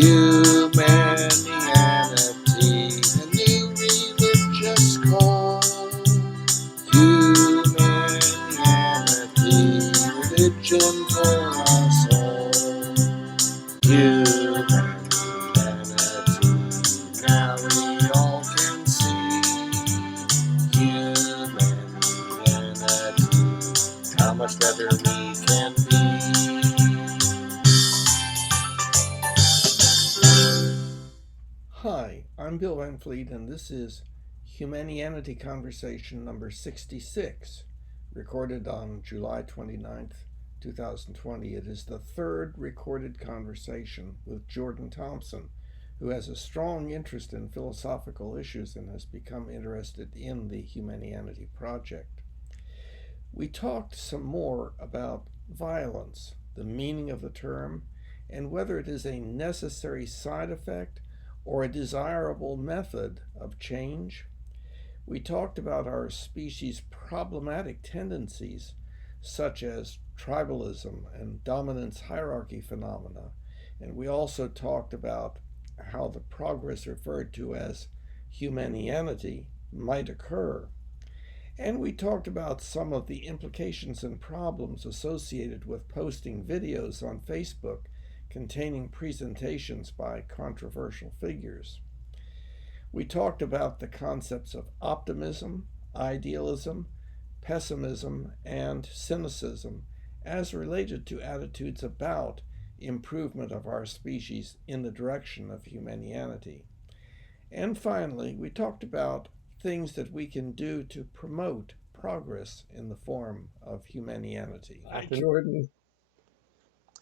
Humanianity, a new religious call. Humanianity, religion for us all. Humanity, now we all can see. Humanity, how much better we can be. Hi, I'm Bill Van Fleet, and this is Humanianity Conversation number 66, recorded on July 29th, 2020. It is the third recorded conversation with Jordan Thompson, who has a strong interest in philosophical issues and has become interested in the Humanianity Project. We talked some more about violence, the meaning of the term, and whether it is a necessary side effect or a desirable method of change. We talked about our species' problematic tendencies, such as tribalism and dominance hierarchy phenomena, and we also talked about how the progress referred to as humanianity might occur. And we talked about some of the implications and problems associated with posting videos on Facebook containing presentations by controversial figures. We talked about the concepts of optimism, idealism, pessimism, and cynicism as related to attitudes about improvement of our species in the direction of humanianity. And finally, we talked about things that we can do to promote progress in the form of humanianity. Hi, Jordan.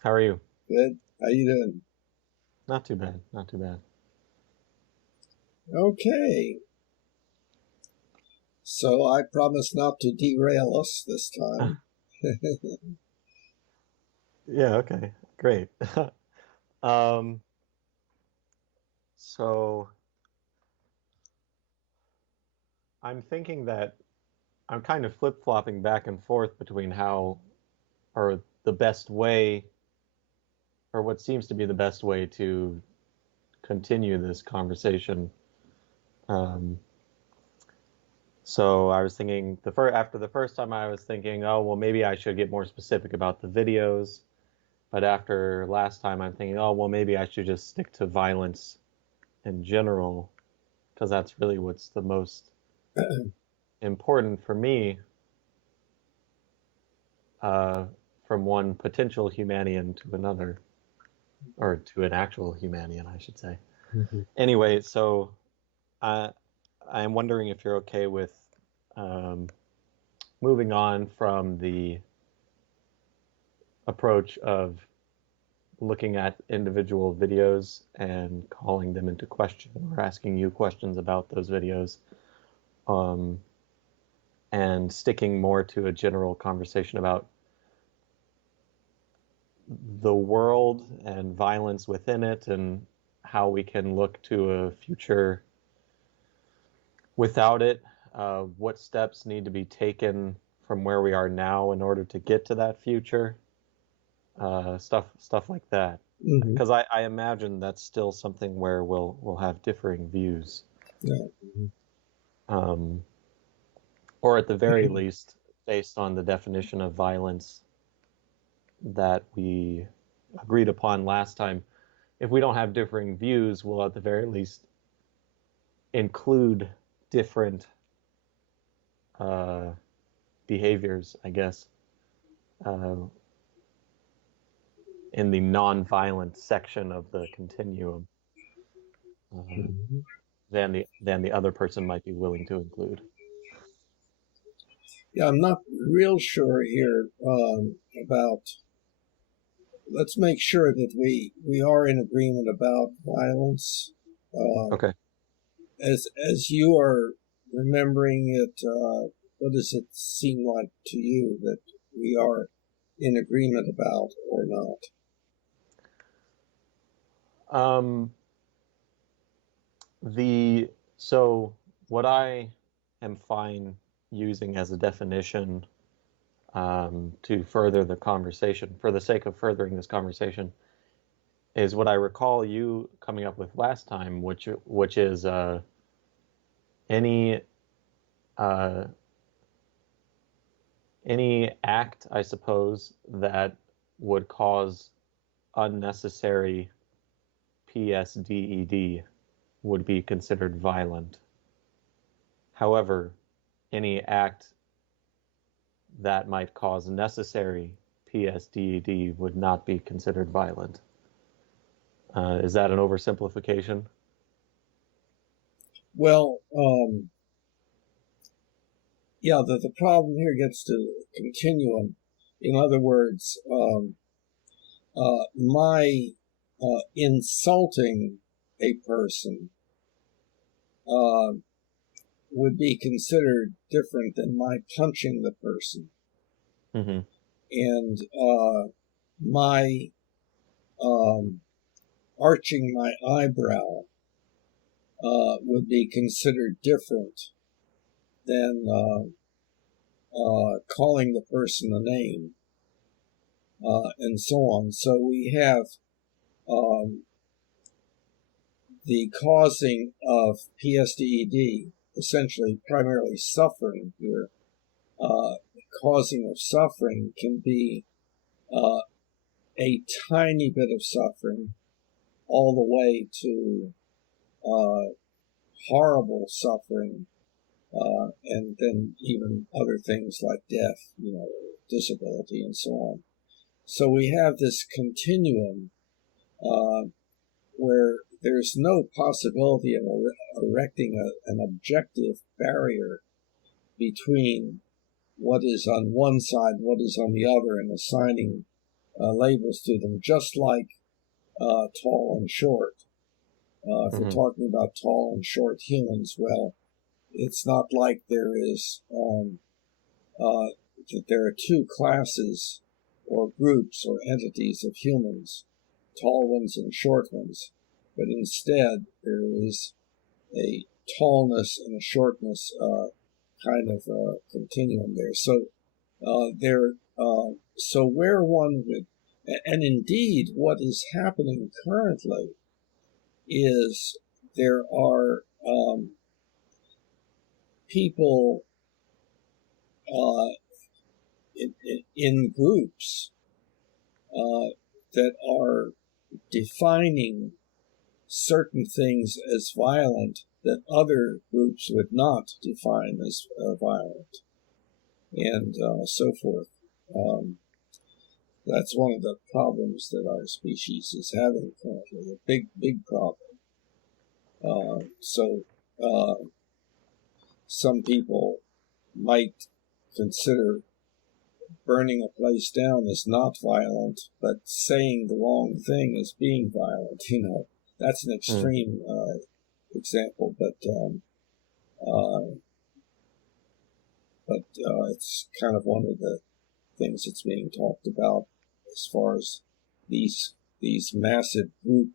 How are you? Good. How you doing? Not too bad. Not too bad. Okay. So I promise not to derail us this time. Yeah, okay. Great. So I'm thinking that I'm kind of flip-flopping back and forth between how, or the best way, or what seems to be the best way to continue this conversation. So I was thinking, after the first time I was thinking, oh, well, maybe I should get more specific about the videos. But after last time, I'm thinking, oh, well, maybe I should just stick to violence in general, because that's really what's the most important for me from one potential Humanian to another, or to an actual Humanian, I should say. Mm-hmm. Anyway, so I'm wondering if you're okay with moving on from the approach of looking at individual videos and calling them into question or asking you questions about those videos, and sticking more to a general conversation about the world and violence within it and how we can look to a future without it, what steps need to be taken from where we are now in order to get to that future, stuff like that. Because I imagine that's still something where we'll have differing views. Yeah. Or at the very least, based on the definition of violence that we agreed upon last time, if we don't have differing views, we'll at the very least include different behaviors, I guess, in the non-violent section of the continuum than the other person might be willing to include. Yeah, I'm not real sure here about. Let's make sure that we are in agreement about violence. Okay. As you are remembering it, what does it seem like to you that we are in agreement about or not? So what I am fine using as a definition to further the conversation, for the sake of furthering this conversation, is what I recall you coming up with last time, which is any uh, any act, I suppose, that would cause unnecessary PSDED would be considered violent. However, any act that might cause necessary PSDED would not be considered violent. Is that an oversimplification? Well, yeah, the problem here gets to continuum. In other words, my insulting a person would be considered different than my punching the person. Mm-hmm. And my arching my eyebrow would be considered different than calling the person a name, and so on. So we have the causing of PSDED, essentially primarily suffering here. Causing of suffering can be a tiny bit of suffering all the way to horrible suffering, and then even other things like death, disability, and so on. So we have this continuum where there's no possibility of erecting an objective barrier between what is on one side, what is on the other, and assigning labels to them, just like tall and short. If we're talking about tall and short humans, well, it's not like there is that there are two classes or groups or entities of humans, tall ones and short ones, but instead there is a tallness and a shortness kind of continuum there. So so where one would, and indeed what is happening currently is there are people in groups that are defining certain things as violent that other groups would not define as violent, and so forth. That's one of the problems that our species is having currently, a big problem. So some people might consider burning a place down as not violent, but saying the wrong thing as being violent. That's an extreme example, but it's kind of one of the things that's being talked about as far as these massive group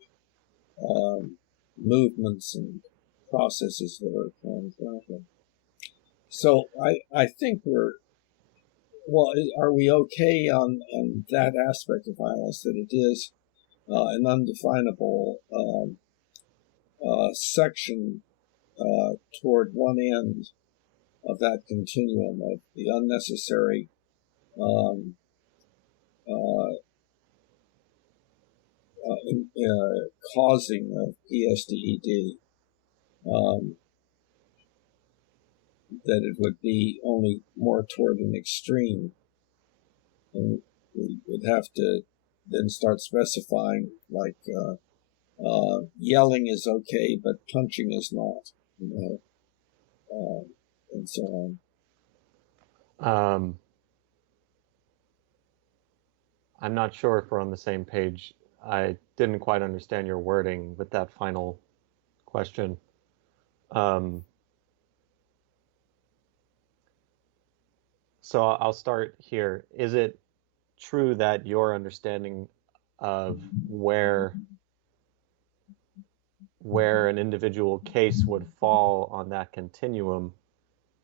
movements and processes that are occurring currently. So I think are we okay on that aspect of violence, that it is an undefinable section toward one end of that continuum of the unnecessary causing of PSDED, that it would be only more toward an extreme, and we would have to then start specifying, like yelling is okay, but punching is not, and so on. I'm not sure if we're on the same page. I didn't quite understand your wording with that final question. So I'll start here. Is it true that your understanding of where an individual case would fall on that continuum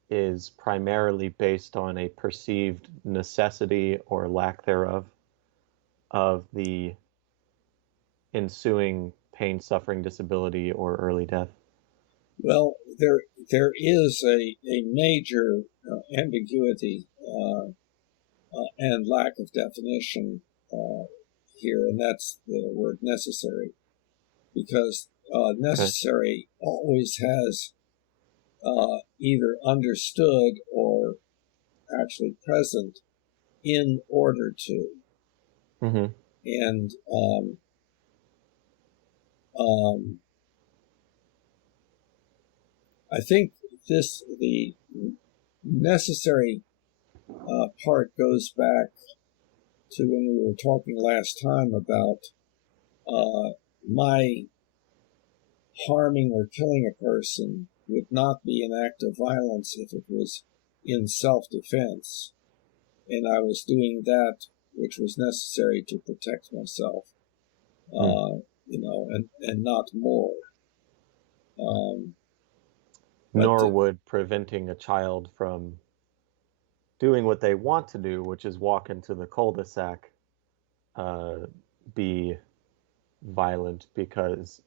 is primarily based on a perceived necessity or lack thereof of the ensuing pain, suffering, disability, or early death? Well, there is a major ambiguity and lack of definition here, and that's the word necessary, because necessary always has either understood or actually present in order to. Mm-hmm. And I think the necessary part goes back to when we were talking last time about my harming or killing a person would not be an act of violence if it was in self-defense, and I was doing that which was necessary to protect myself, and not more. Nor would preventing a child from doing what they want to do, which is walk into the cul-de-sac, be violent, because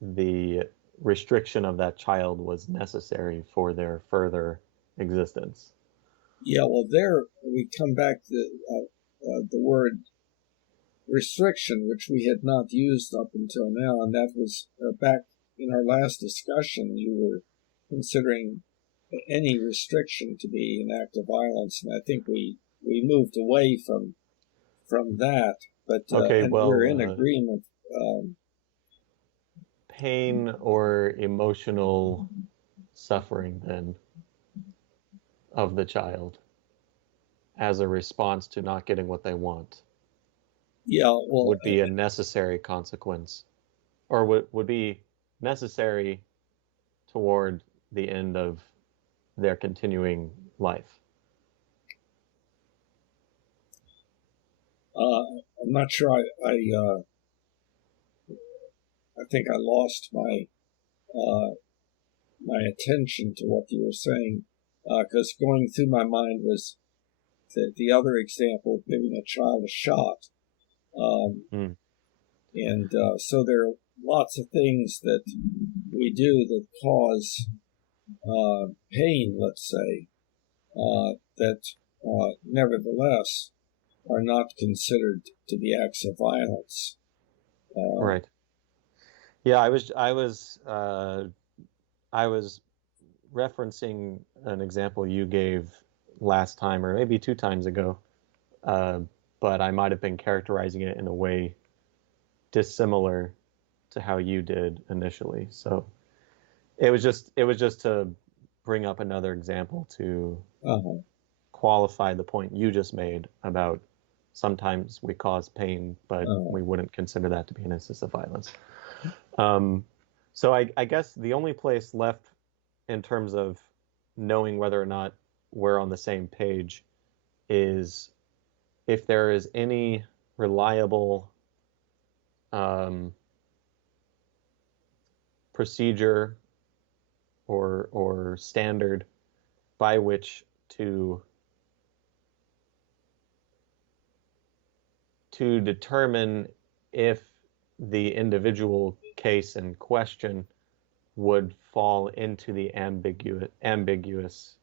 the restriction of that child was necessary for their further existence. Yeah, well, there we come back to the word restriction, which we had not used up until now, and that was back in our last discussion. You were considering any restriction to be an act of violence, and I think we moved away from that. But and we're in agreement. Pain or emotional suffering, then, of the child as a response to not getting what they want, would be a necessary consequence, or would be necessary toward the end of their continuing life. I'm not sure. I think I lost my attention to what you were saying, because going through my mind was the other example of giving a child a shot. And so there are lots of things that we do that cause pain, let's say, that nevertheless are not considered to be acts of violence. Right. Yeah, I was referencing an example you gave last time, or maybe 2 times ago, but I might have been characterizing it in a way dissimilar to how you did initially. So it was just to bring up another example to qualify the point you just made about sometimes we cause pain, but we wouldn't consider that to be an instance of violence. So I guess the only place left in terms of knowing whether or not we're on the same page is if there is any reliable procedure or standard by which to determine if the individual case in question would fall into the ambiguous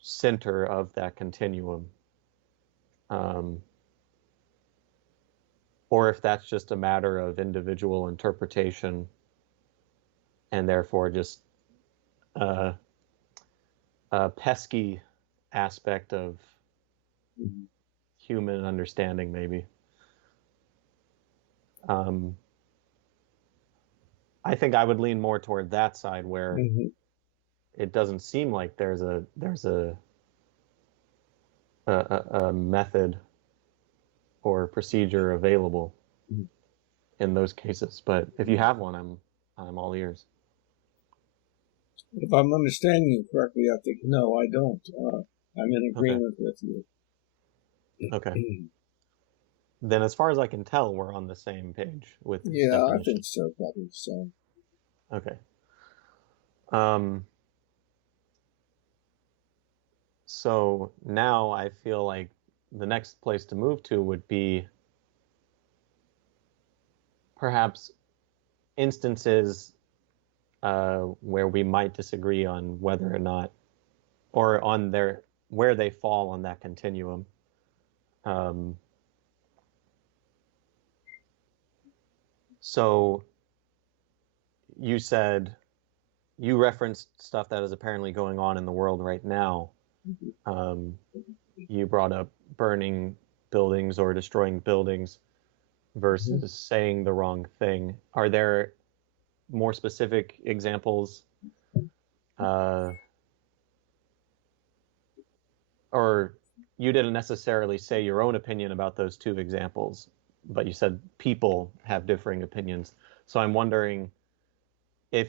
center of that continuum, or if that's just a matter of individual interpretation and therefore just a pesky aspect of human understanding, maybe. I think I would lean more toward that side, where it doesn't seem like there's a method or procedure available in those cases. But if you have one, I'm all ears. If I'm understanding you correctly, I think no, I don't. I'm in agreement with you. Okay. Then, as far as I can tell, we're on the same page with this definition. I think so, probably so. Okay. So now I feel like the next place to move to would be perhaps instances where we might disagree on whether or not, or on where they fall on that continuum. So you said, you referenced stuff that is apparently going on in the world right now. You brought up burning buildings or destroying buildings versus saying the wrong thing. Are there more specific examples? Or you didn't necessarily say your own opinion about those two examples, but you said people have differing opinions. So I'm wondering if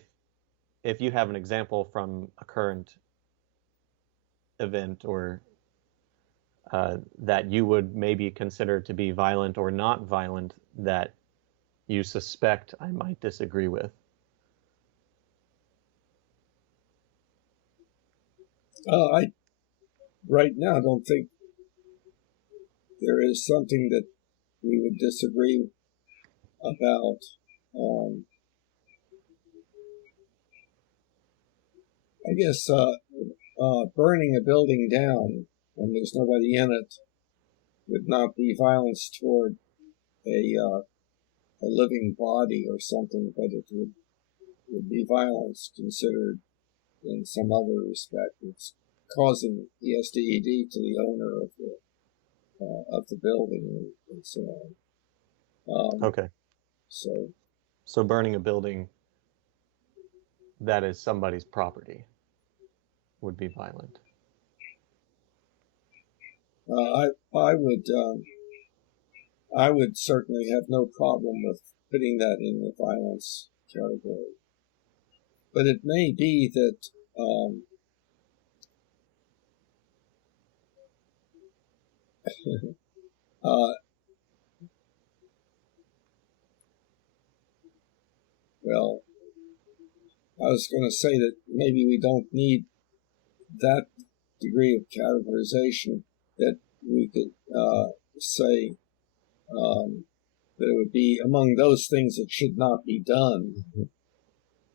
you have an example from a current event, or that you would maybe consider to be violent or not violent, that you suspect I might disagree with. I right now don't think there is something that we would disagree about. I guess burning a building down when there's nobody in it would not be violence toward a living body or something, but it would be violence considered in some other respect. It's causing ESDED to the owner of the building and so on. Okay. So burning a building that is somebody's property would be violent. I would certainly have no problem with putting that in the violence category. But it may be that well, I was going to say that maybe we don't need that degree of categorization, that we could say that it would be among those things that should not be done.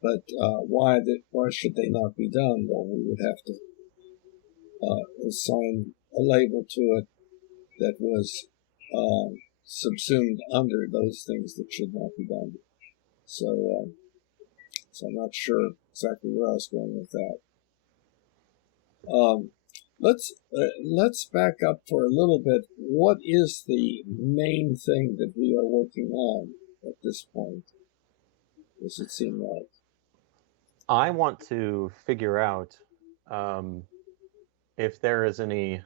But why should they not be done? Well, we would have to assign a label to it that was subsumed under those things that should not be done. So I'm not sure exactly where I was going with that. Let's back up for a little bit. What is the main thing that we are working on at this point? Does it seem like? I want to figure out if there is any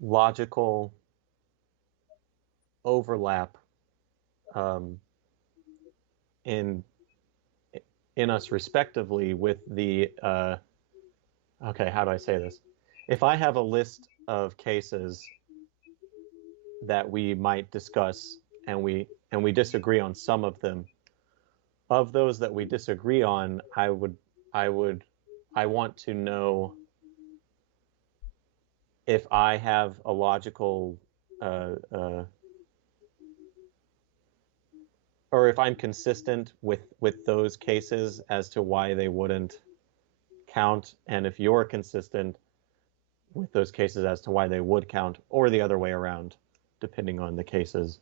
logical overlap in us respectively with the okay, how do I say this? If I have a list of cases that we might discuss and we disagree on some of them, of those that we disagree on, I want to know if I have a logical or if I'm consistent with those cases as to why they wouldn't count, and if you're consistent with those cases as to why they would count, or the other way around, depending on the cases.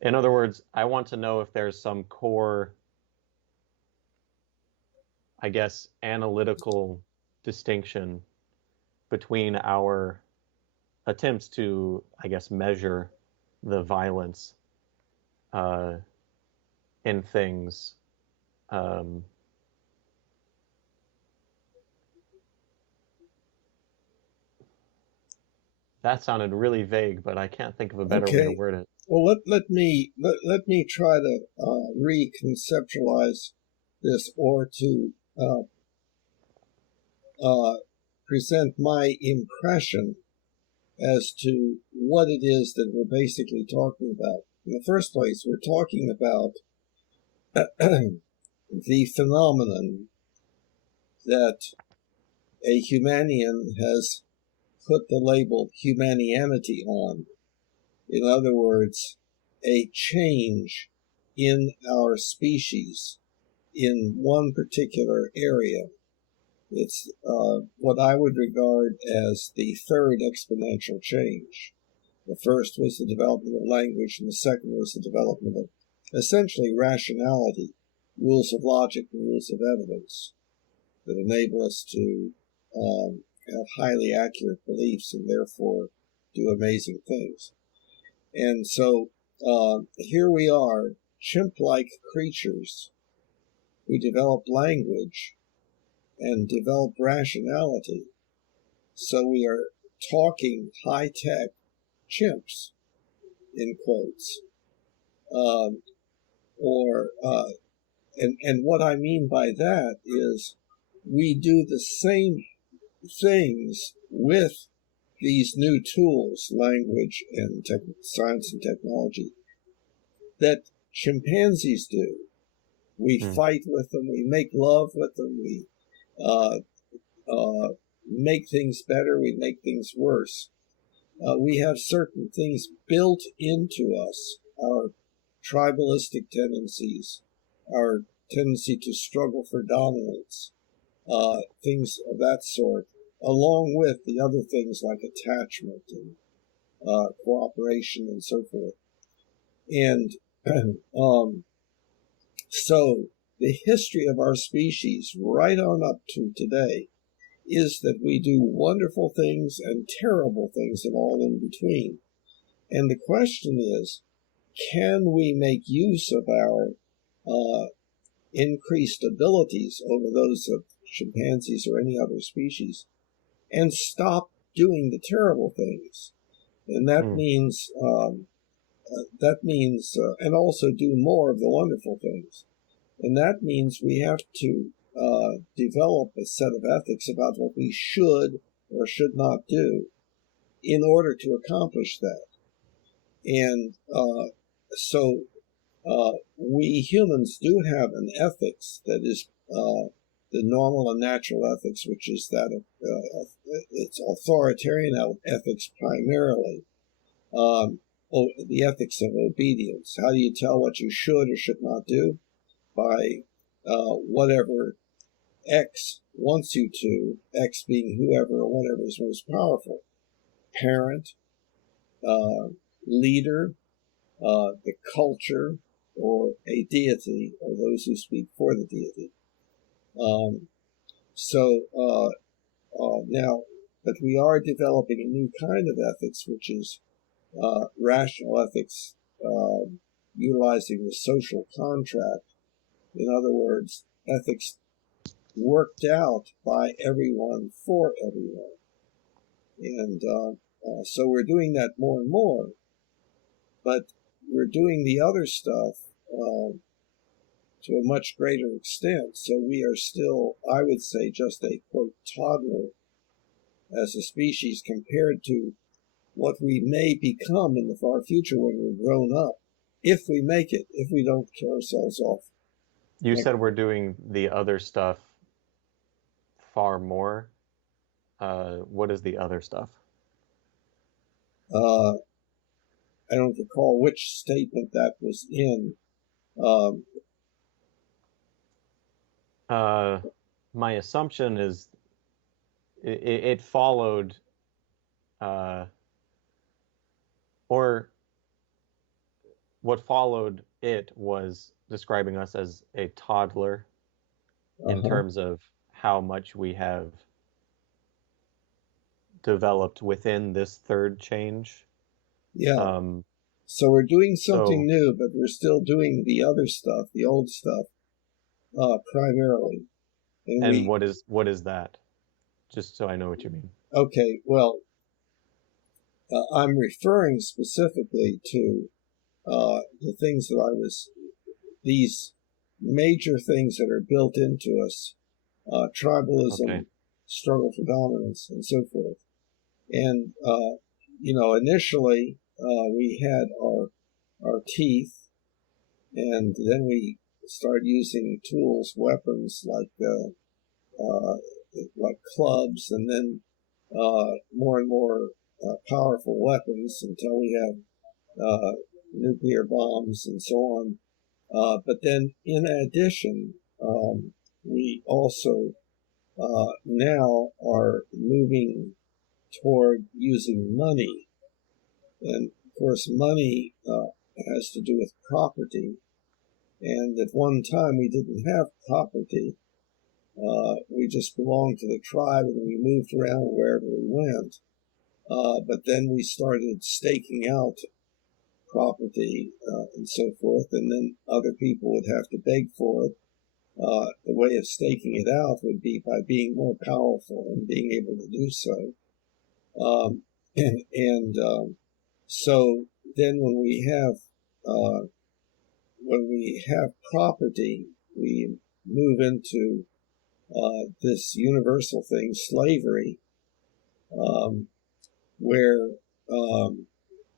In other words, I want to know if there's some core, I guess, analytical distinction between our attempts to, I guess, measure the violence in things. That sounded really vague, but I can't think of a better way to word it. Well, let me try to reconceptualize this, or to present my impression as to what it is that we're basically talking about. In the first place, we're talking about the phenomenon that a Humanian has put the label Humanianity on. In other words, a change in our species in one particular area. It's what I would regard as the third exponential change. The first was the development of language, and the second was the development of essentially rationality, rules of logic and rules of evidence that enable us to have highly accurate beliefs and therefore do amazing things. And so here we are, chimp-like creatures. We develop language and develop rationality. So we are talking high-tech chimps, in quotes. And what I mean by that is we do the same things with these new tools, language and science and technology, that chimpanzees do. We fight with them, we make love with them, we make things better, we make things worse. We have certain things built into us, our tribalistic tendencies, our tendency to struggle for dominance, things of that sort, along with the other things like attachment and cooperation and so forth. And so the history of our species right on up to today is that we do wonderful things and terrible things and all in between. And the question is, can we make use of our increased abilities over those of chimpanzees or any other species and stop doing the terrible things? And that means, and also do more of the wonderful things. And that means we have to develop a set of ethics about what we should or should not do in order to accomplish that. And so we humans do have an ethics that is the normal and natural ethics, which is that of it's authoritarian ethics primarily. The ethics of obedience. How do you tell what you should or should not do? By whatever X wants you to, X being whoever or whatever is most powerful. Parent, leader, the culture, or a deity, or those who speak for the deity. Now, but we are developing a new kind of ethics, which is rational ethics, utilizing the social contract. In other words, ethics worked out by everyone for everyone. And so we're doing that more and more, but we're doing the other stuff to a much greater extent. So we are still, I would say, just a, quote, toddler as a species compared to what we may become in the far future when we're grown up, if we make it, if we don't kill ourselves off. You said we're doing the other stuff far more. What is the other stuff? I don't recall which statement that was in. My assumption is it followed, or what followed it was describing us as a toddler in terms of how much we have developed within this third change. Yeah. So we're doing something new, but we're still doing the other stuff, the old stuff, primarily. And what is that? Just so I know what you mean. Okay, well, I'm referring specifically to the things that these major things that are built into us, tribalism, struggle for dominance, and so forth. And, initially we had our teeth, and then we started using tools, weapons like clubs, and then more and more powerful weapons until we have nuclear bombs and so on. But then, in addition, we also now are moving toward using money. And of course, money has to do with property. And at one time, we didn't have property. We just belonged to the tribe and we moved around wherever we went. But then we started staking out property and so forth, and then other people would have to beg for it. The way of staking it out would be by being more powerful and being able to do so. So then when we have property, we move into this universal thing, slavery, where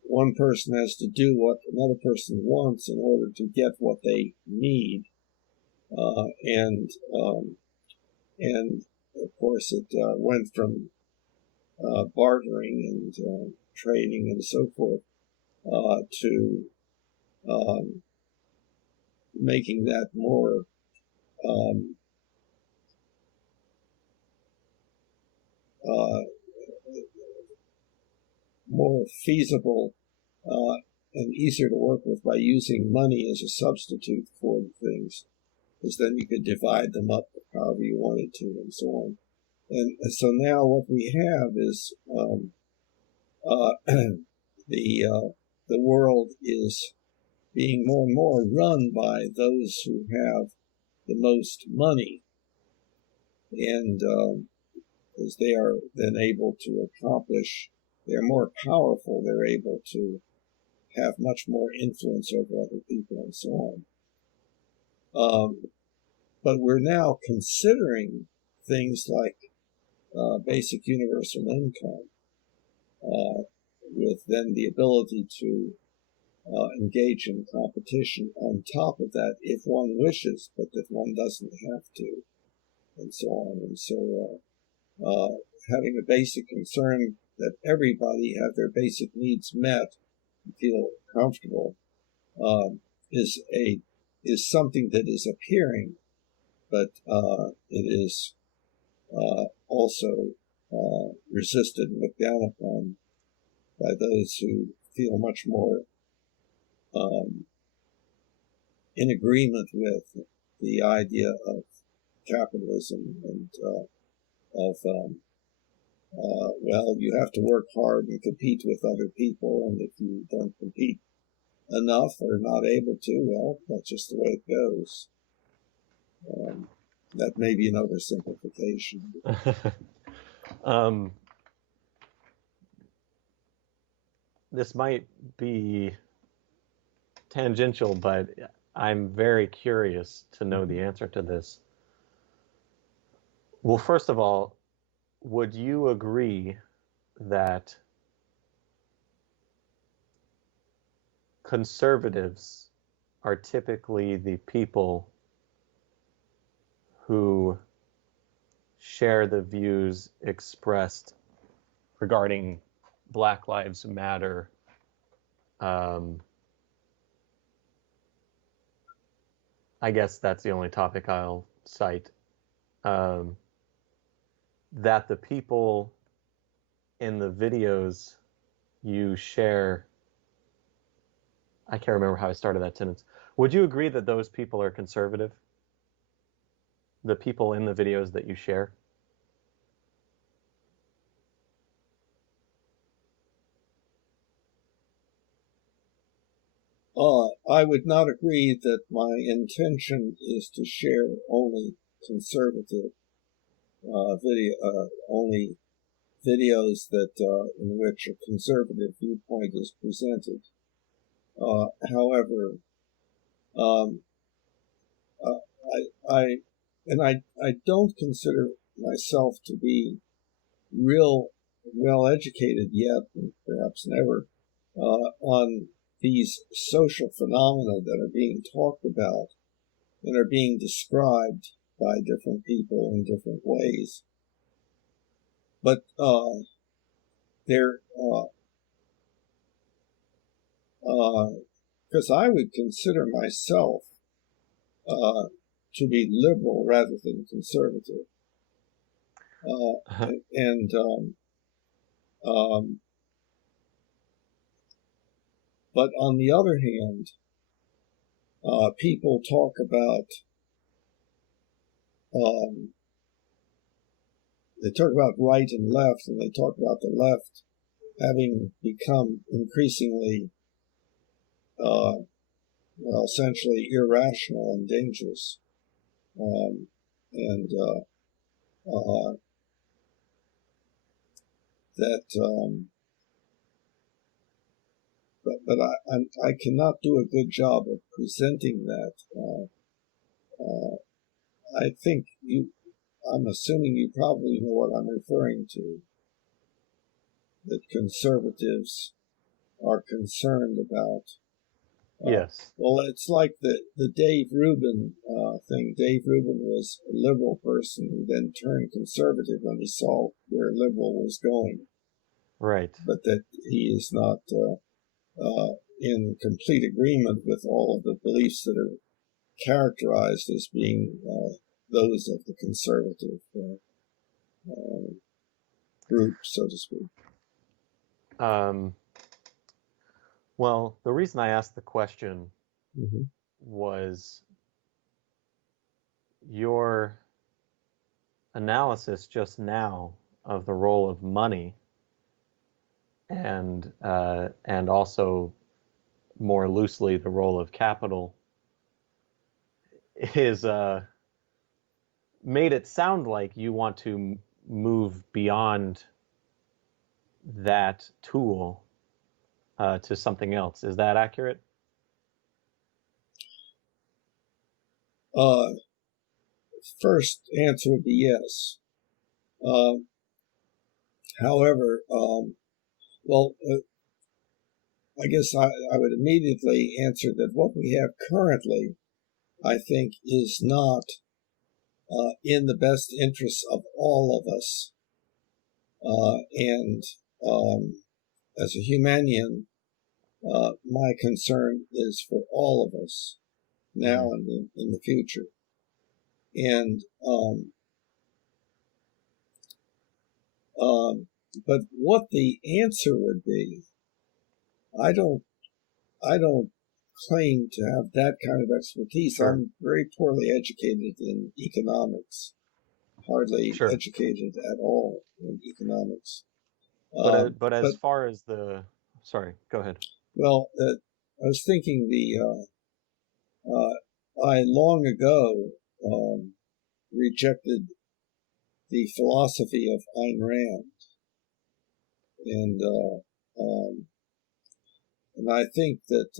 one person has to do what another person wants in order to get what they need. And of course, it went from bartering and trading and so forth to making that more more feasible and easier to work with by using money as a substitute for things, because then you could divide them up however you wanted to and so on. And so now what we have is the world is being more and more run by those who have the most money, and as they are then able to accomplish, they're more powerful, they're able to have much more influence over other people and so on. But we're now considering things like basic universal income, with then the ability to engage in competition on top of that if one wishes, but that one doesn't have to, and so on. And so having a basic concern that everybody have their basic needs met and feel comfortable is something that is appearing, but it is also resisted and looked down upon by those who feel much more in agreement with the idea of capitalism and well, you have to work hard and compete with other people, and if you don't compete enough or not able to, well, that's just the way it goes. That may be an oversimplification. This might be tangential, but I'm very curious to know the answer to this. Well, first of all, would you agree that conservatives are typically the people who share the views expressed regarding Black Lives Matter, I guess that's the only topic I'll cite, that the people in the videos you share, I can't remember how I started that sentence. Would you agree that those people are conservative? The people in the videos that you share? I would not agree that my intention is to share only conservative only videos that in which a conservative viewpoint is presented. However, I don't consider myself to be real well educated yet, and perhaps never, on these social phenomena that are being talked about and are being described by different people in different ways. But because I would consider myself to be liberal rather than conservative. But on the other hand, people talk about right and left, and they talk about the left having become increasingly, essentially irrational and dangerous, and that. But I cannot do a good job of presenting that. I think I'm assuming you probably know what I'm referring to, that conservatives are concerned about. Yes. Well, it's like the Dave Rubin thing. Dave Rubin was a liberal person who then turned conservative when he saw where liberal was going. Right. But that he is not in complete agreement with all of the beliefs that are characterized as being those of the conservative group, so to speak. Well, the reason I asked the question was your analysis just now of the role of money and also more loosely the role of capital is made it sound like you want to move beyond that tool to something else. Is that accurate? First answer would be yes. However, I guess I would immediately answer that what we have currently, I think, is not in the best interests of all of us. And as a Humanian, my concern is for all of us now and in the future. And but what the answer would be, I don't claim to have that kind of expertise. Sure. I'm very poorly educated in economics, hardly Sure. educated at all in economics. But as far as sorry, go ahead. Well, I was thinking I long ago rejected the philosophy of Ayn Rand, and I think that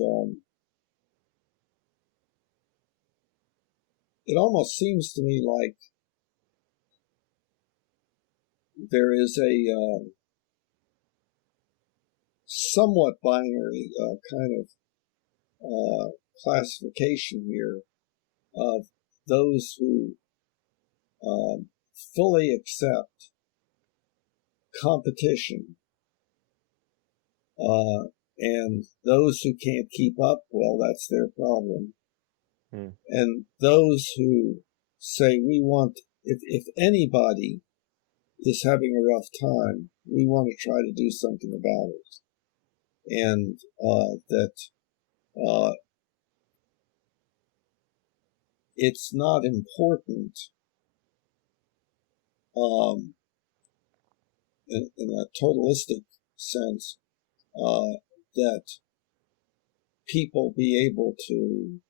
it almost seems to me like there is a somewhat binary kind of classification here of those who fully accept competition and those who can't keep up, well, that's their problem. And those who say we want, if anybody is having a rough time, we want to try to do something about it. And that it's not important in a totalistic sense that people be able to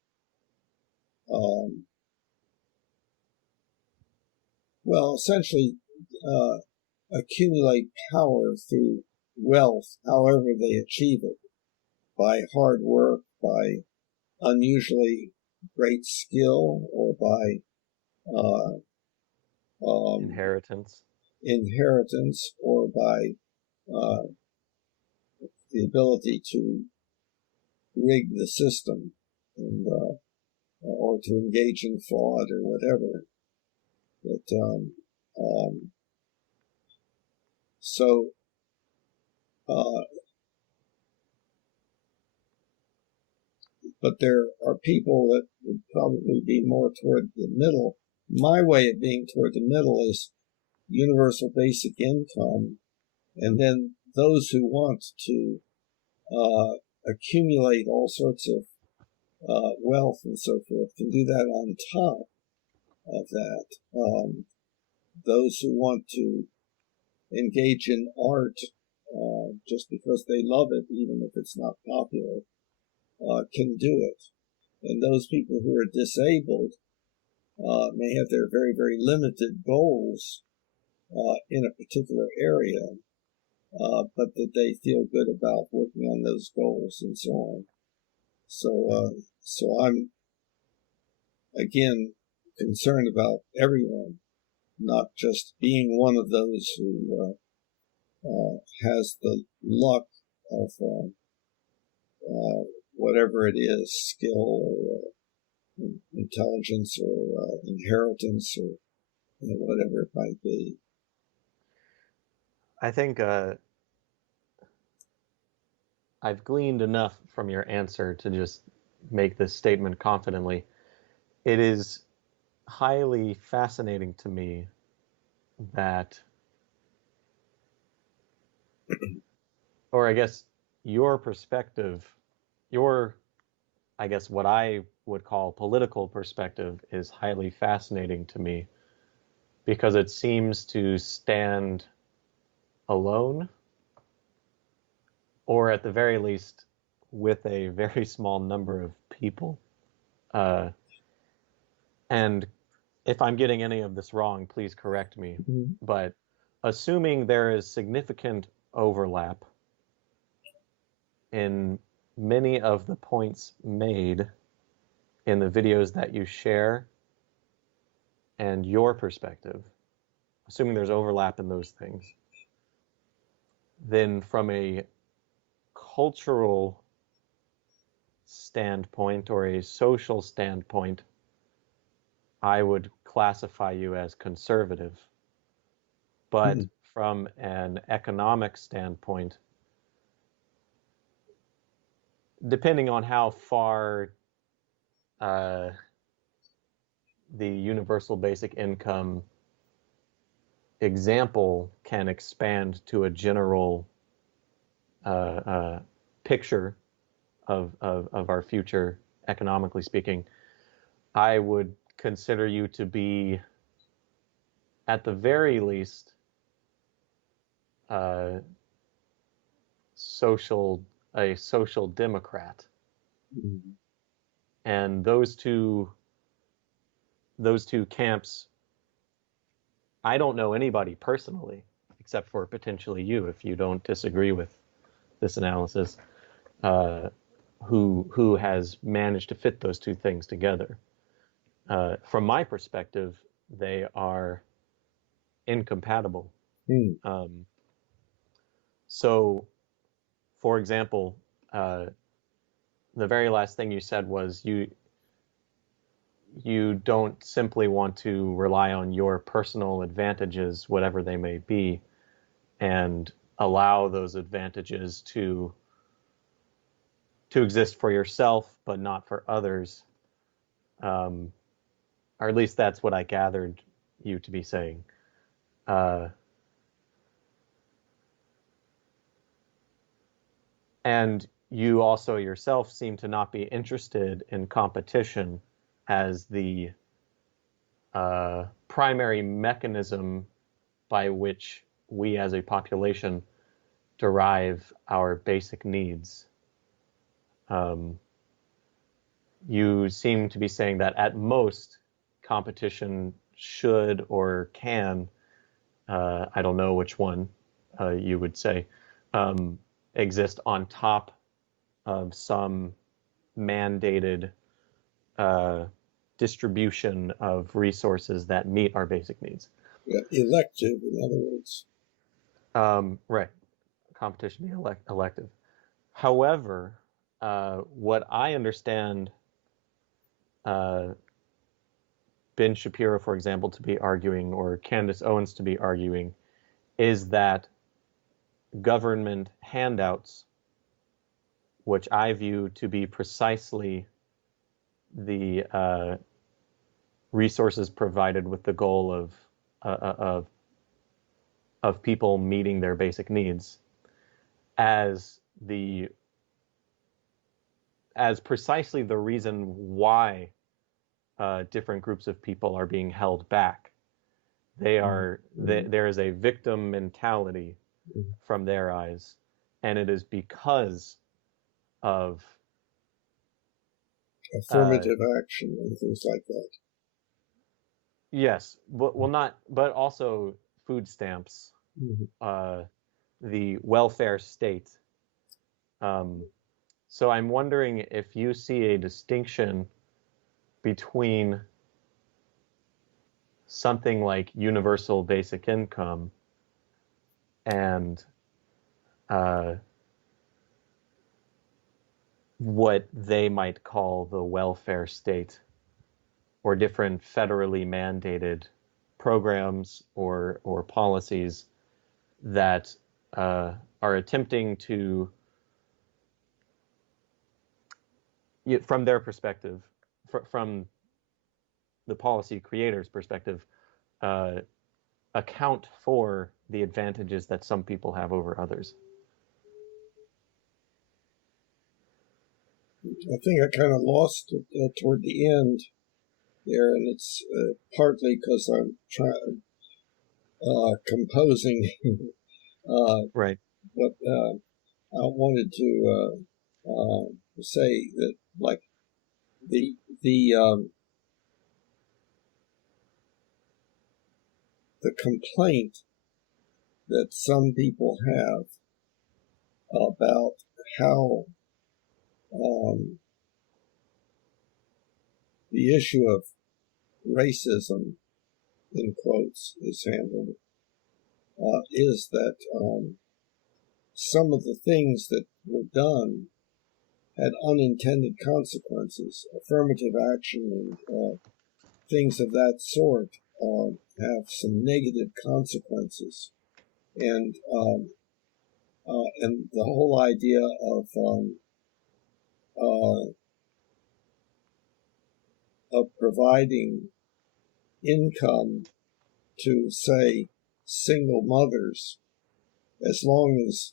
essentially accumulate power through wealth, however they achieve it, by hard work, by unusually great skill, or by inheritance, or by the ability to rig the system and or to engage in fraud or whatever. But so but there are people that would probably be more toward the middle. My way of being toward the middle is universal basic income, and then those who want to accumulate all sorts of wealth and so forth can do that on top of that. Those who want to engage in art just because they love it, even if it's not popular, can do it. And those people who are disabled may have their very, very limited goals in a particular area, but that they feel good about working on those goals and so on. So I'm, again, concerned about everyone, not just being one of those who has the luck of whatever it is, skill or intelligence or inheritance or whatever it might be. I think I've gleaned enough from your answer to just make this statement confidently. It is highly fascinating to me that, or I guess your perspective, I guess what I would call political perspective is highly fascinating to me because it seems to stand alone, or at the very least with a very small number of people. And if I'm getting any of this wrong, please correct me. Mm-hmm. But assuming there is significant overlap in many of the points made in the videos that you share and your perspective, assuming there's overlap in those things, then from a cultural standpoint or a social standpoint, I would classify you as conservative. But from an economic standpoint, depending on how far the universal basic income example can expand to a general picture of our future, economically speaking, I would consider you to be, at the very least, a social democrat. Mm-hmm. And those two camps, I don't know anybody personally, except for potentially you, if you don't disagree with this analysis, who has managed to fit those two things together. From my perspective, they are incompatible. So, for example, the very last thing you said was you don't simply want to rely on your personal advantages, whatever they may be, and allow those advantages to exist for yourself, but not for others. Or at least that's what I gathered you to be saying. And you also yourself seem to not be interested in competition as the primary mechanism by which we as a population derive our basic needs. You seem to be saying that at most competition should or can, I don't know which one you would say, exist on top of some mandated distribution of resources that meet our basic needs. Yeah, elective, in other words. Right. Competition being elective. However, what I understand Ben Shapiro, for example, to be arguing, or Candace Owens to be arguing, is that government handouts, which I view to be precisely the resources provided with the goal of people meeting their basic needs as precisely the reason why different groups of people are being held back. There is a victim mentality from their eyes, and it is because of affirmative action and things like that. Yes, but also food stamps, the welfare state. So I'm wondering if you see a distinction between something like universal basic income and what they might call the welfare state, or different federally mandated programs or policies that are attempting to, from their perspective, from the policy creator's perspective, account for the advantages that some people have over others. I think I kind of lost it toward the end there, and it's partly because I'm composing Right. But I wanted to say that, like, the complaint that some people have about how the issue of racism, in quotes, is handled is that some of the things that were done had unintended consequences. Affirmative action and things of that sort have some negative consequences, and the whole idea of providing income to, say, single mothers, as long as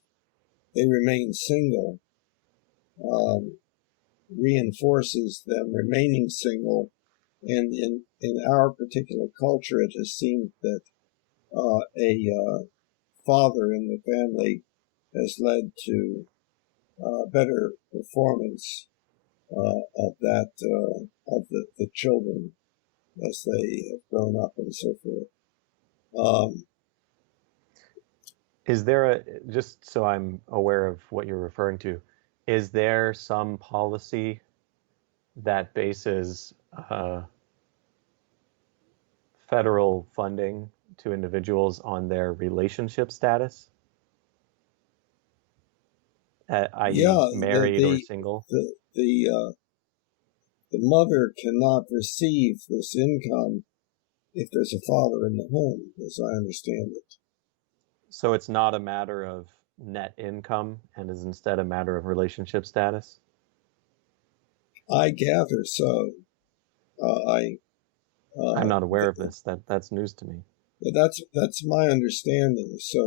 they remain single, reinforces them remaining single. And in our particular culture, it has seemed that a father in the family has led to better performance of that of the children as they have grown up and so forth. Is there just so I'm aware of what you're referring to, is there some policy that bases federal funding to individuals on their relationship status, i.e. married or single? The mother cannot receive this income if there's a father in the home, as I understand it. So it's not a matter of net income and is instead a matter of relationship status? I gather so. I'm not aware of this. That's news to me. That's my understanding. So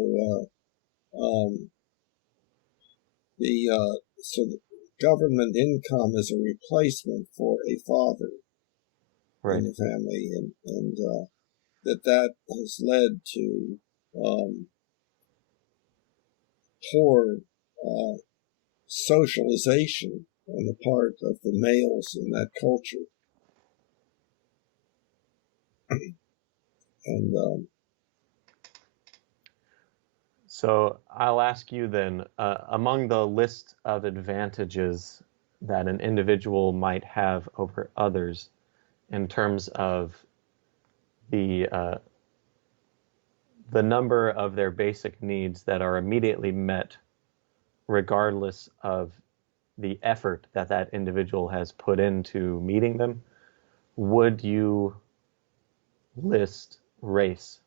the government income is a replacement for a father in the family, and that has led to poor socialization on the part of the males in that culture. And so I'll ask you then, among the list of advantages that an individual might have over others in terms of the number of their basic needs that are immediately met regardless of the effort that that individual has put into meeting them, would you list race?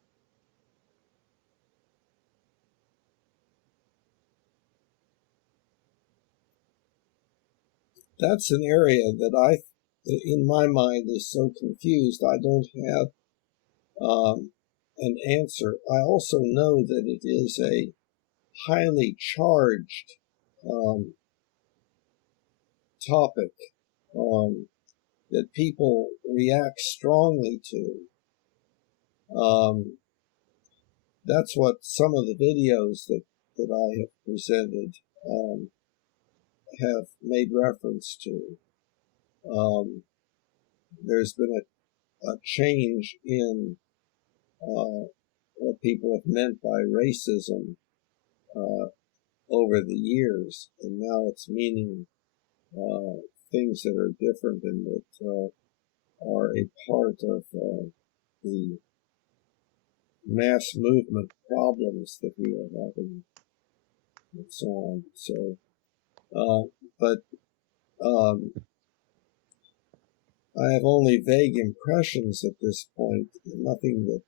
that's an area that I in my mind, is so confused. I don't have an answer. I also know that it is a highly charged topic that people react strongly to. That's what some of the videos that I have presented have made reference to. There's been a change in what people have meant by racism over the years, and now it's meaning things that are different and that are a part of the mass movement problems that we are having, and so on. So, but I have only vague impressions at this point, nothing that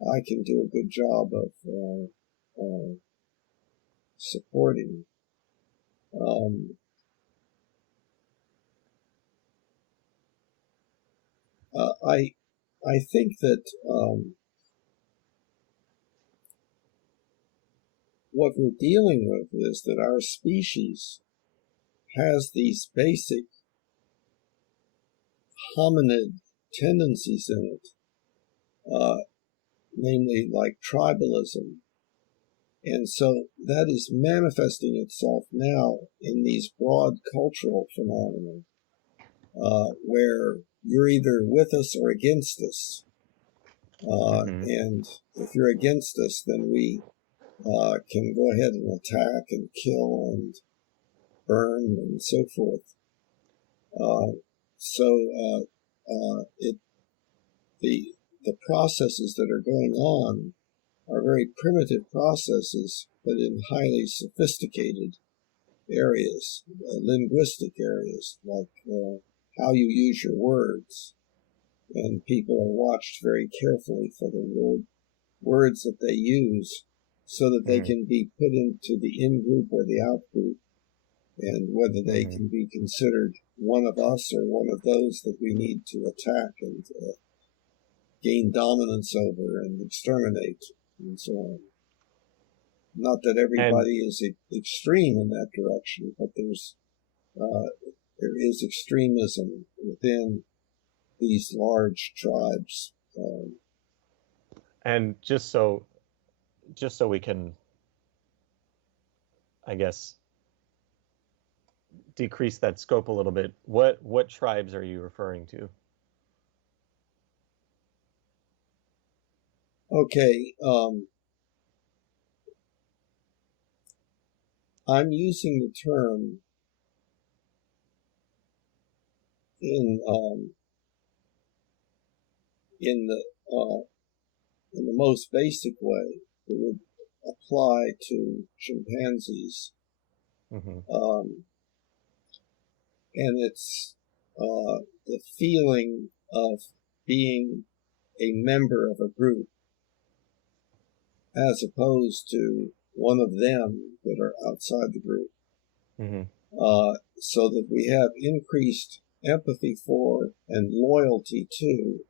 I can do a good job of supporting. I think that what we're dealing with is that our species has these basic hominid tendencies in it, namely like tribalism. And so that is manifesting itself now in these broad cultural phenomena, where you're either with us or against us. And if you're against us, then we can go ahead and attack and kill and burn and so forth. The processes that are going on are very primitive processes, but in highly sophisticated areas, linguistic areas, like how you use your words. And people are watched very carefully for the words that they use, so that they can be put into the in-group or the out-group, and whether they can be considered one of us or one of those that we need to attack and gain dominance over and exterminate, and so on. Not that everybody is extreme in that direction, but there is extremism within these large tribes. And just so we can, I guess, decrease that scope a little bit, what tribes are you referring to? Okay, I'm using the term in the most basic way that would apply to chimpanzees, and it's the feeling of being a member of a group, as opposed to one of them that are outside the group, so that we have increased empathy for and loyalty to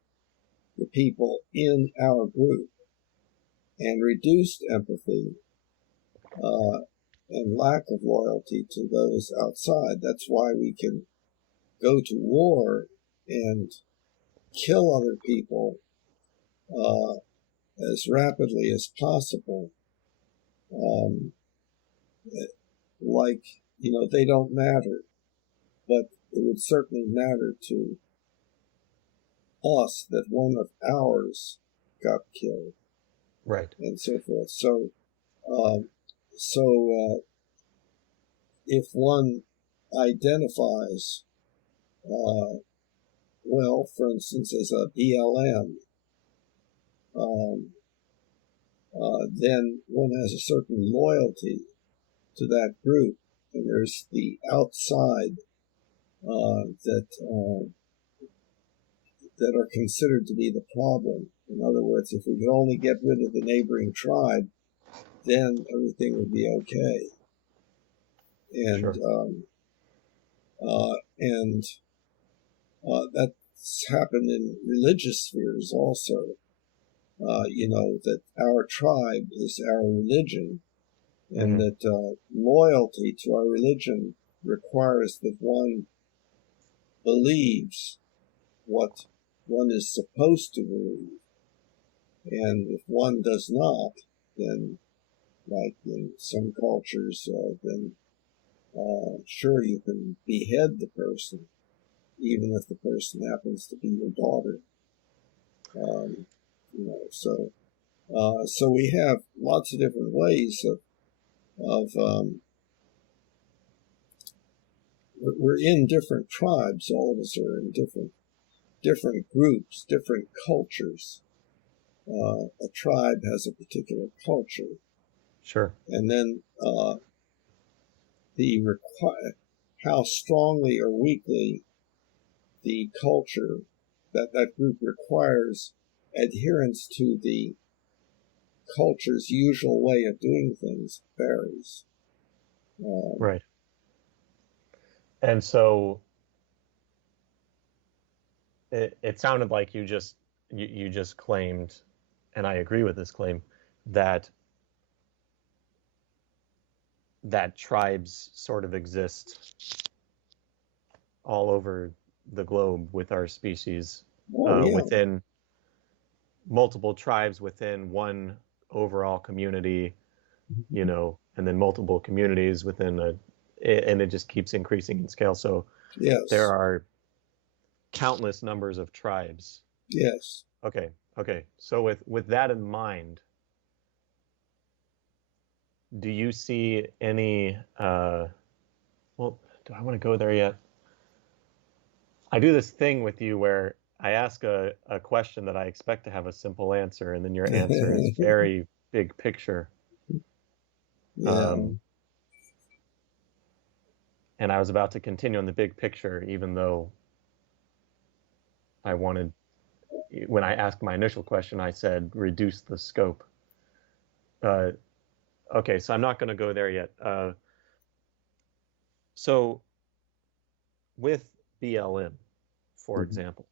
the people in our group, and reduced empathy and lack of loyalty to those outside. That's why we can go to war and kill other people as rapidly as possible. Like, they don't matter, but it would certainly matter to us that one of ours got killed, right, and so forth. So if one identifies, well, for instance, as a BLM, then one has a certain loyalty to that group, and there's the outside that are considered to be the problem. In other words, if we could only get rid of the neighboring tribe, then everything would be okay. And That's happened in religious spheres also. That our tribe is our religion, and that loyalty to our religion requires that one believes what one is supposed to believe. And if one does not, then, like in some cultures, then sure, you can behead the person, even if the person happens to be your daughter. So we have lots of different ways of we're in different tribes. All of us are in different groups, different cultures. A tribe has a particular culture. Sure. And then how strongly or weakly the culture that group requires adherence to the culture's usual way of doing things varies. Right. And so it sounded like you just claimed, and I agree with this claim, that tribes sort of exist all over the globe with our species, within multiple tribes within one overall community, and then multiple communities within and it just keeps increasing in scale. So yes, there are countless numbers of tribes. Yes. Okay. So with that in mind, do you see any well, do I want to go there yet? I do this thing with you where I ask a question that I expect to have a simple answer, and then your answer is very big picture. Yeah. And I was about to continue on the big picture, even though when I asked my initial question, I said, reduce the scope. Okay, so I'm not going to go there yet. So with BLM, for example,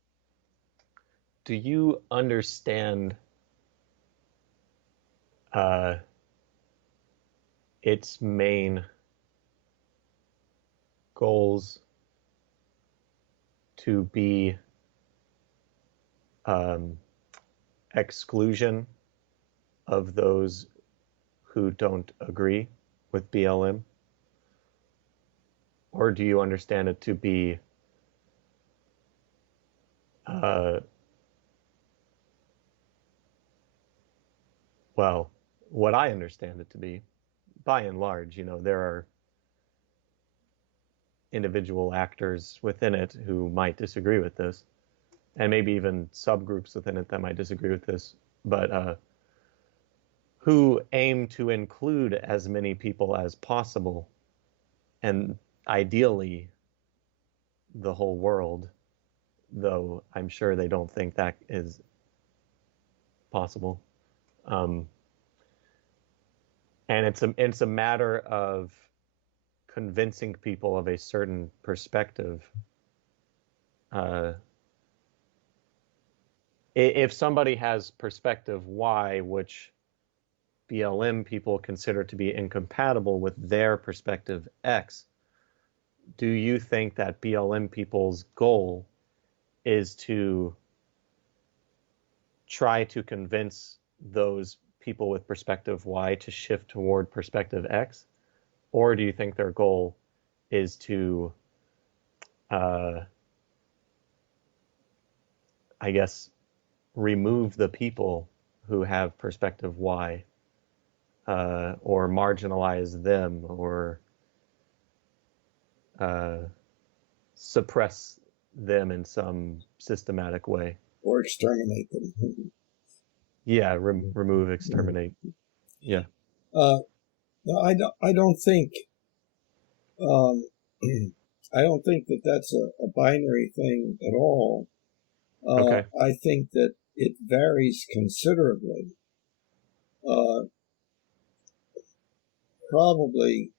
do you understand its main goals to be exclusion of those who don't agree with BLM? Or do you understand it to be well, what I understand it to be, by and large, there are individual actors within it who might disagree with this, and maybe even subgroups within it that might disagree with this, but who aim to include as many people as possible, and ideally the whole world, though I'm sure they don't think that is possible. And it's a matter of convincing people of a certain perspective. If somebody has perspective Y, which BLM people consider to be incompatible with their perspective X, do you think that BLM people's goal is to try to convince those people with perspective Y to shift toward perspective X? Or do you think their goal is to, I guess, remove the people who have perspective Y, or marginalize them, or suppress them in some systematic way? Or exterminate them. Yeah, remove, exterminate. Yeah. No, I don't think I don't think that that's a binary thing at all. Okay. I think that it varies considerably. Probably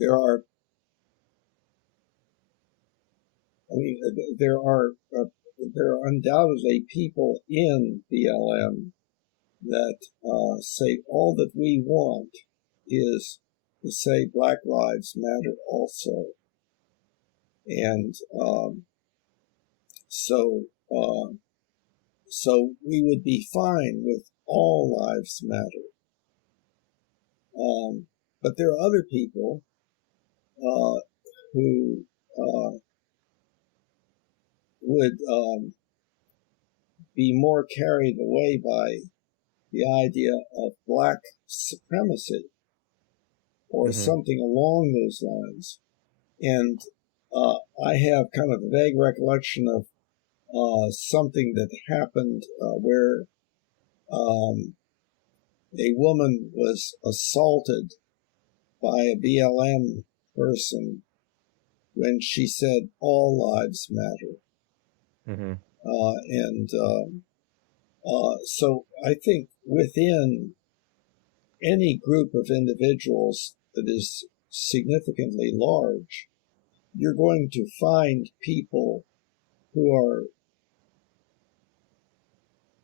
there are, I mean, there are undoubtedly people in BLM that say all that we want is to say Black Lives Matter also. And so we would be fine with all lives matter. But there are other people who would be more carried away by the idea of Black supremacy or something along those lines. And I have kind of a vague recollection of something that happened where a woman was assaulted by a BLM person when she said all lives matter. Mm-hmm. So I think within any group of individuals that is significantly large, you're going to find people who are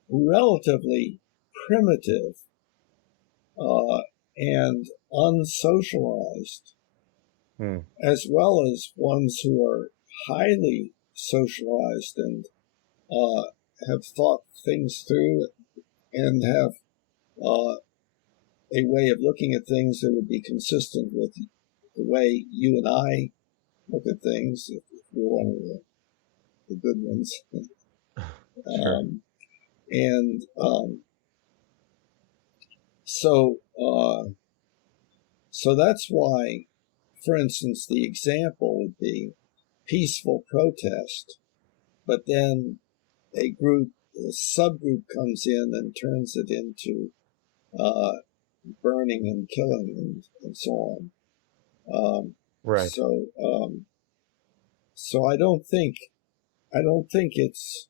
relatively primitive and unsocialized, as well as ones who are highly socialized and have thought things through and have a way of looking at things that would be consistent with the way you and I look at things, if we're one of the good ones. Sure. So that's why, for instance, the example would be peaceful protest, but then a subgroup comes in and turns it into burning and killing and so on. Right. So I don't think it's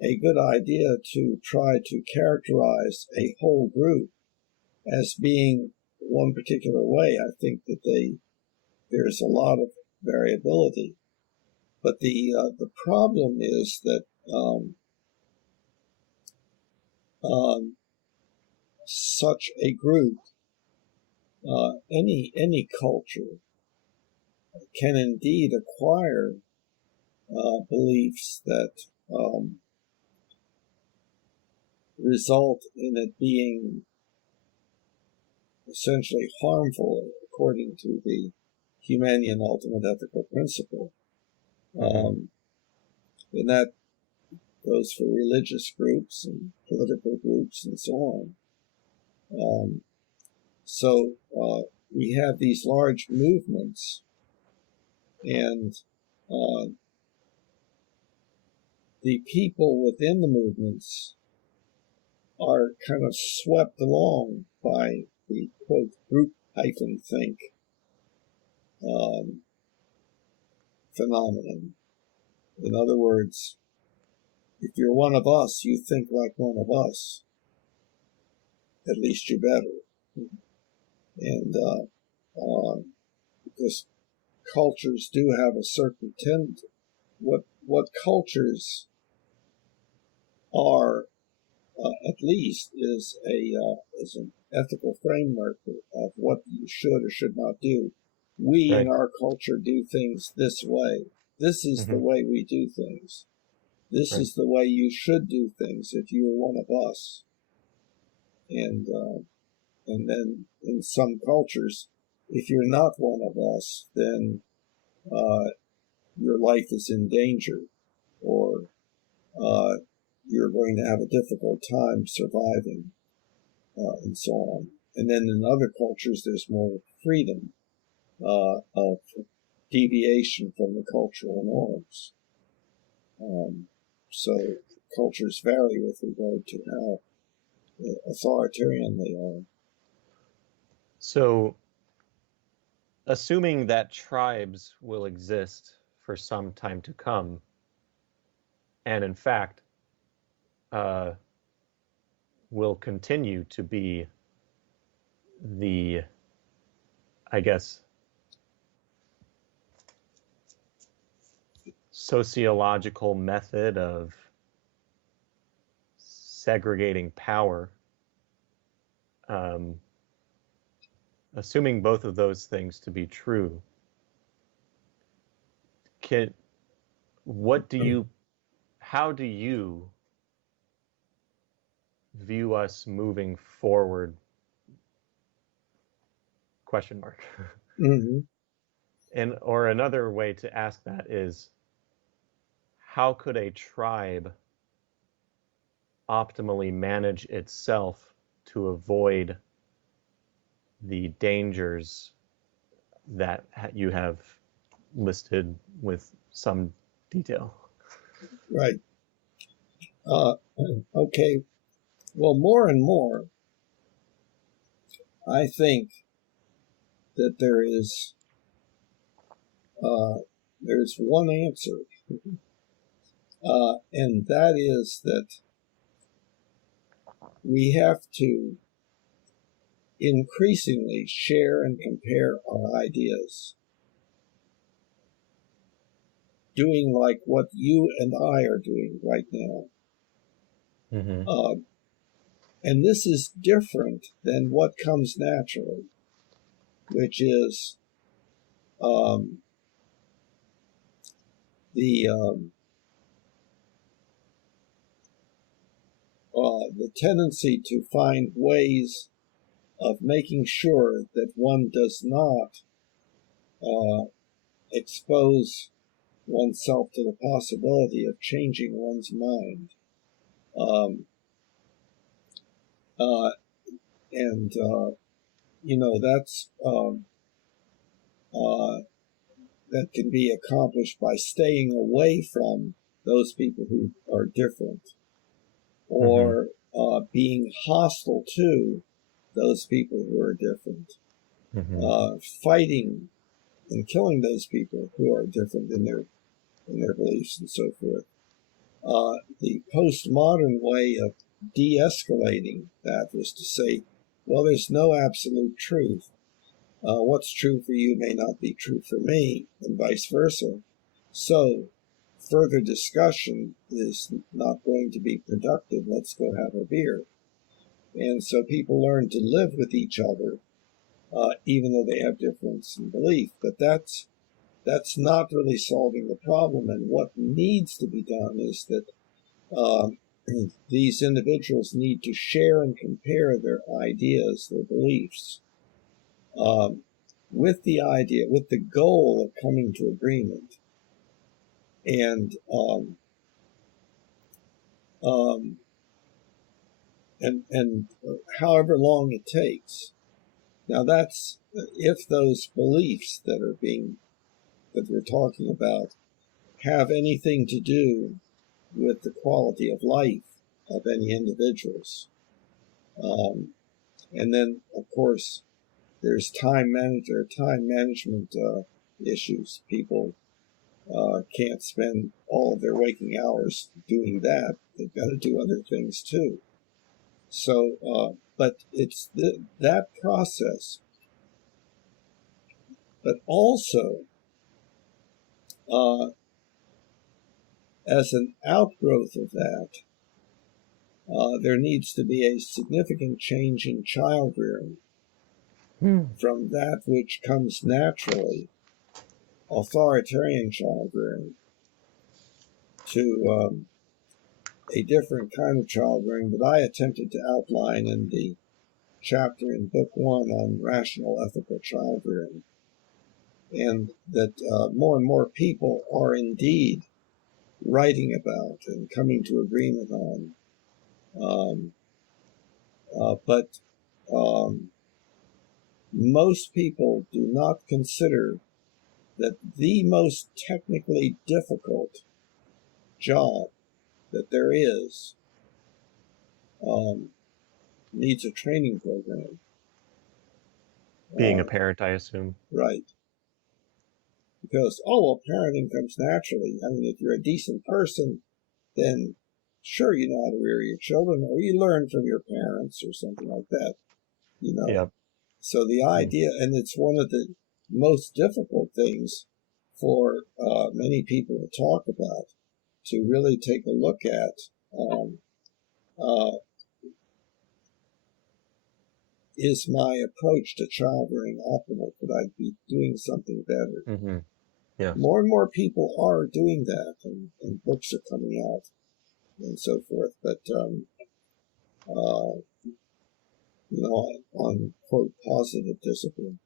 a good idea to try to characterize a whole group as being one particular way. I think that there's a lot of variability, but the problem is that such a group, any culture, can indeed acquire beliefs that result in it being essentially harmful according to the Humanian ultimate ethical principle. And that goes for religious groups and political groups and so on. So we have these large movements, and the people within the movements are kind of swept along by the quote group-think phenomenon. In other words, if you're one of us, you think like one of us. At least you're better. And because cultures do have a certain what cultures are at least is an ethical framework of what you should or should not do. We in our culture do things this way. This is the way we do things. This is the way you should do things if you were one of us. And then in some cultures, if you're not one of us, then your life is in danger, or you're going to have a difficult time surviving, and so on. And then in other cultures, there's more freedom of deviation from the cultural norms. So cultures vary with regard to how authoritarian they are. So, assuming that tribes will exist for some time to come, and in fact will continue to be the I guess, sociological method of segregating power, assuming both of those things to be true, how do you view us moving forward? Question mark. Mm-hmm. And or another way to ask that is, how could a tribe optimally manage itself to avoid the dangers that you have listed with some detail? Right. Okay. Well, more and more, I think that there's one answer, and that is that we have to increasingly share and compare our ideas, doing like what you and I are doing right now. Mm-hmm. And this is different than what comes naturally, which is the tendency to find ways of making sure that one does not expose oneself to the possibility of changing one's mind. And that's that can be accomplished by staying away from those people who are different, or being hostile to those people who are different, fighting and killing those people who are different in their beliefs and so forth. The postmodern way of de-escalating that was to say, well, there's no absolute truth. What's true for you may not be true for me, and vice versa. So further discussion is not going to be productive. Let's go have a beer. And so people learn to live with each other, even though they have difference in belief. But that's not really solving the problem. And what needs to be done is that these individuals need to share and compare their ideas, their beliefs, with the goal of coming to agreement. And however long it takes. Now that's if those beliefs that we're talking about have anything to do with the quality of life of any individuals. And then, of course, there's time management issues. People can't spend all of their waking hours doing that. They've got to do other things too. So, but it's that process. But also, as an outgrowth of that, there needs to be a significant change in child rearing from that which comes naturally, authoritarian child rearing, to a different kind of child rearing that I attempted to outline in the chapter in Book 1 on rational ethical child rearing. And that more and more people are indeed writing about and coming to agreement on. But most people do not consider that the most technically difficult job that there is needs a training program. Being a parent, I assume. Right. Because, parenting comes naturally. I mean, if you're a decent person, then sure, you know how to rear your children, or you learn from your parents or something like that, Yep. So the idea, and it's one of the most difficult things for many people to talk about, to really take a look at. Is my approach to child rearing optimal? Could I be doing something better? Mm-hmm. Yeah. More and more people are doing that, and books are coming out and so forth. But on quote positive discipline,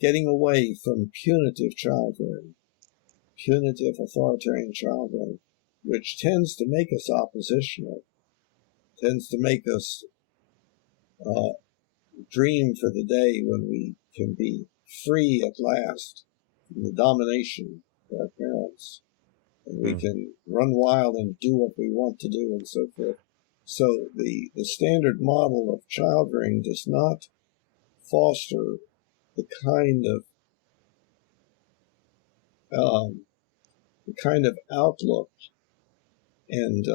getting away from punitive child rearing, punitive authoritarian child rearing, which tends to make us oppositional, tends to make us dream for the day when we can be free at last from the domination of our parents, and we can run wild and do what we want to do and so forth. So the standard model of child rearing does not foster the kind of outlook and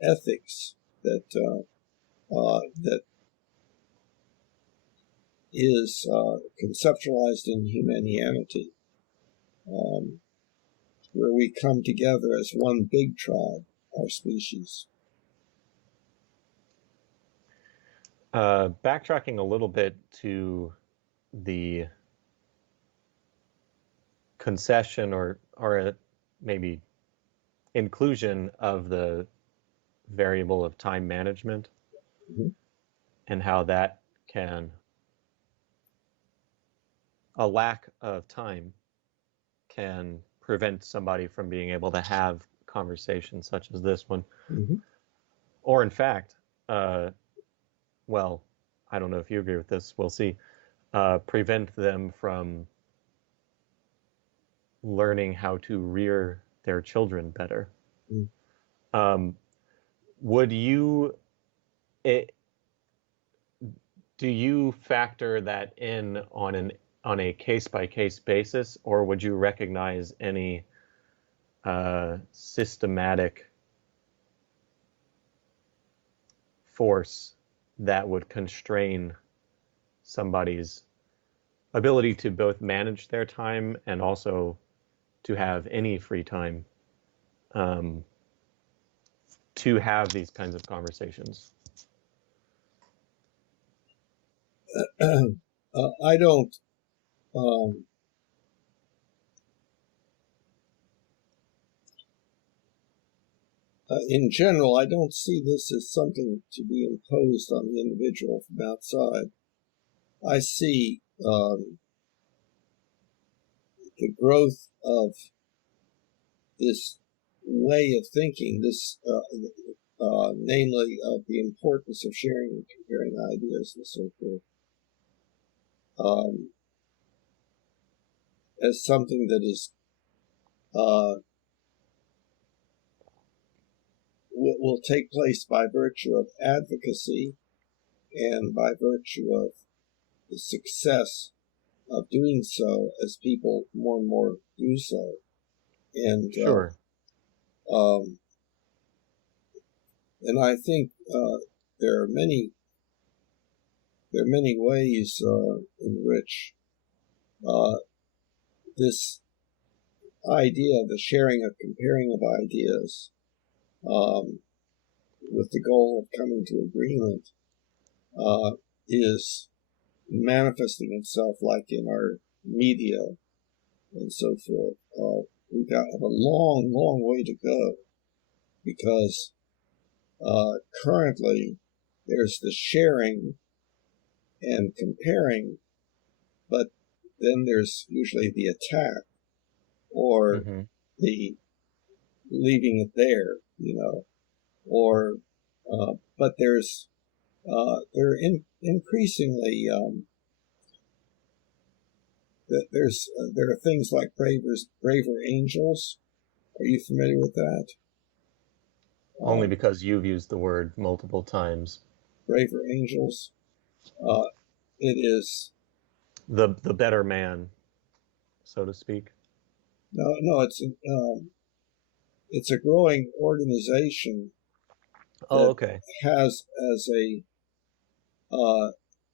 ethics that is conceptualized in Humanianity, where we come together as one big tribe, our species. Backtracking a little bit to the concession or maybe inclusion of the variable of time management, and how that can, a lack of time can prevent somebody from being able to have conversations such as this one. Or in fact, well, I don't know if you agree with this, we'll see, prevent them from learning how to rear their children better. Would you, do you factor that in on a case-by-case basis, or would you recognize any systematic force that would constrain somebody's ability to both manage their time and also to have any free time to have these kinds of conversations? I don't. In general, I don't see this as something to be imposed on the individual from outside. I see the growth of this way of thinking, this namely of the importance of sharing and comparing ideas and so forth, as something that is will take place by virtue of advocacy and by virtue of the success of doing so as people more and more do so. And sure. And I think there are many ways in which this idea, the sharing of comparing of ideas, with the goal of coming to agreement, is manifesting itself, like in our media and so forth. We've got a long way to go, because currently there's the sharing and comparing, but then there's usually the attack or the leaving it there, or but there are increasingly there are things like braver angels. Are you familiar with that? Only because you've used the word multiple times. Braver angels. It is the better man, so to speak. No, it's a growing organization. Oh, okay. Has as a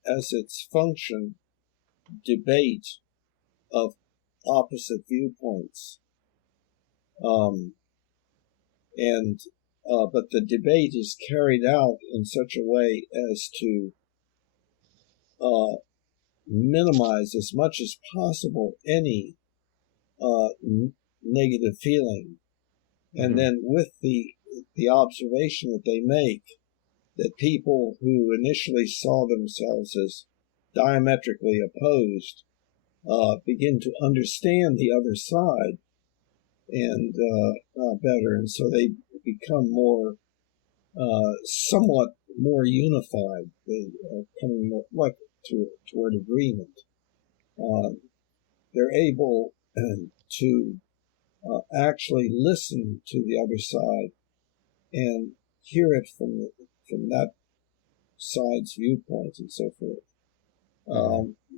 as its function, debate of opposite viewpoints. But the debate is carried out in such a way as to minimize as much as possible any negative feeling. And then with the observation that they make, that people who initially saw themselves as diametrically opposed begin to understand the other side and better, and so they become more, somewhat more unified. They are coming more like toward agreement. They're able to actually listen to the other side and hear it from that side's viewpoint and so forth.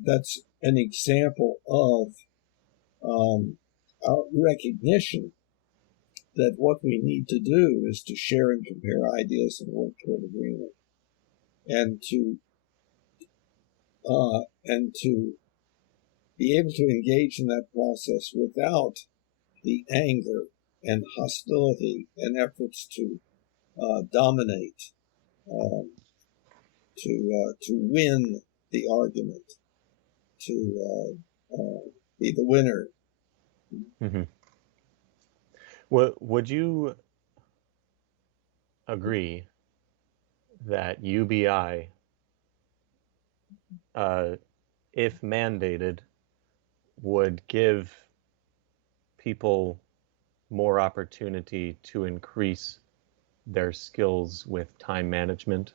That's an example of our recognition that what we need to do is to share and compare ideas and work toward agreement, and to be able to engage in that process without the anger and hostility and efforts to dominate, to win the argument, to be the winner. Would you agree that UBI, if mandated, would give people more opportunity to increase their skills with time management?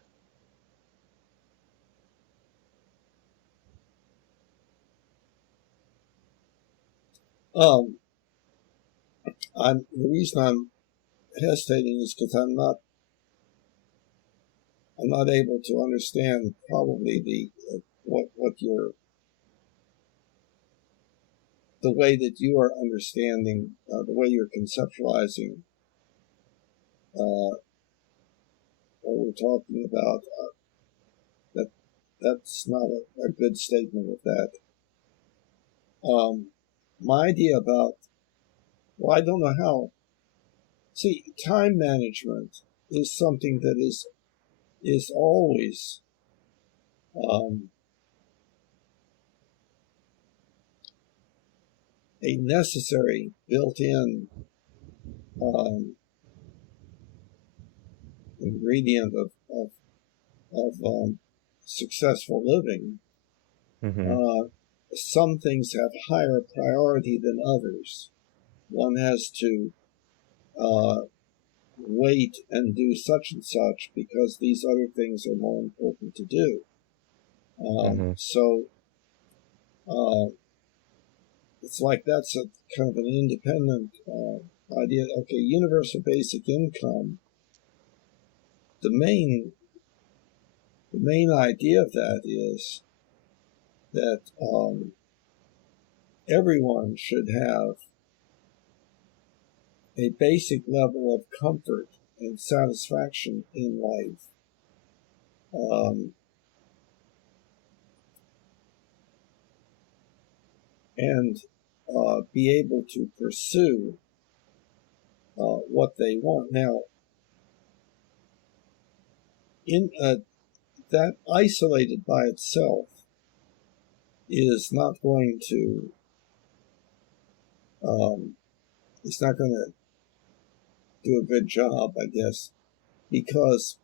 The reason I'm hesitating is because I'm not able to understand probably the way that you are understanding, the way you're conceptualizing what we're talking about. That's not a good statement of that. My idea about, well, I don't know how. See, time management is something that is always a necessary built-in ingredient of successful living. Some things have higher priority than others. One has to wait and do such and such because these other things are more important to do. So it's like that's a kind of an independent idea. Okay, universal basic income. The main idea of that is that everyone should have a basic level of comfort and satisfaction in life. And be able to pursue what they want. Now, in that isolated by itself is not going to it's not going to do a good job, I guess, because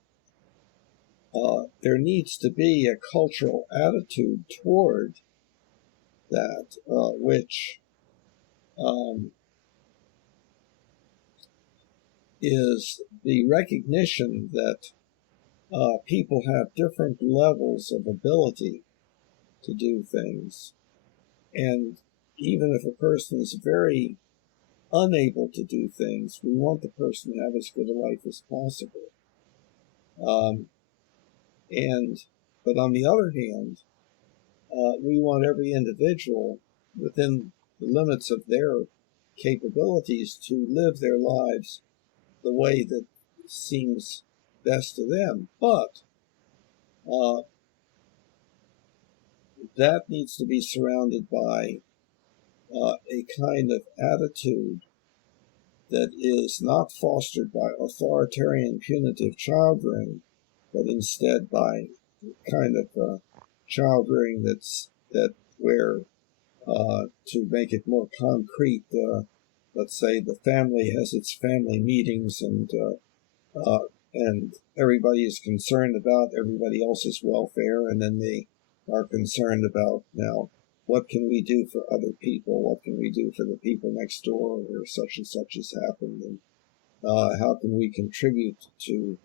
there needs to be a cultural attitude toward that, which is the recognition that people have different levels of ability to do things. And even if a person is very unable to do things, we want the person to have as good a life as possible. But on the other hand, we want every individual within the limits of their capabilities to live their lives the way that seems best to them. But that needs to be surrounded by a kind of attitude that is not fostered by authoritarian punitive child rearing, but instead by kind of child rearing that where to make it more concrete, let's say the family has its family meetings and everybody is concerned about everybody else's welfare, and then they are concerned about, now, what can we do for other people? What can we do for the people next door where such and such has happened? And how can we contribute to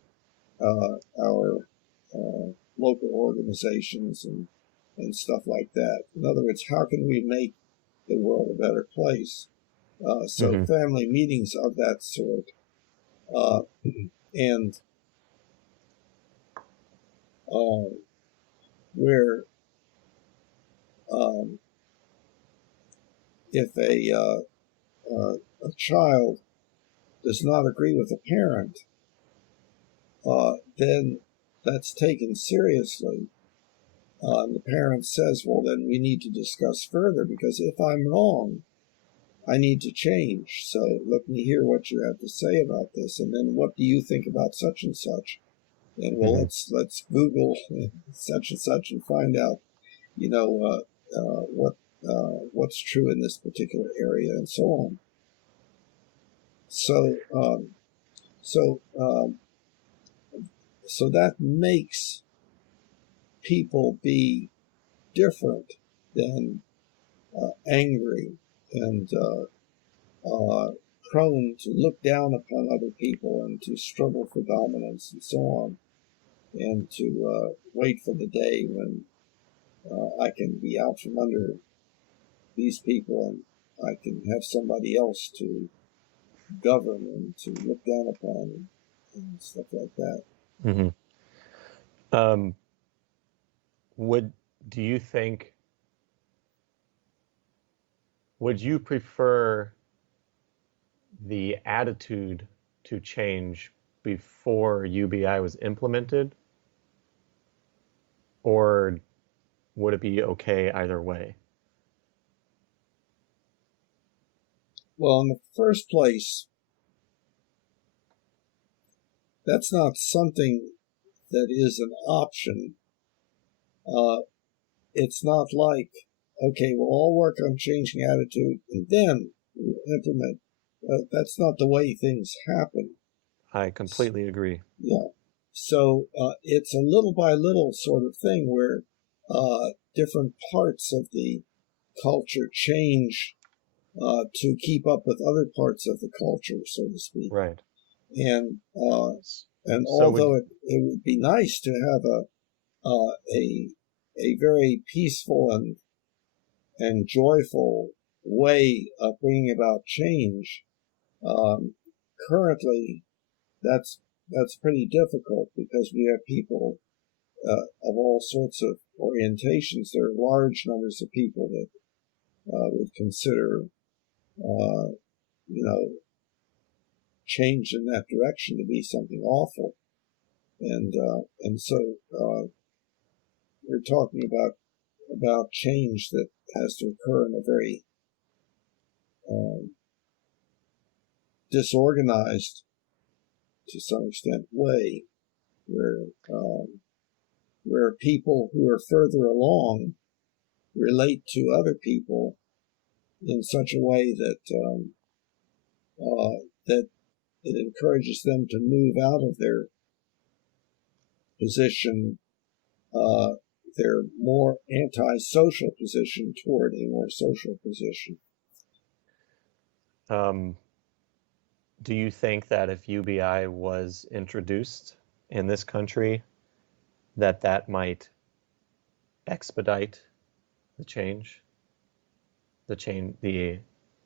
our local organizations and stuff like that? In other words, how can we make the world a better place? So family meetings of that sort, and where if a child does not agree with a parent, then that's taken seriously. And the parent says, well, then we need to discuss further, because if I'm wrong, I need to change. So let me hear what you have to say about this. And then what do you think about such and such? And well, let's Google such and such and find out, what's true in this particular area, and so on. So that makes people be different than angry and prone to look down upon other people and to struggle for dominance and so on, and to wait for the day when I can be out from under these people and I can have somebody else to govern and to look down upon and stuff like that. Would you prefer the attitude to change before UBI was implemented, or would it be okay either way? Well, in the first place, that's not something that is an option. It's not like, okay, we'll all work on changing attitude and then we'll implement. That's not the way things happen. I completely agree. Yeah. So it's a little by little sort of thing where different parts of the culture change to keep up with other parts of the culture, so to speak. Right. And although it would be nice to have a very peaceful and joyful way of bringing about change, currently that's pretty difficult, because we have people of all sorts of orientations. There are large numbers of people that would consider change in that direction to be something awful, and so we're talking about change that has to occur in a very disorganized, to some extent, way, where people who are further along relate to other people in such a way that that it encourages them to move out of their position, their more anti-social position, toward a more social position. Do you think that if UBI was introduced in this country, that might expedite the change, the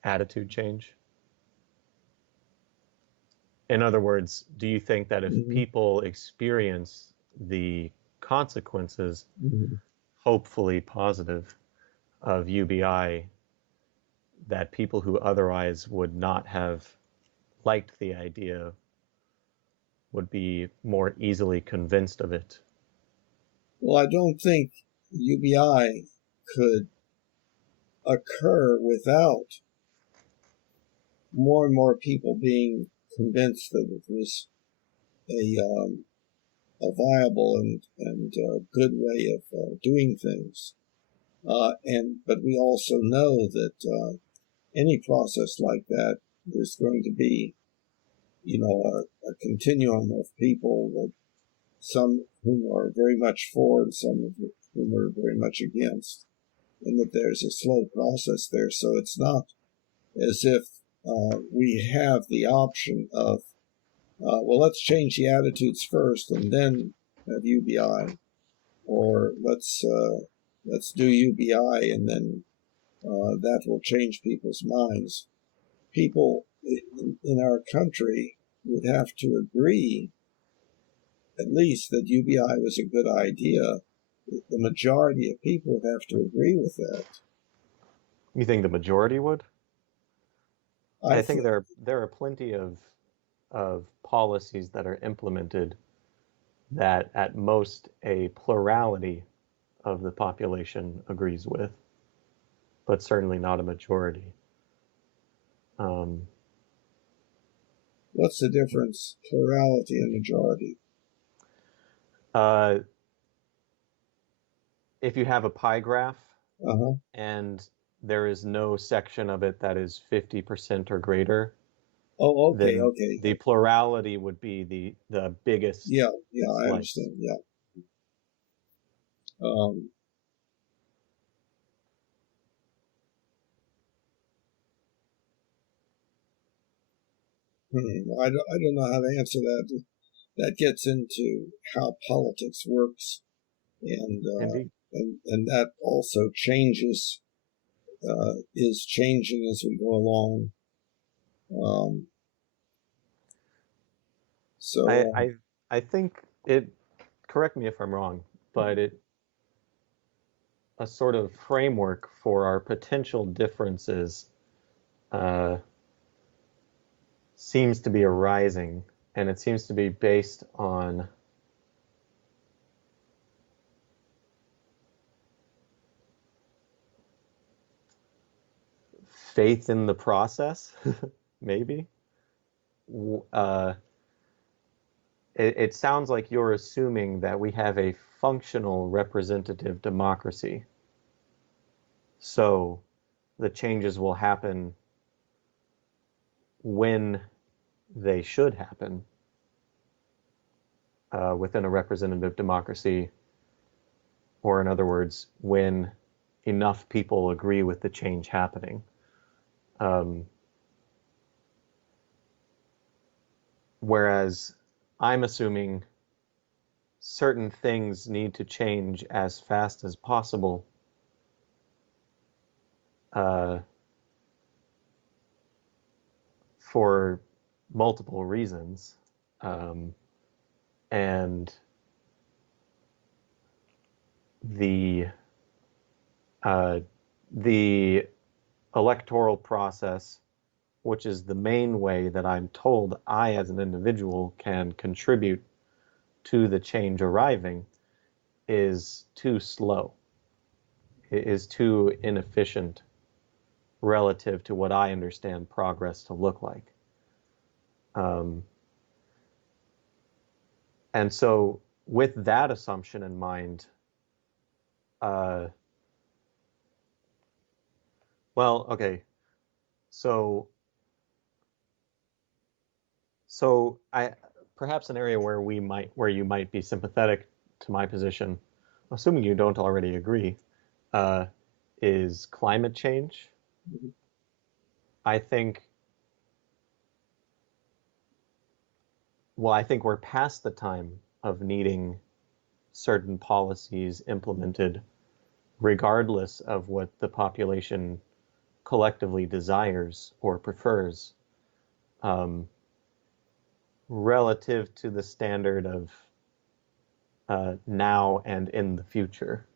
attitude change? In other words, do you think that if people experience the consequences, hopefully positive, of UBI, that people who otherwise would not have liked the idea would be more easily convinced of it? Well, I don't think UBI could occur without more and more people being convinced that it was a viable and good way of doing things. But we also know that any process like that, there's going to be, a continuum of people, that some whom are very much for and some of whom are very much against, and that there's a slow process there. So it's not as if we have the option of, well, let's change the attitudes first and then have UBI, or let's do UBI and then that will change people's minds. People in our country would have to agree, at least, that UBI was a good idea. The majority of people would have to agree with that. You think the majority would? I think there are plenty of policies that are implemented that at most a plurality of the population agrees with, but certainly not a majority. What's the difference, plurality and majority? If you have a pie graph and there is no section of it that is 50% or greater, then the plurality would be the biggest. Yeah, I understand. Yeah. I don't know how to answer that. That gets into how politics works, and that also changes, is changing as we go along. So I think it. Correct me if I'm wrong, but a sort of framework for our potential differences seems to be arising, and it seems to be based on faith in the process, maybe. It sounds like you're assuming that we have a functional representative democracy. So the changes will happen when they should happen within a representative democracy, or in other words, when enough people agree with the change happening. Whereas I'm assuming certain things need to change as fast as possible for multiple reasons. And the electoral process, which is the main way that I'm told I as an individual can contribute to the change arriving, is too slow. It is too inefficient relative to what I understand progress to look like. And so with that assumption in mind, well, okay, so perhaps an area where you might be sympathetic to my position, assuming you don't already agree, is climate change. I think we're past the time of needing certain policies implemented regardless of what the population collectively desires or prefers, relative to the standard of now and in the future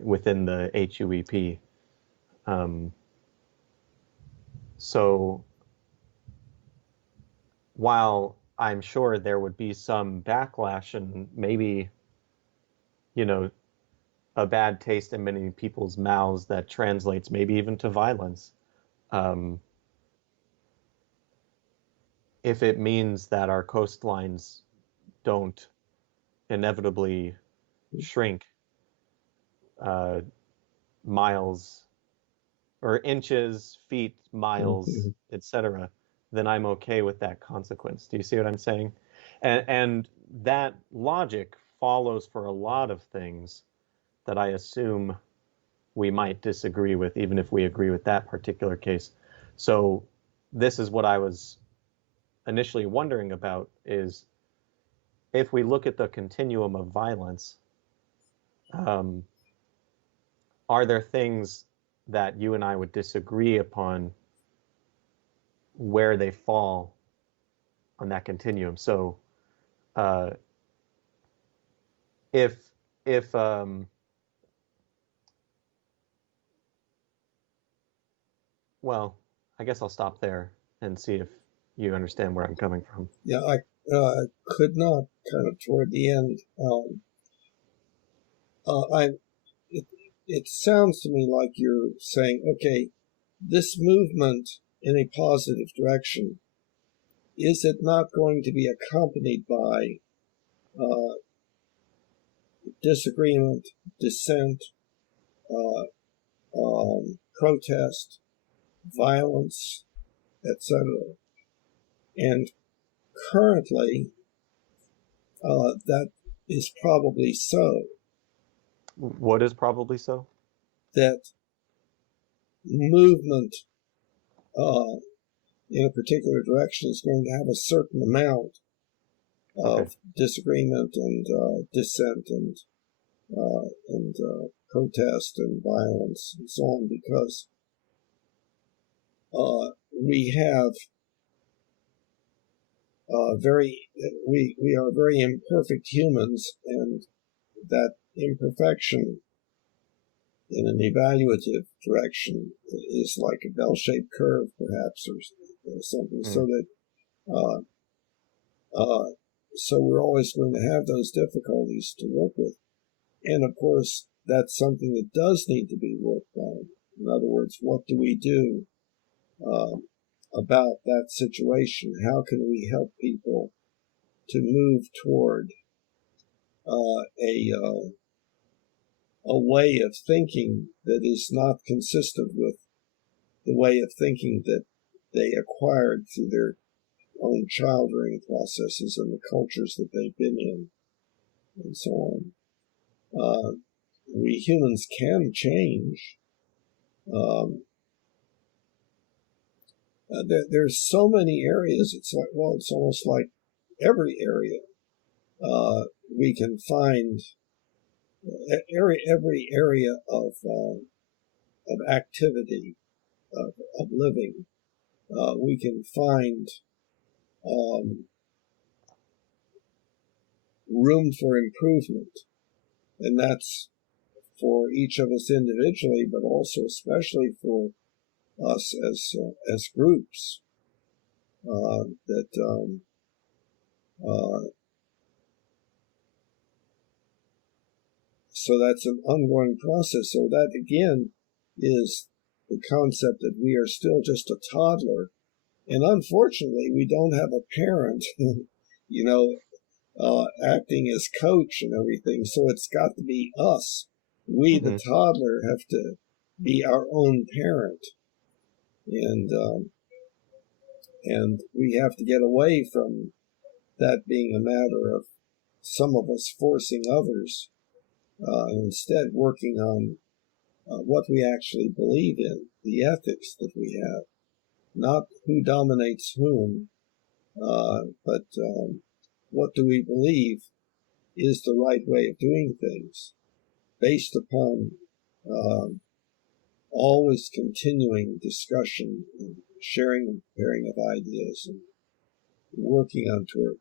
within the HUEP. So while I'm sure there would be some backlash and maybe, a bad taste in many people's mouths that translates maybe even to violence. If it means that our coastlines don't inevitably shrink miles or inches, feet, miles, etc., then I'm okay with that consequence. Do you see what I'm saying? And that logic follows for a lot of things that I assume we might disagree with, even if we agree with that particular case. So this is what I was initially wondering about, is if we look at the continuum of violence, are there things that you and I would disagree upon where they fall on that continuum? So if well, I guess I'll stop there and see if you understand where I'm coming from. Yeah, I could not, kind of toward the end. It sounds to me like you're saying, okay, this movement in a positive direction, is it not going to be accompanied by disagreement, dissent, protest, violence, etc.? And currently, that is probably so. What is probably so? That movement in a particular direction is going to have a certain amount of disagreement and dissent and protest and violence and so on, because we have we are very imperfect humans, and that imperfection in an evaluative direction is like a bell-shaped curve, perhaps, or something, so that so we're always going to have those difficulties to work with. And of course, that's something that does need to be worked on. In other words, what do we do about that situation? How can we help people to move toward a way of thinking that is not consistent with the way of thinking that they acquired through their own child rearing processes and the cultures that they've been in, and so on. We humans can change. There's so many areas. It's like, well, it's almost like every area we can find. Every area of activity, of living, we can find room for improvement, and that's for each of us individually, but also especially for us as groups. So that's an ongoing process. So that again is the concept that we are still just a toddler, and unfortunately, we don't have a parent, acting as coach and everything. So it's got to be us. We, the toddler, have to be our own parent, and we have to get away from that being a matter of some of us forcing others, and instead working on what we actually believe in, the ethics that we have, not who dominates whom, but what do we believe is the right way of doing things, based upon always continuing discussion and sharing and pairing of ideas, and working toward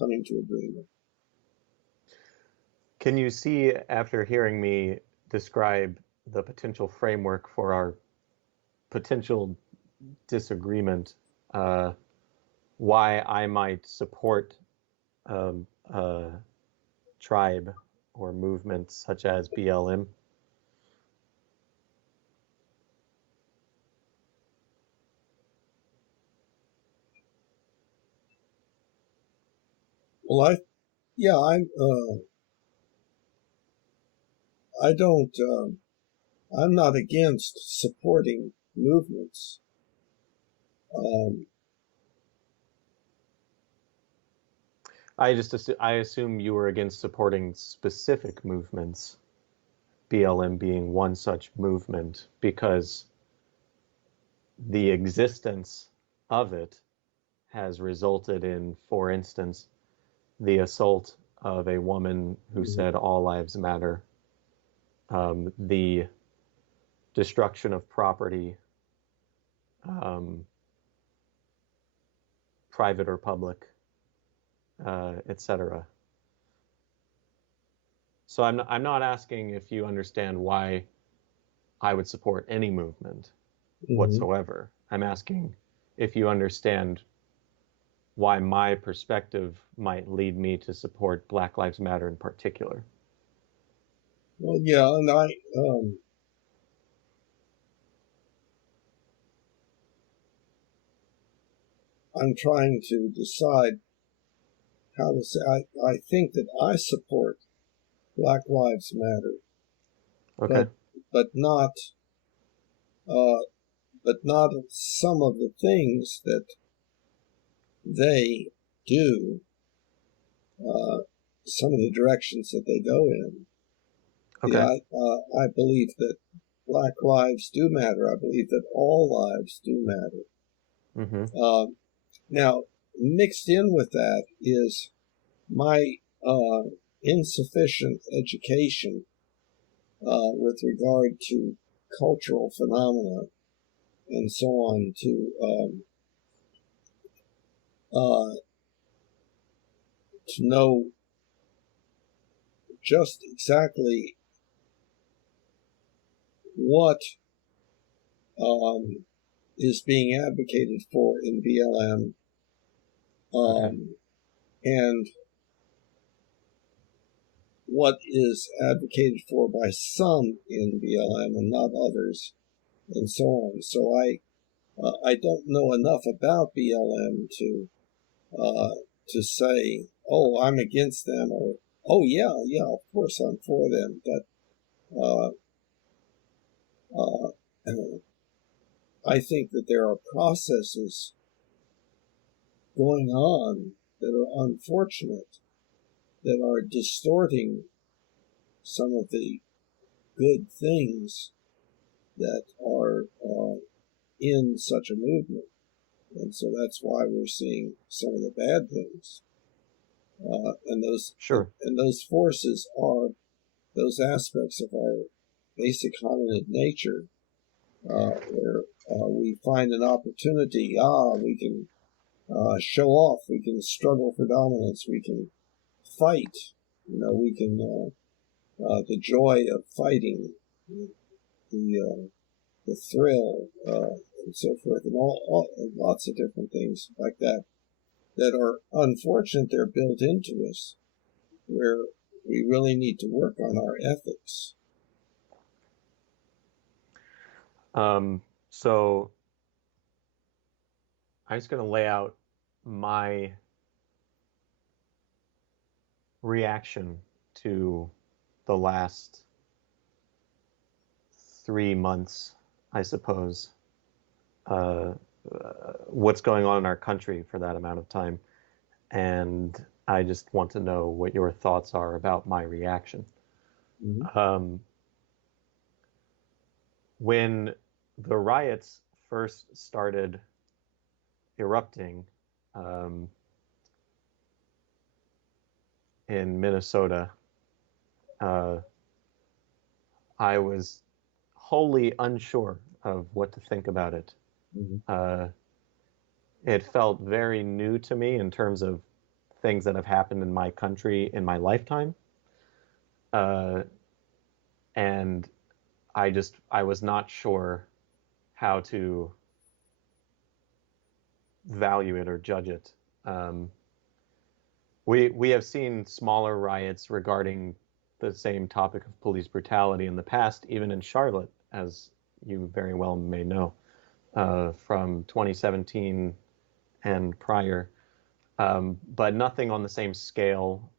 coming to agreement. Can you see, after hearing me describe the potential framework for our potential disagreement, why I might support a tribe or movements such as BLM? Well, I don't, I'm not against supporting movements. I assume you were against supporting specific movements, BLM being one such movement, because the existence of it has resulted in, for instance, the assault of a woman who said all lives matter, the destruction of property, private or public, etc. So I'm not asking if you understand why I would support any movement whatsoever. I'm asking if you understand why my perspective might lead me to support Black Lives Matter in particular. Well, yeah, and I'm trying to decide how to say. I think that I support Black Lives Matter, Okay. but not some of the things that they do, some of the directions that they go in. Okay. Yeah, I believe that Black lives do matter. I believe that all lives do matter. Now, mixed in with that is my insufficient education with regard to cultural phenomena and so on to know just exactly what is being advocated for in BLM, and what is advocated for by some in BLM and not others, and so on. So I don't know enough about BLM to say, oh, I'm against them, or oh yeah, of course I'm for them. But I think that there are processes going on that are unfortunate, that are distorting some of the good things that are in such a movement. And so that's why we're seeing some of the bad things. And those forces are those aspects of our basic hominid nature, where we find an opportunity. We can show off. We can struggle for dominance. We can fight. We can the joy of fighting, the thrill, and so forth, and all lots of different things like that are unfortunate. They're built into us, where we really need to work on our ethics. So I'm just going to lay out my reaction to the last 3 months, I suppose, what's going on in our country for that amount of time. And I just want to know what your thoughts are about my reaction. When the riots first started erupting in Minnesota, I was wholly unsure of what to think about it. It felt very new to me in terms of things that have happened in my country in my lifetime. And I was not sure how to value it or judge it. We have seen smaller riots regarding the same topic of police brutality in the past, even in Charlotte, as you very well may know, from 2017 and prior, but nothing on the same scale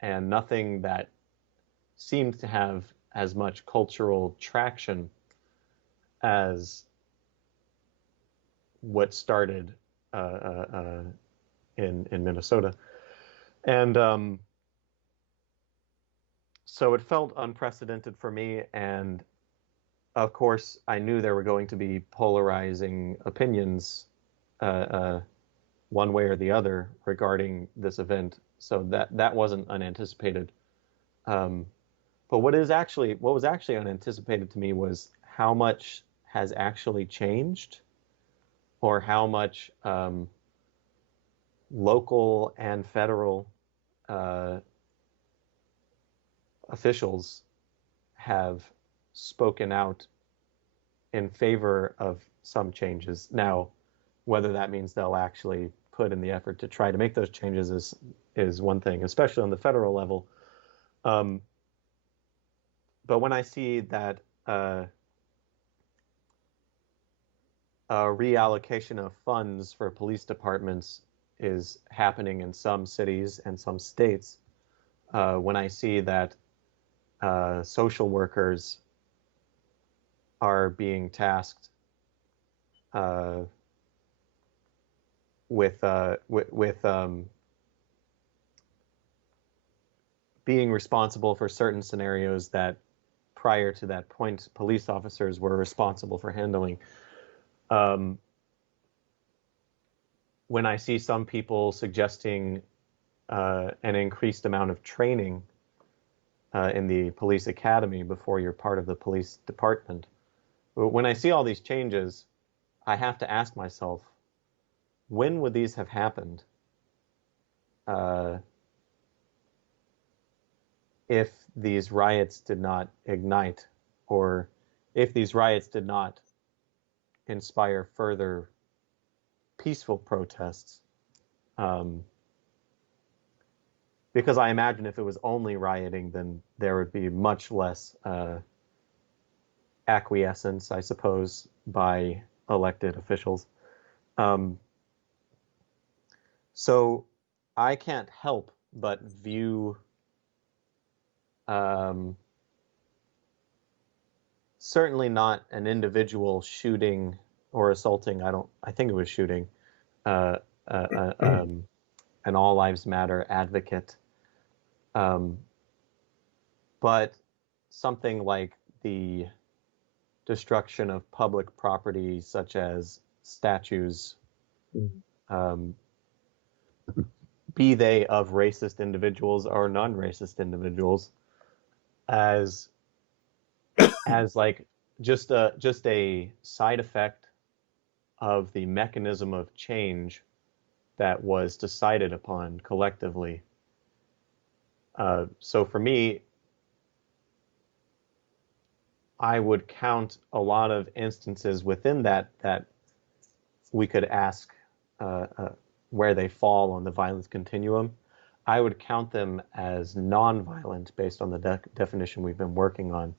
and nothing that seemed to have as much cultural traction as what started in Minnesota. And so it felt unprecedented for me, and of course I knew there were going to be polarizing opinions one way or the other regarding this event, so that wasn't unanticipated. But what was actually unanticipated to me was how much has actually changed, or how much local and federal officials have spoken out in favor of some changes. Now, whether that means they'll actually put in the effort to try to make those changes is one thing, especially on the federal level. But when I see that a reallocation of funds for police departments is happening in some cities and some states, when I see that social workers are being tasked with being responsible for certain scenarios that prior to that point police officers were responsible for handling. When I see some people suggesting an increased amount of training in the police academy before you're part of the police department, when I see all these changes, I have to ask myself, when would these have happened if these riots did not ignite, or if these riots did not inspire further peaceful protests? Because I imagine if it was only rioting, then there would be much less acquiescence, I suppose, by elected officials. So I can't help but view certainly not an individual shooting or assaulting. I think it was shooting an All Lives Matter advocate, but something like the destruction of public property, such as statues, be they of racist individuals or non-racist individuals, as like just a side effect of the mechanism of change that was decided upon collectively. So for me, I would count a lot of instances within that we could ask where they fall on the violence continuum. I would count them as non-violent based on the definition we've been working on,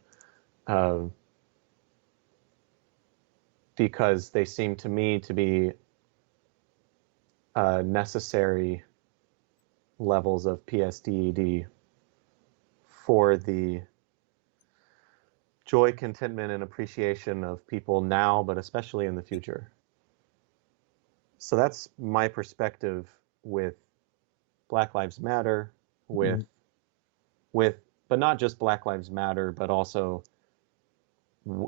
because they seem to me to be necessary levels of PSDED for the joy, contentment, and appreciation of people now, but especially in the future. So that's my perspective with Black Lives Matter, with but not just Black Lives Matter, but also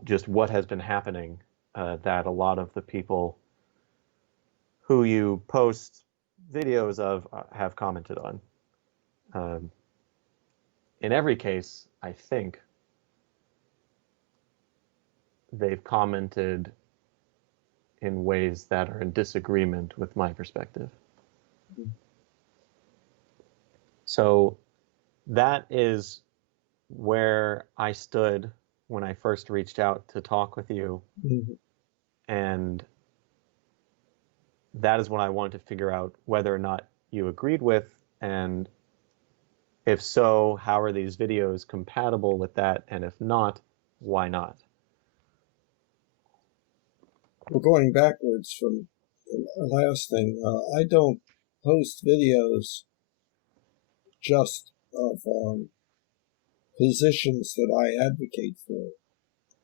just what has been happening, that a lot of the people who you post videos of have commented on. In every case, I think they've commented in ways that are in disagreement with my perspective. So that is where I stood when I first reached out to talk with you. And that is what I wanted to figure out whether or not you agreed with, and If so, how are these videos compatible with that? And if not, why not? Well, going backwards from the last thing, I don't post videos just of positions that I advocate for.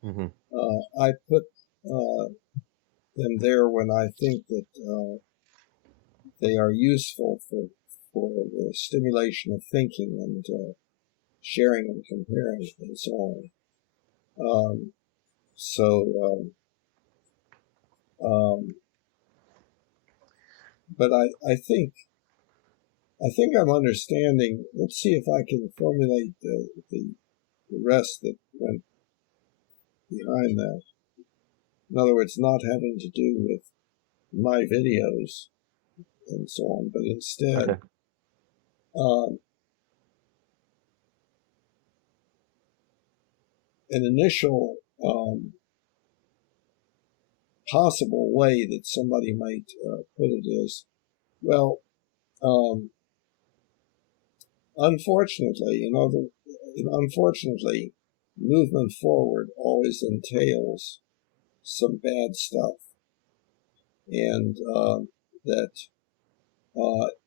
Mm-hmm. I put them there when I think that they are useful for the stimulation of thinking and sharing and comparing and so on. But I think I'm understanding. Let's see if I can formulate the rest that went behind that. In other words, not having to do with my videos and so on, but instead Okay. An initial possible way that somebody might put it is, well, unfortunately, movement forward always entails some bad stuff, and that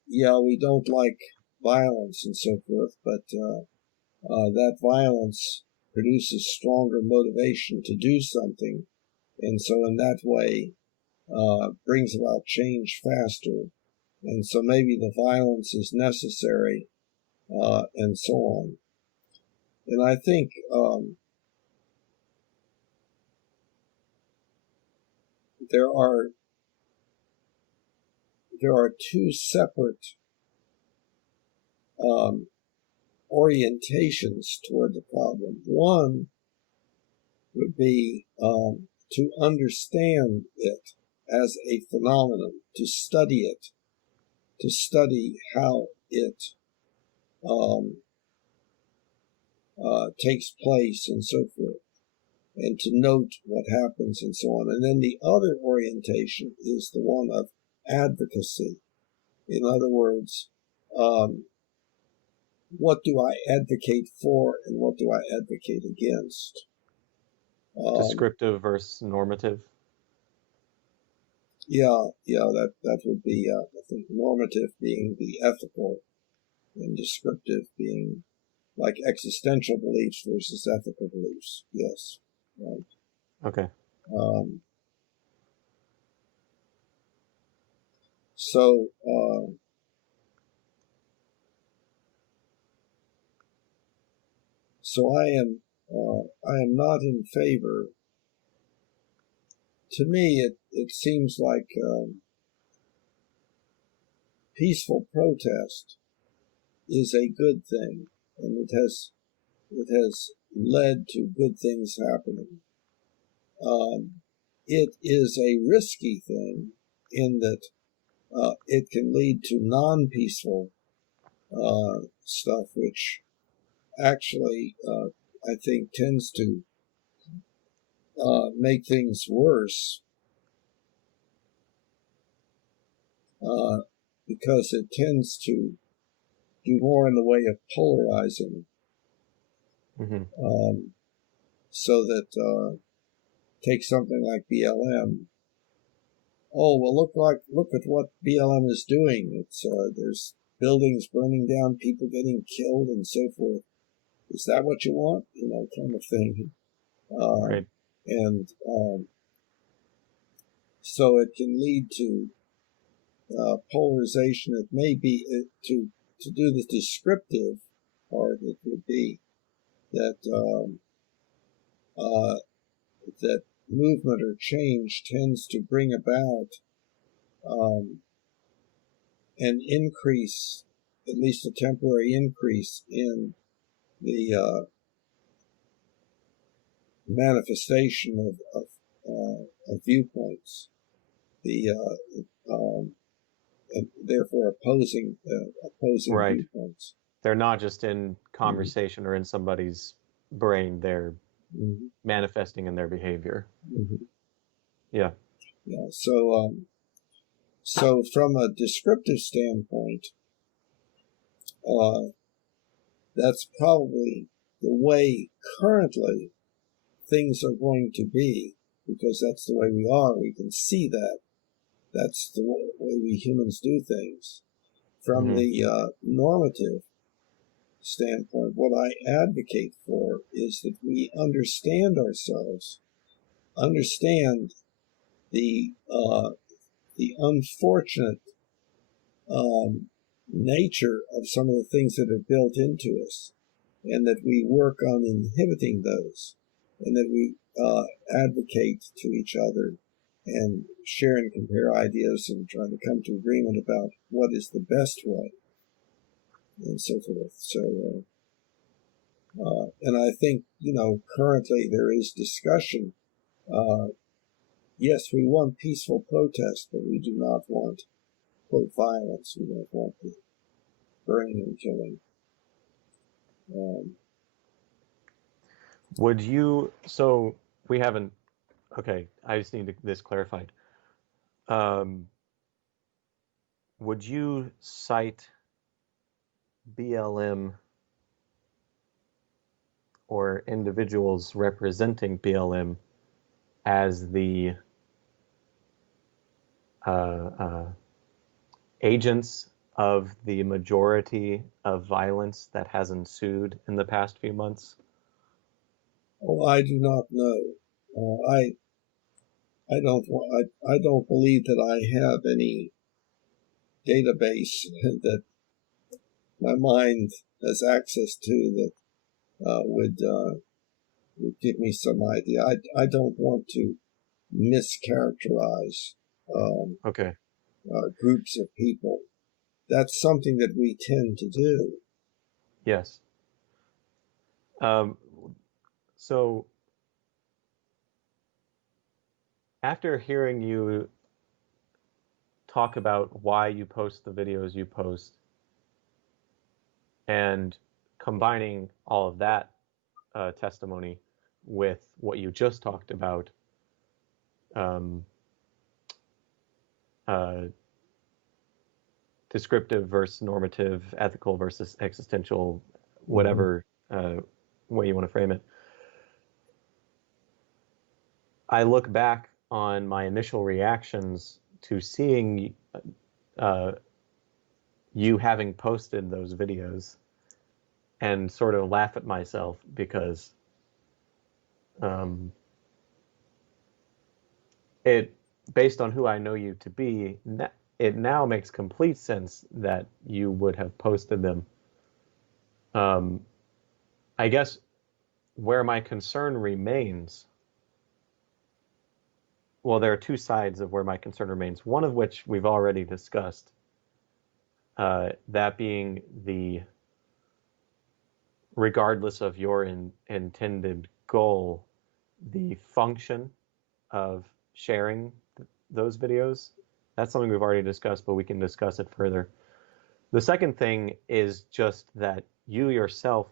yeah, we don't like violence and so forth, but that violence produces stronger motivation to do something, and so in that way brings about change faster, and so maybe the violence is necessary, and so on. And I think there are two separate orientations toward the problem. One would be to understand it as a phenomenon, to study it, to study how it takes place and so forth, and to note what happens and so on. And then the other orientation is the one of advocacy. In other words, what do I advocate for and what do I advocate against? Descriptive versus normative. Yeah, that would be, I think, normative being the ethical, and descriptive being like existential beliefs versus ethical beliefs. Yes, right. Okay. So I am not in favor. To me, it seems like peaceful protest is a good thing, and it has led to good things happening. It is a risky thing in that it can lead to non-peaceful stuff, which actually I think tends to make things worse, because it tends to do more in the way of polarizing, Mm-hmm. so that take something like BLM. Oh well, look at what BLM is doing. It's there's buildings burning down, people getting killed, and so forth. Is that what you want? Kind of thing. Right. And so it can lead to polarization. It may be to do the descriptive part. It would be that that movement or change tends to bring about an increase, at least a temporary increase, in the manifestation of viewpoints, and therefore opposing Right. viewpoints. They're not just in conversation or in somebody's brain. They're Mm-hmm. manifesting in their behavior. Mm-hmm. Yeah. Yeah. So from a descriptive standpoint, that's probably the way currently things are going to be, because that's the way we are. We can see that. That's the way we humans do things. From the normative standpoint, what I advocate for is that we understand ourselves, understand the unfortunate nature of some of the things that are built into us, and that we work on inhibiting those, and that we advocate to each other and share and compare ideas and try to come to agreement about what is the best way, and so forth. So, and I think, currently there is discussion. Yes, we want peaceful protest, but we do not want, quote, violence. We don't want the burning and killing. Would you, so we haven't, okay, I just need this clarified. Would you cite BLM or individuals representing BLM as the agents of the majority of violence that has ensued in the past few months? Oh, I do not know. I don't believe that I have any database that my mind has access to that would give me some idea. I don't want to mischaracterize Okay. groups of people. That's something that we tend to do. Yes. So after hearing you talk about why you post the videos you post and combining all of that testimony with what you just talked about, descriptive versus normative, ethical versus existential, whatever way you want to frame it, I look back on my initial reactions to seeing you having posted those videos and sort of laugh at myself because it, based on who I know you to be, it now makes complete sense that you would have posted them. I guess where my concern remains, well, there are two sides of where my concern remains, one of which we've already discussed, that being the, regardless of your intended goal, the function of sharing those videos. That's something we've already discussed, but we can discuss it further. The second thing is just that you yourself,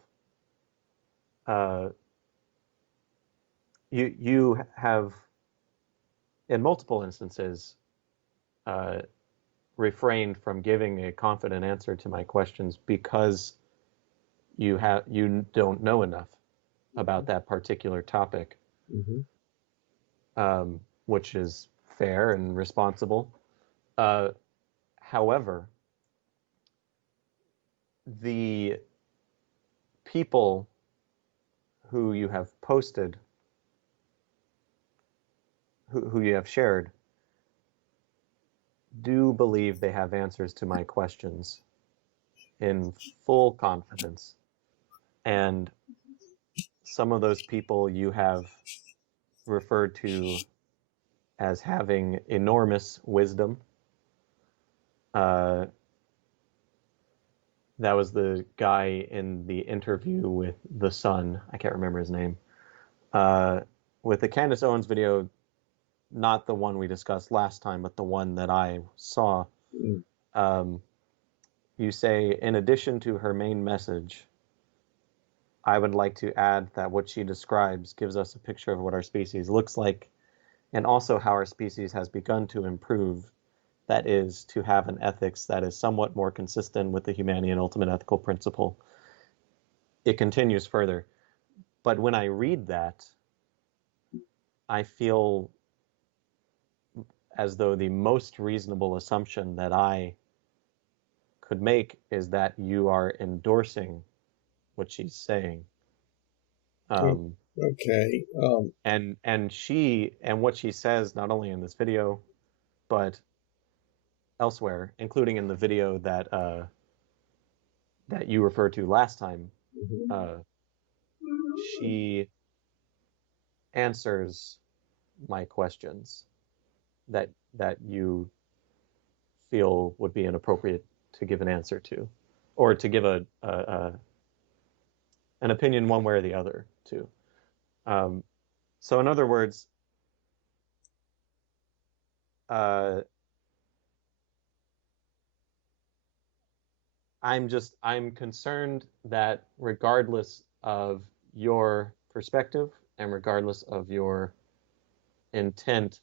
you have, in multiple instances, refrained from giving a confident answer to my questions because you don't know enough about that particular topic, which is fair and responsible. However, the people who you have posted, who you have shared, do believe they have answers to my questions in full confidence. And some of those people you have referred to as having enormous wisdom. That was the guy in the interview with The Sun. I can't remember his name. With the Candace Owens video, not the one we discussed last time, but the one that I saw, you say, in addition to her main message, I would like to add that what she describes gives us a picture of what our species looks like, and also how our species has begun to improve, that is, to have an ethics that is somewhat more consistent with the humanity and ultimate ethical principle. it continues further. But when I read that, I feel as though the most reasonable assumption that I could make is that you are endorsing what she's saying. Okay. And what she says, not only in this video, but elsewhere, including in the video that that you referred to last time, she answers my questions that you feel would be inappropriate to give an answer to, or to give an opinion one way or the other to. So in other words, I'm concerned that regardless of your perspective and regardless of your intent,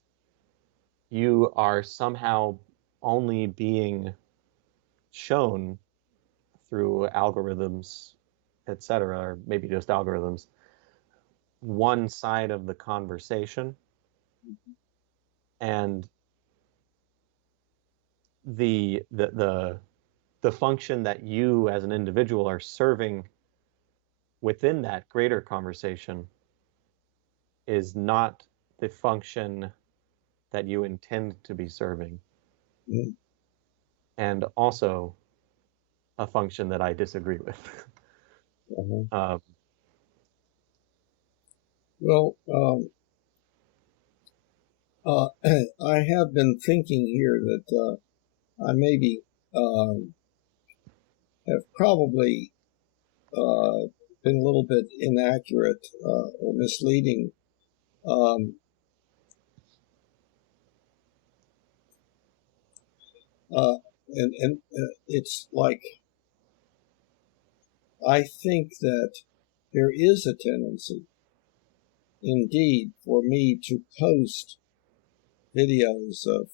you are somehow only being shown through algorithms, etc., or maybe just algorithms, one side of the conversation, and the function that you as an individual are serving within that greater conversation is not the function that you intend to be serving. Mm-hmm. And also a function that I disagree with. I have been thinking here that I maybe have probably been a little bit inaccurate or misleading. And it's like, I think that there is a tendency, indeed, for me to post videos of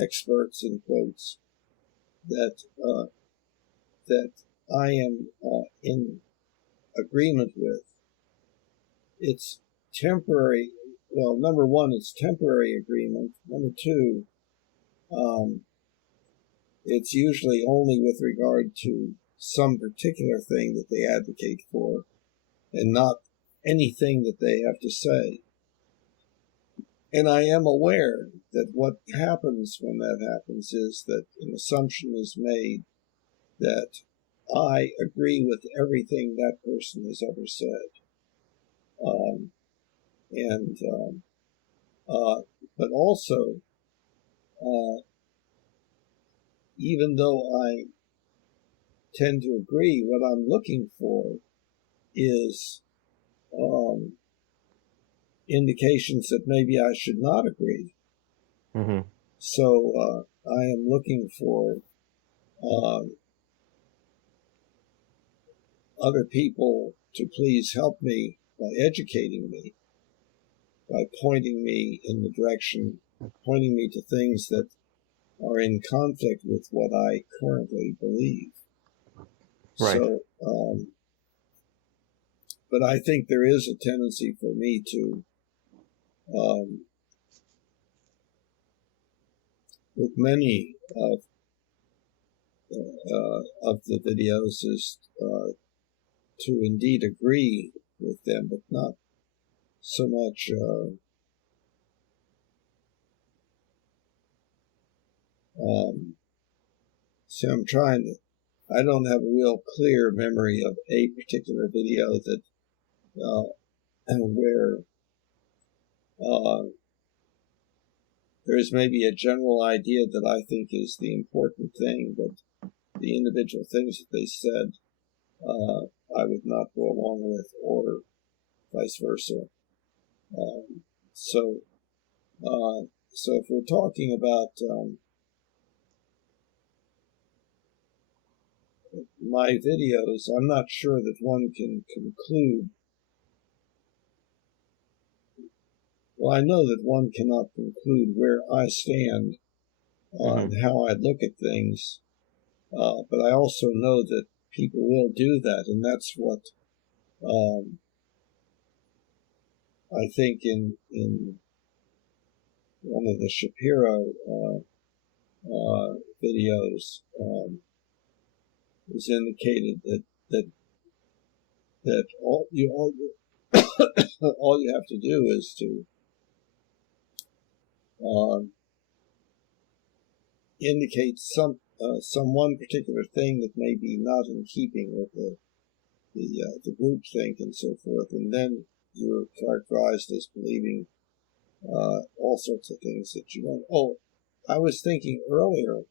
experts, in quotes, that I am in agreement with. It's temporary. Well, number one, it's temporary agreement. Number two, it's usually only with regard to some particular thing that they advocate for, and not anything that they have to say. And I am aware that what happens when that happens is that an assumption is made that I agree with everything that person has ever said. But also, even though I tend to agree, what I'm looking for is indications that maybe I should not agree. Mm-hmm. So I am looking for other people to please help me by educating me, by pointing me in the direction, pointing me to things that are in conflict with what I currently believe. Right. So, but I think there is a tendency for me to, with many of the videos, is to indeed agree with them, but not so much see, I don't have a real clear memory of a particular video that where there's maybe a general idea that I think is the important thing, but the individual things that they said I would not go along with, or vice versa. So if we're talking about my videos, I'm not sure that one can conclude. Well, I know that one cannot conclude where I stand on how I look at things, but I also know that people will do that, and that's what I think in one of the Shapiro videos is indicated that all you have to do is to indicate some one particular thing that may be not in keeping with the group think and so forth, and then you're characterized as believing all sorts of things that you don't. Oh, I was thinking earlier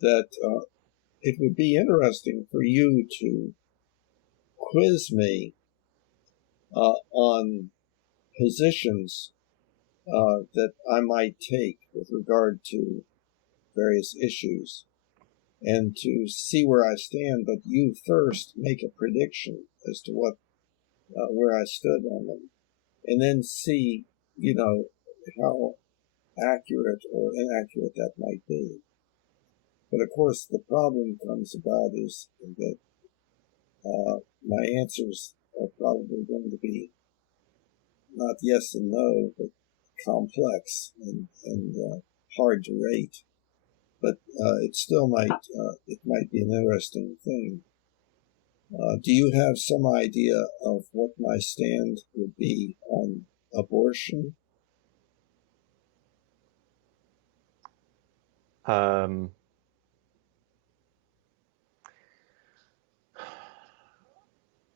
that it would be interesting for you to quiz me on positions that I might take with regard to various issues, and to see where I stand, but you first make a prediction as to what where I stood on them, and then see, how accurate or inaccurate that might be. But of course, the problem comes about is that my answers are probably going to be not yes and no, but complex and hard to rate. But it still might be an interesting thing. Do you have some idea of what my stand would be on abortion?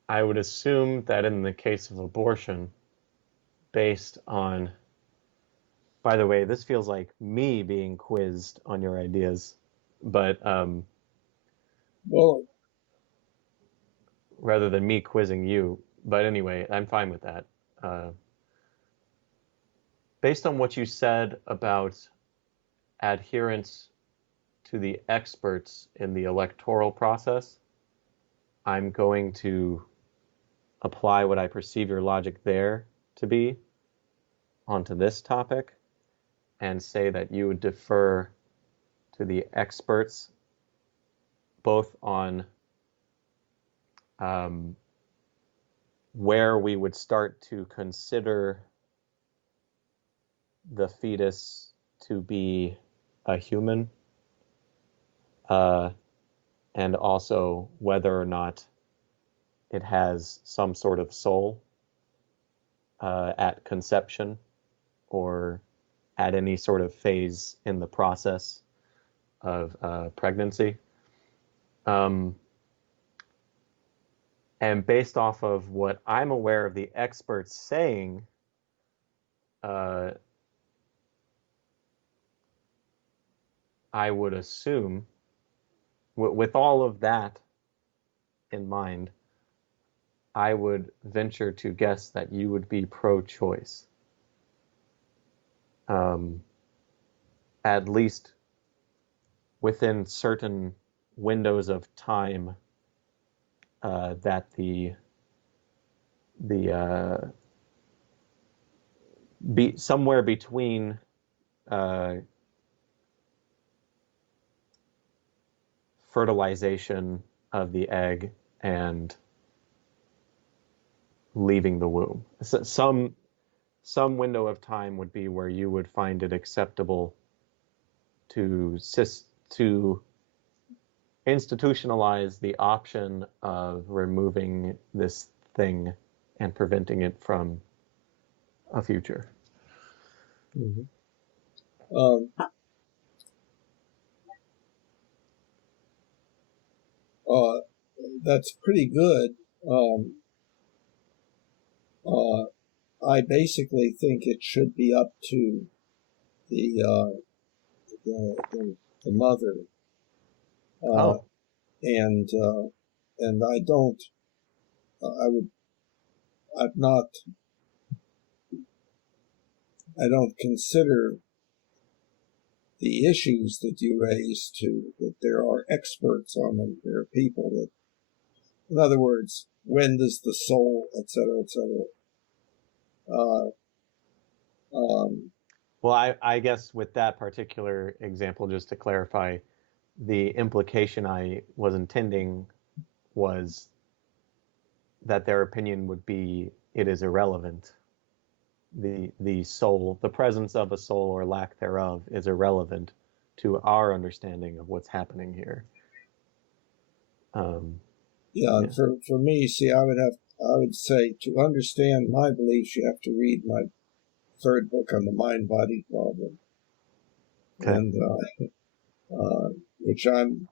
I would assume that in the case of abortion, based on, by the way, this feels like me being quizzed on your ideas, but Well, rather than me quizzing you. But anyway, I'm fine with that. Based on what you said about adherence to the experts in the electoral process, I'm going to apply what I perceive your logic there to be onto this topic and say that you would defer to the experts both on where we would start to consider the fetus to be a human, and also whether or not it has some sort of soul at conception or at any sort of phase in the process of pregnancy. And based off of what I'm aware of the experts saying, I would assume, with all of that in mind, I would venture to guess that you would be pro-choice. At least within certain windows of time that be somewhere between fertilization of the egg and leaving the womb. So some window of time would be where you would find it acceptable to institutionalize the option of removing this thing and preventing it from a future. Mm-hmm. That's pretty good. I basically think it should be up to the mother, and I don't. I don't consider the issues that you raise that there are experts on them. There are people that, in other words, when does the soul, etc., etc. Well, I guess with that particular example, just to clarify, the implication I was intending was that their opinion would be it is irrelevant. The soul, the presence of a soul or lack thereof is irrelevant to our understanding of what's happening here. Yeah. For me, see, I would say to understand my beliefs, you have to read my third book on the mind-body problem, Okay. and which I'm,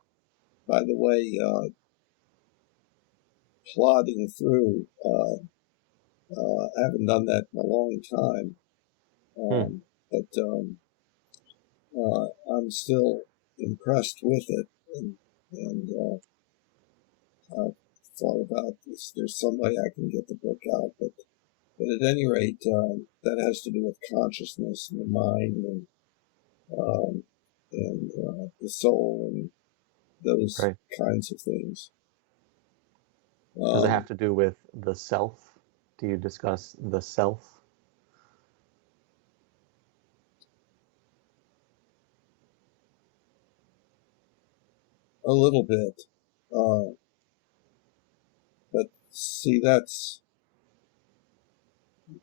by the way, plodding through. I haven't done that in a long time, but I'm still impressed with it, and I've thought about this. There's some way I can get the book out, but at any rate, that has to do with consciousness and the mind and the soul and those Right. kinds of things. Does it have to do with the self? Do you discuss the self? A little bit. But see, that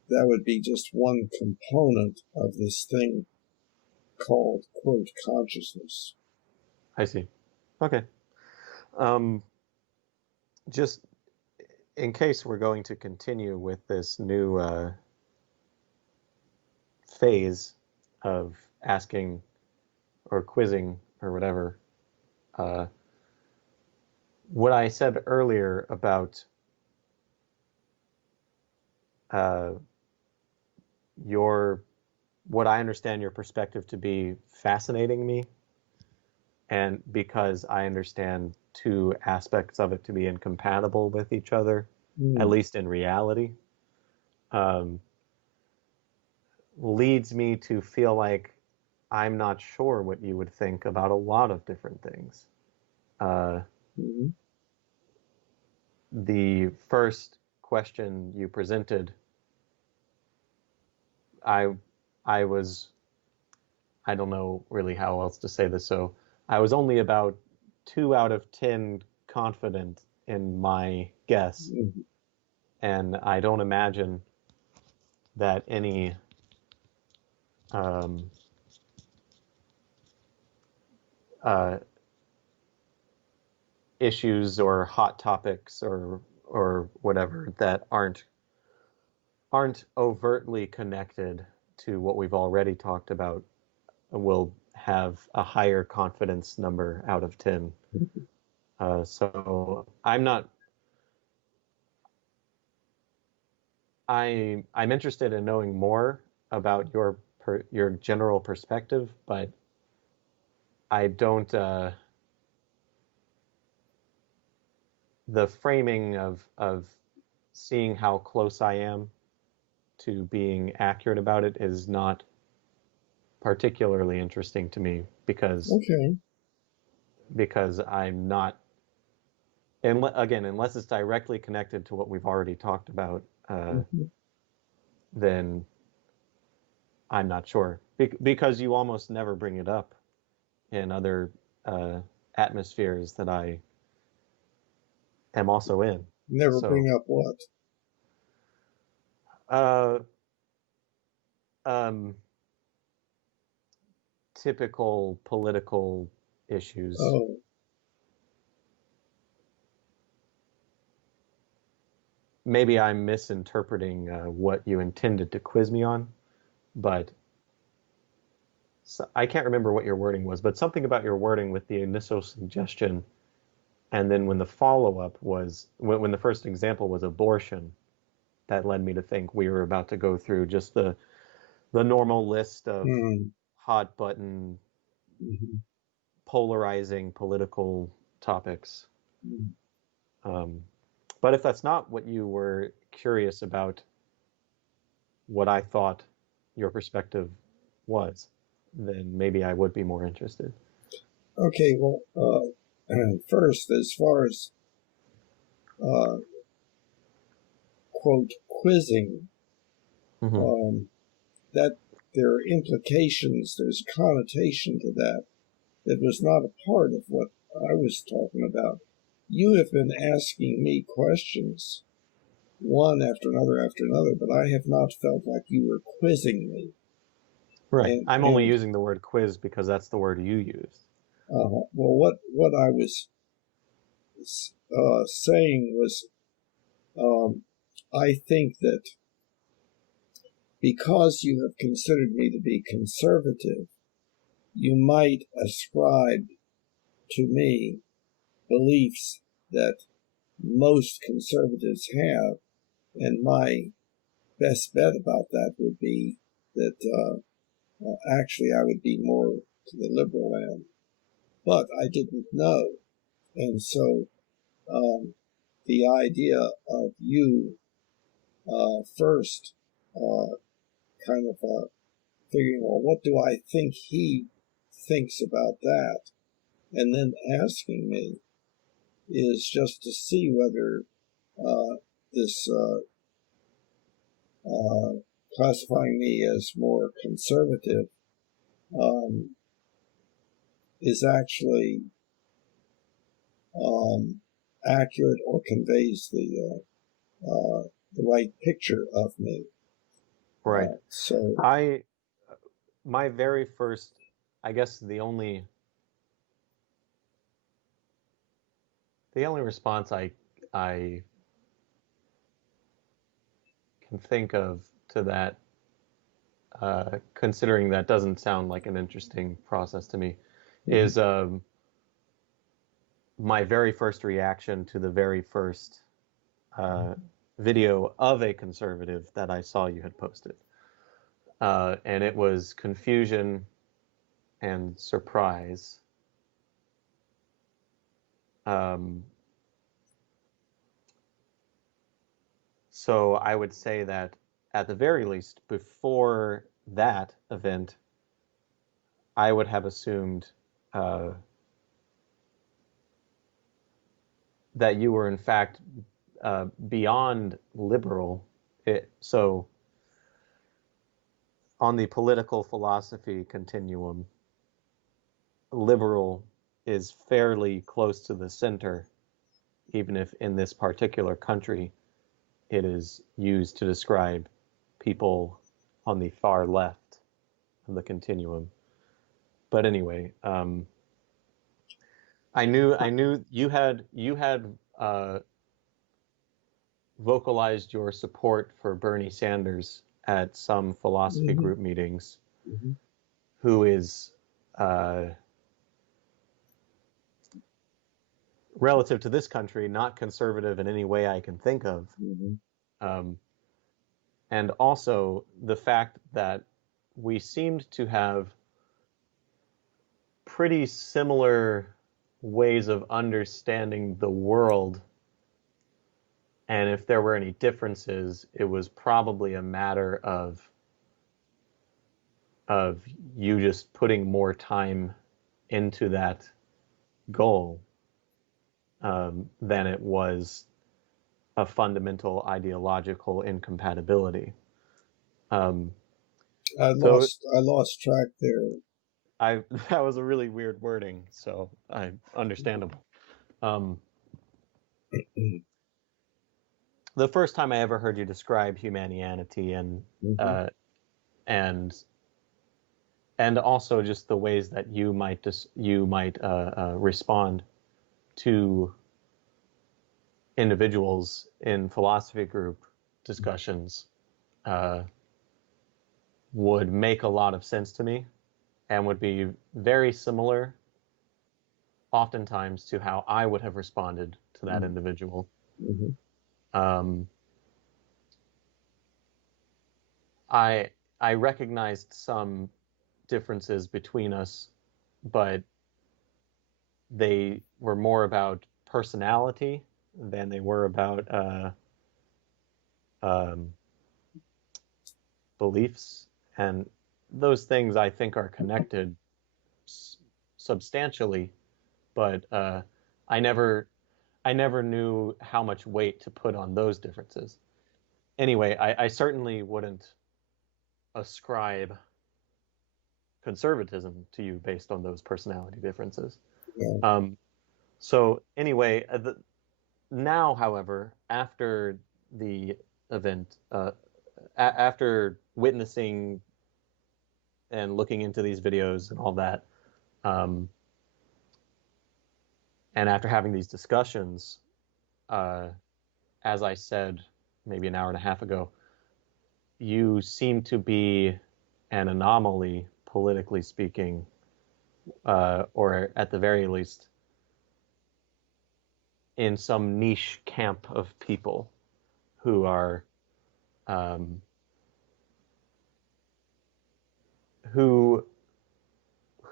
would be just one component of this thing called, quote, consciousness. I see. Okay. Just in case we're going to continue with this new phase of asking or quizzing or whatever, what I said earlier about what I understand your perspective to be fascinating me, and because I understand two aspects of it to be incompatible with each other, at least in reality, leads me to feel like I'm not sure what you would think about a lot of different things. The first question you presented, I don't know really how else to say this, so I was only about 2 out of 10 confident in my guess, and I don't imagine that any issues or hot topics or whatever that aren't overtly connected to what we've already talked about will have a higher confidence number out of 10. So I'm interested in knowing more about your general perspective, but I don't, the framing of seeing how close I am to being accurate about it is not particularly interesting to me because I'm not, and again, unless it's directly connected to what we've already talked about, then I'm not sure. Because you almost never bring it up in other atmospheres that I am also in. Never bring up what? Typical political issues. Maybe I'm misinterpreting what you intended to quiz me on, but I can't remember what your wording was, but something about your wording with the initial suggestion, and then when the follow-up was, when the first example was abortion, that led me to think we were about to go through just the normal list of hot button, polarizing political topics. But if that's not what you were curious about, what I thought your perspective was, then maybe I would be more interested. Okay, well, first, as far as quote, quizzing, that there are implications, there's a connotation to that that was not a part of what I was talking about. You have been asking me questions, one after another, but I have not felt like you were quizzing me. Right. I'm only using the word quiz because that's the word you used. Well, what I was saying was, I think that because you have considered me to be conservative, you might ascribe to me beliefs that most conservatives have, and my best bet about that would be that actually I would be more to the liberal end. But I didn't know. And so the idea of you first kind of figuring, well, what do I think he thinks about that? And then asking me is just to see whether this classifying me as more conservative is actually accurate or conveys the right picture of me. Right. So my very first, I guess the only response I can think of to that, considering that doesn't sound like an interesting process to me, is my very first reaction to the very first video of a conservative that I saw you had posted. And it was confusion and surprise. So I would say that at the very least, before that event, I would have assumed that you were in fact beyond liberal. So on the political philosophy continuum, liberal is fairly close to the center, even if in this particular country it is used to describe people on the far left of the continuum. But anyway, I knew you had vocalized your support for Bernie Sanders at some philosophy group meetings, who is relative to this country not conservative in any way I can think of. And also the fact that we seemed to have pretty similar ways of understanding the world, and if there were any differences, it was probably a matter of you just putting more time into that goal than it was a fundamental ideological incompatibility. I lost track there. That was a really weird wording, so understandable. The first time I ever heard you describe Humanianity and also just the ways that you might respond to individuals in philosophy group discussions would make a lot of sense to me, and would be very similar oftentimes to how I would have responded to that individual. I recognized some differences between us, but they were more about personality than they were about beliefs, and those things I think are connected substantially, but I never knew how much weight to put on those differences. Anyway, I certainly wouldn't ascribe conservatism to you based on those personality differences. Yeah. So anyway, now, however, after the event, after witnessing and looking into these videos and all that, and after having these discussions, as I said maybe an hour and a half ago, you seem to be an anomaly, politically speaking, or at the very least, in some niche camp of people who are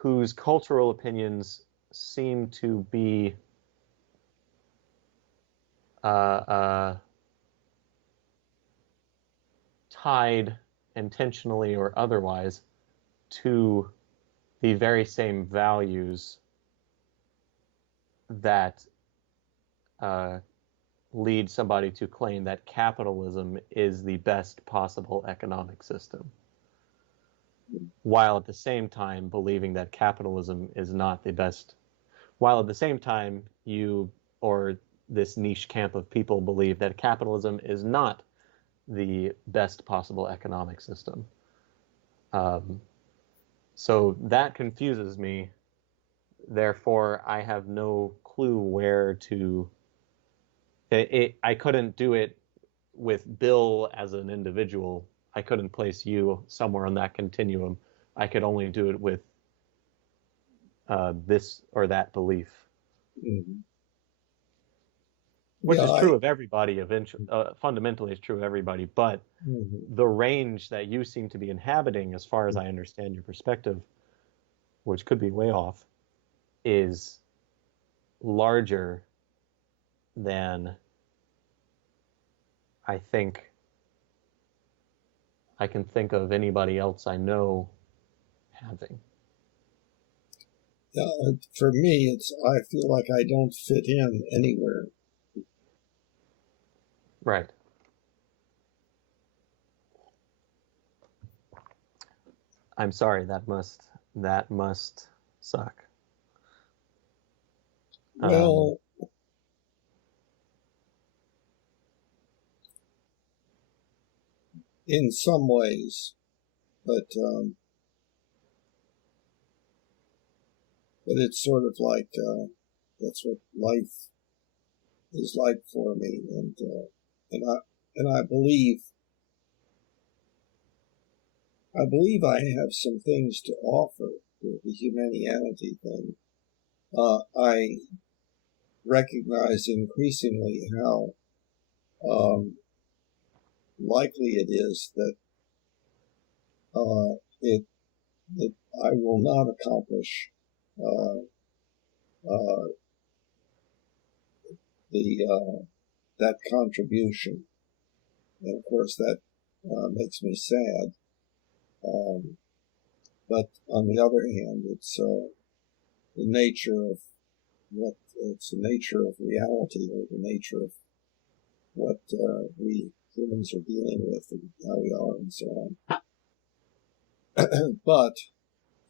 whose cultural opinions seem to be tied intentionally or otherwise to the very same values that lead somebody to claim that capitalism is the best possible economic system, while at the same time believing that capitalism is not the best, while at the same time you or this niche camp of people believe that capitalism is not the best possible economic system. So that confuses me. Therefore, I have no clue where to. I couldn't do it with Bill as an individual. I couldn't place you somewhere on that continuum. I could only do it with this or that belief. Mm-hmm. Which is true of everybody, eventually, fundamentally is true of everybody, but the range that you seem to be inhabiting, as far as I understand your perspective, which could be way off, is larger than I think I can think of anybody else I know having. For me, I feel like I don't fit in anywhere. Right. I'm sorry, that must suck. Well, in some ways, but it's sort of like that's what life is like for me, and I believe I have some things to offer to the Humanianity thing. I recognize increasingly how likely it is that that I will not accomplish that contribution, and of course that makes me sad. But on the other hand, it's the nature of reality, or the nature of what we humans are dealing with and how we are and so on. But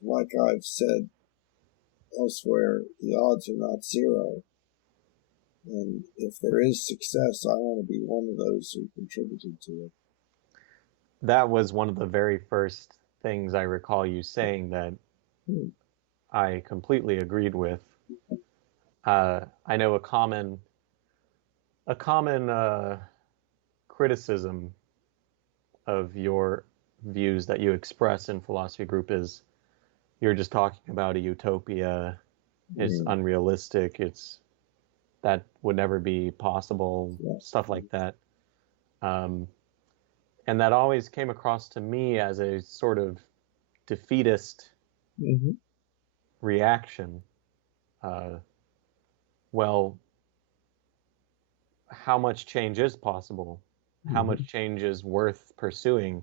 like I've said elsewhere, the odds are not zero. And if there is success, I want to be one of those who contributed to it. That was one of the very first things I recall you saying that I completely agreed with. I know a common criticism of your views that you express in philosophy group is you're just talking about a utopia. It's unrealistic. That would never be possible. Stuff like that. And that always came across to me as a sort of defeatist reaction. Well, how much change is possible? How much change is worth pursuing?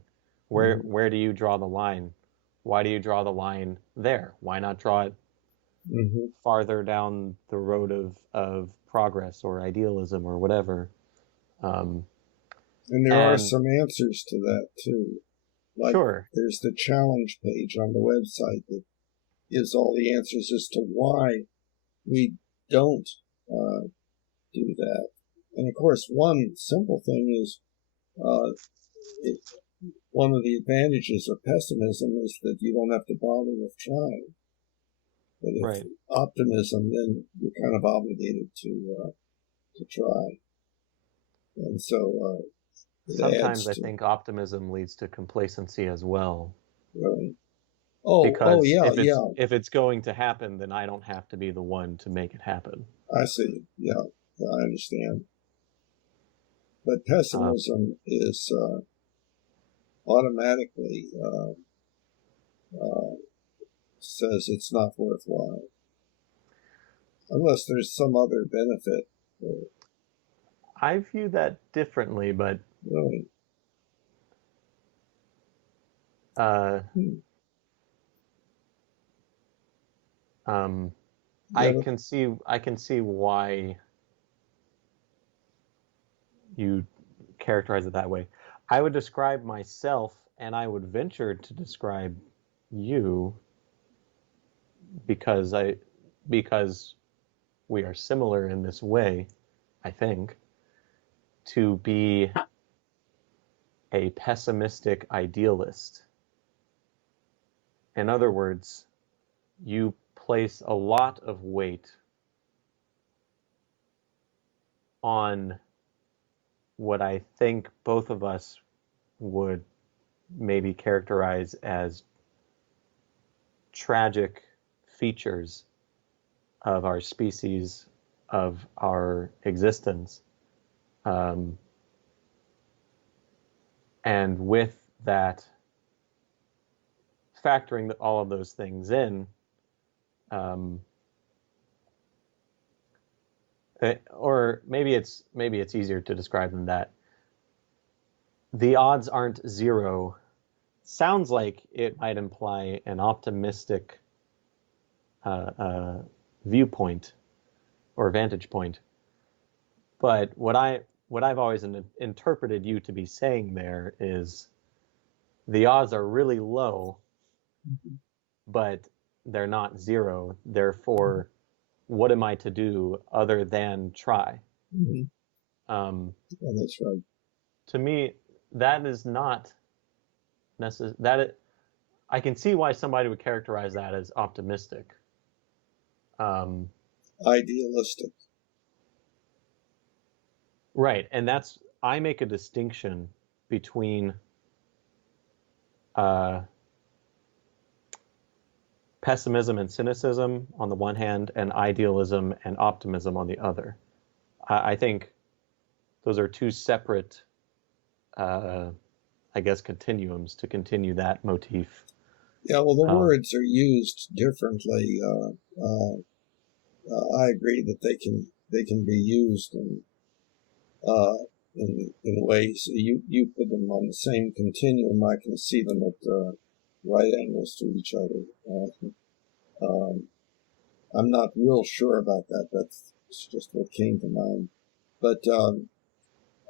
Where do you draw the line? Why do you draw the line there? Why not draw it farther down the road of progress or idealism or whatever? And there are some answers to that too. Like, Sure. there's the challenge page on the website that gives all the answers as to why we don't do that. And of course, one simple thing is one of the advantages of pessimism is that you don't have to bother with trying. But if Right. optimism, then you're kind of obligated to try. And so it Sometimes adds I to, think optimism leads to complacency as well. really. Oh, Because yeah, if it's going to happen, then I don't have to be the one to make it happen. I see. Yeah, I understand. But Uh, pessimism is automatically says it's not worthwhile, unless there's some other benefit. I view that differently, but Really. uh, Hmm. I Yeah, can see why you characterize it that way. I would describe myself, and I would venture to describe you because we are similar in this way, I think, to be a pessimistic idealist. In other words, you place a lot of weight on what I think both of us would maybe characterize as tragic features of our species, of our existence. Um, and with that, factoring all of those things in, um, or maybe it's easier to describe than that. The odds aren't zero. Sounds like it might imply an optimistic viewpoint or vantage point. But what I've always interpreted you to be saying there is the odds are really low, but they're not zero. Therefore, what am I to do other than try? mm-hmm. Yeah, That's right. To me, that is not necessary. I can see why somebody would characterize that as optimistic. Idealistic. Right, and I make a distinction between pessimism and cynicism on the one hand, and idealism and optimism on the other. I think those are two separate, I guess, continuums to continue that motif. Yeah, well, the words are used differently. I agree that they can be used in ways. You put them on the same continuum. I can see them at right angles to each other. I'm not real sure about that. That's just what came to mind. But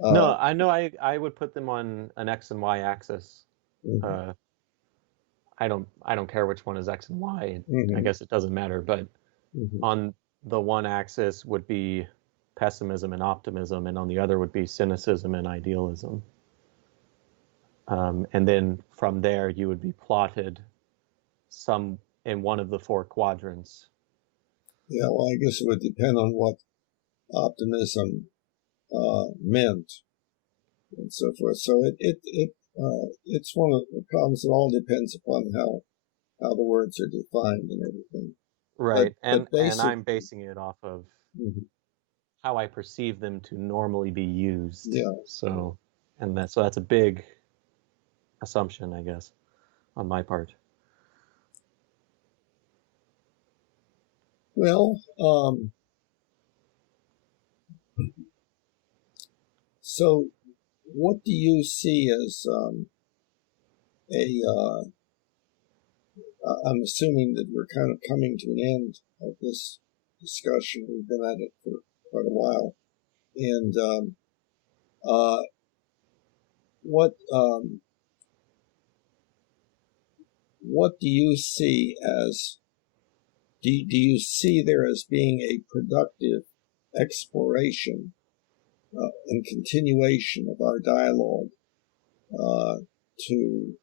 no, I know I would put them on an X and Y axis. mm-hmm. I don't care which one is X and Y. Mm-hmm. I guess it doesn't matter. But Mm-hmm. on the one axis would be pessimism and optimism, and on the other would be cynicism and idealism. And then from there, you would be plotted some in one of the four quadrants. Yeah, well, I guess it would depend on what optimism meant and so forth. So it's one of the problems. It all depends upon how the words are defined and everything. Right, But and basic. I'm basing it off of Mm-hmm. how I perceive them to normally be used. Yeah. So, so that's a big assumption, I guess, on my part. Well, so what do you see as a I'm assuming that we're kind of coming to an end of this discussion. We've been at it for quite a while. And what what do you see as, do you see there as being a productive exploration and continuation of our dialogue to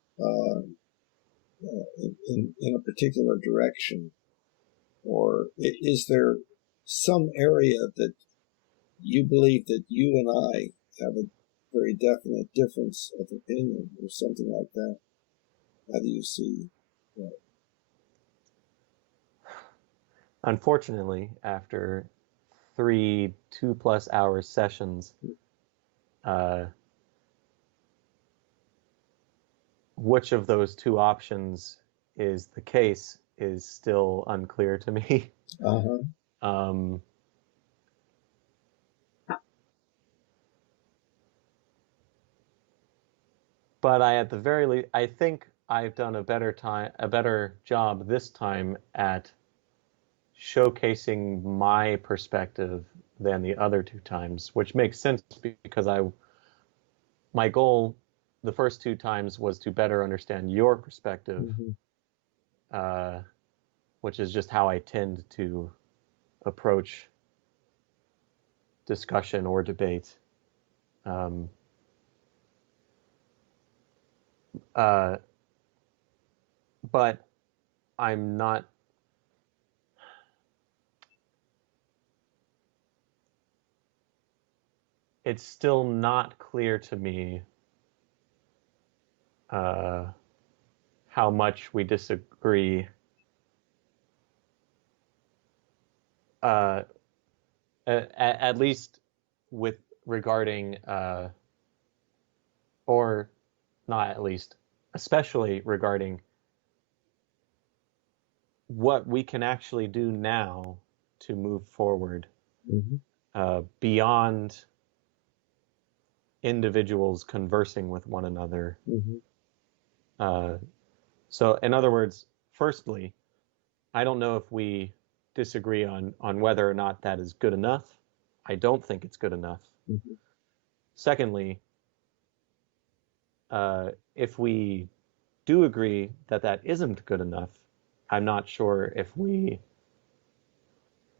in a particular direction? Or is there some area that you believe that you and I have a very definite difference of opinion, or something like that? How do you see that? Unfortunately, after 3 2+ hour sessions, which of those two options is the case is still unclear to me. But at the very least, I think I've done a better job this time at showcasing my perspective than the other two times, which makes sense because my goal the first two times was to better understand your perspective, which is just how I tend to approach discussion or debate. But I'm not. It's still not clear to me how much we disagree. At least with regarding, or not at least, especially regarding what we can actually do now to move forward beyond individuals conversing with one another. So in other words, firstly, I don't know if we disagree on whether or not that is good enough. I don't think it's good enough. Secondly, if we do agree that that isn't good enough, I'm not sure if we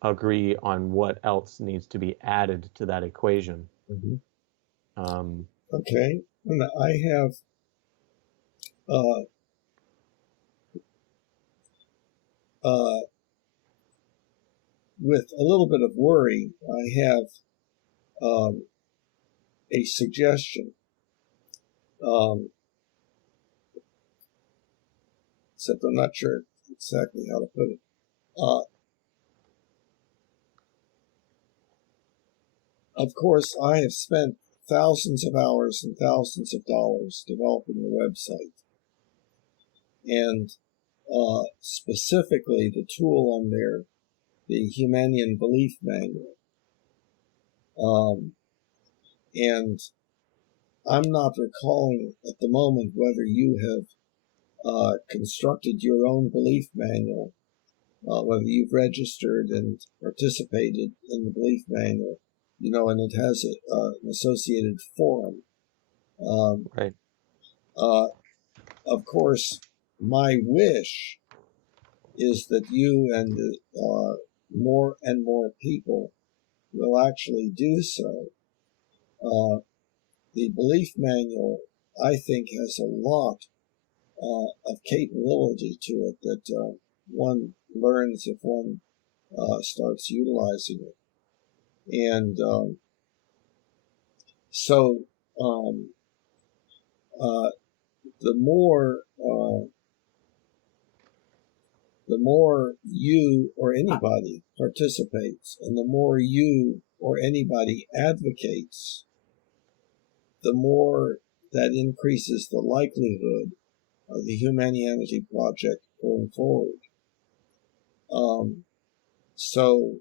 agree on what else needs to be added to that equation. Okay, and I have with a little bit of worry, I have a suggestion. Except I'm not sure exactly how to put it. Of course, I have spent thousands of hours and thousands of dollars developing the website. And specifically the tool on there, the Humanian Belief Manual. And I'm not recalling at the moment whether you have constructed your own belief manual, whether you've registered and participated in the belief manual, and it has an associated forum. Right. Of course, my wish is that you and more and more people will actually do so. The belief manual, I think, has a lot of capability to it that one learns if one starts utilizing it. And so the more you or anybody participates, and the more you or anybody advocates, the more that increases the likelihood of the Humanianity project going forward. So,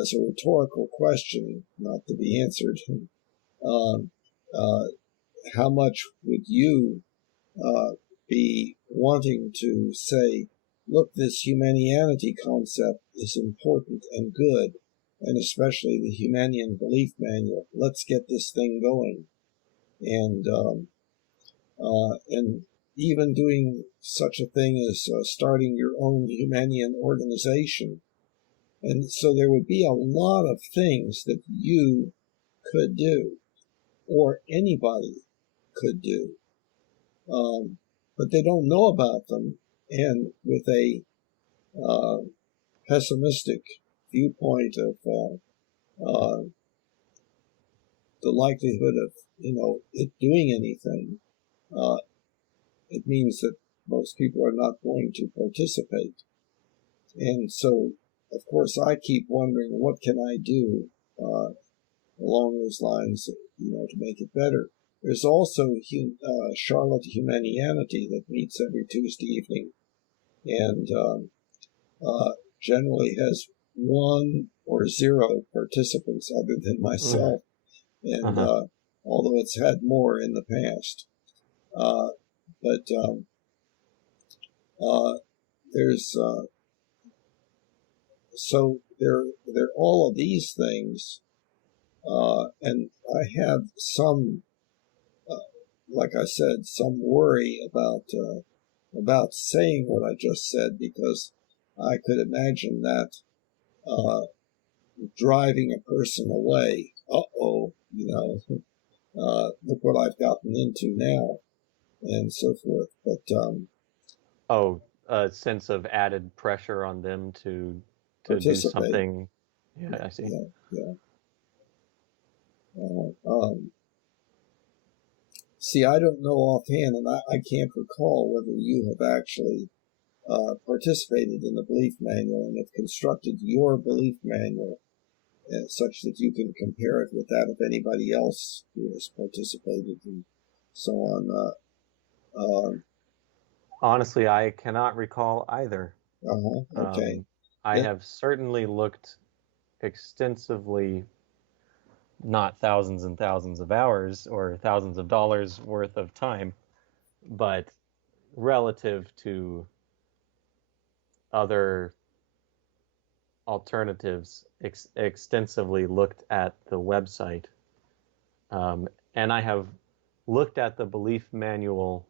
as a rhetorical question, not to be answered, how much would you be wanting to say, look, this Humanianity concept is important and good, and especially the Humanian Belief Manual. Let's get this thing going. And even doing such a thing as starting your own Humanian organization. And so there would be a lot of things that you could do, or anybody could do, but they don't know about them. And with a pessimistic viewpoint of the likelihood of it doing anything, it means that most people are not going to participate. And so, of course, I keep wondering, what can I do along those lines, to make it better? There's also Charlotte Humanianity that meets every Tuesday evening, and generally has 1 or 0 participants other than myself, and although it's had more in the past. But there's so there are all of these things, and I have some, like I said, some worry about saying what I just said, because I could imagine that driving a person away. Look what I've gotten into now, and so forth. But a sense of added pressure on them to do something. Yeah, I see. Yeah. See, I don't know offhand, and I can't recall whether you have actually participated in the belief manual and have constructed your belief manual such that you can compare it with that of anybody else who has participated, and so on. Honestly, I cannot recall either. Okay. I have certainly looked extensively, not thousands and thousands of hours or thousands of dollars worth of time, but relative to other alternatives, extensively looked at the website. And I have looked at the belief manual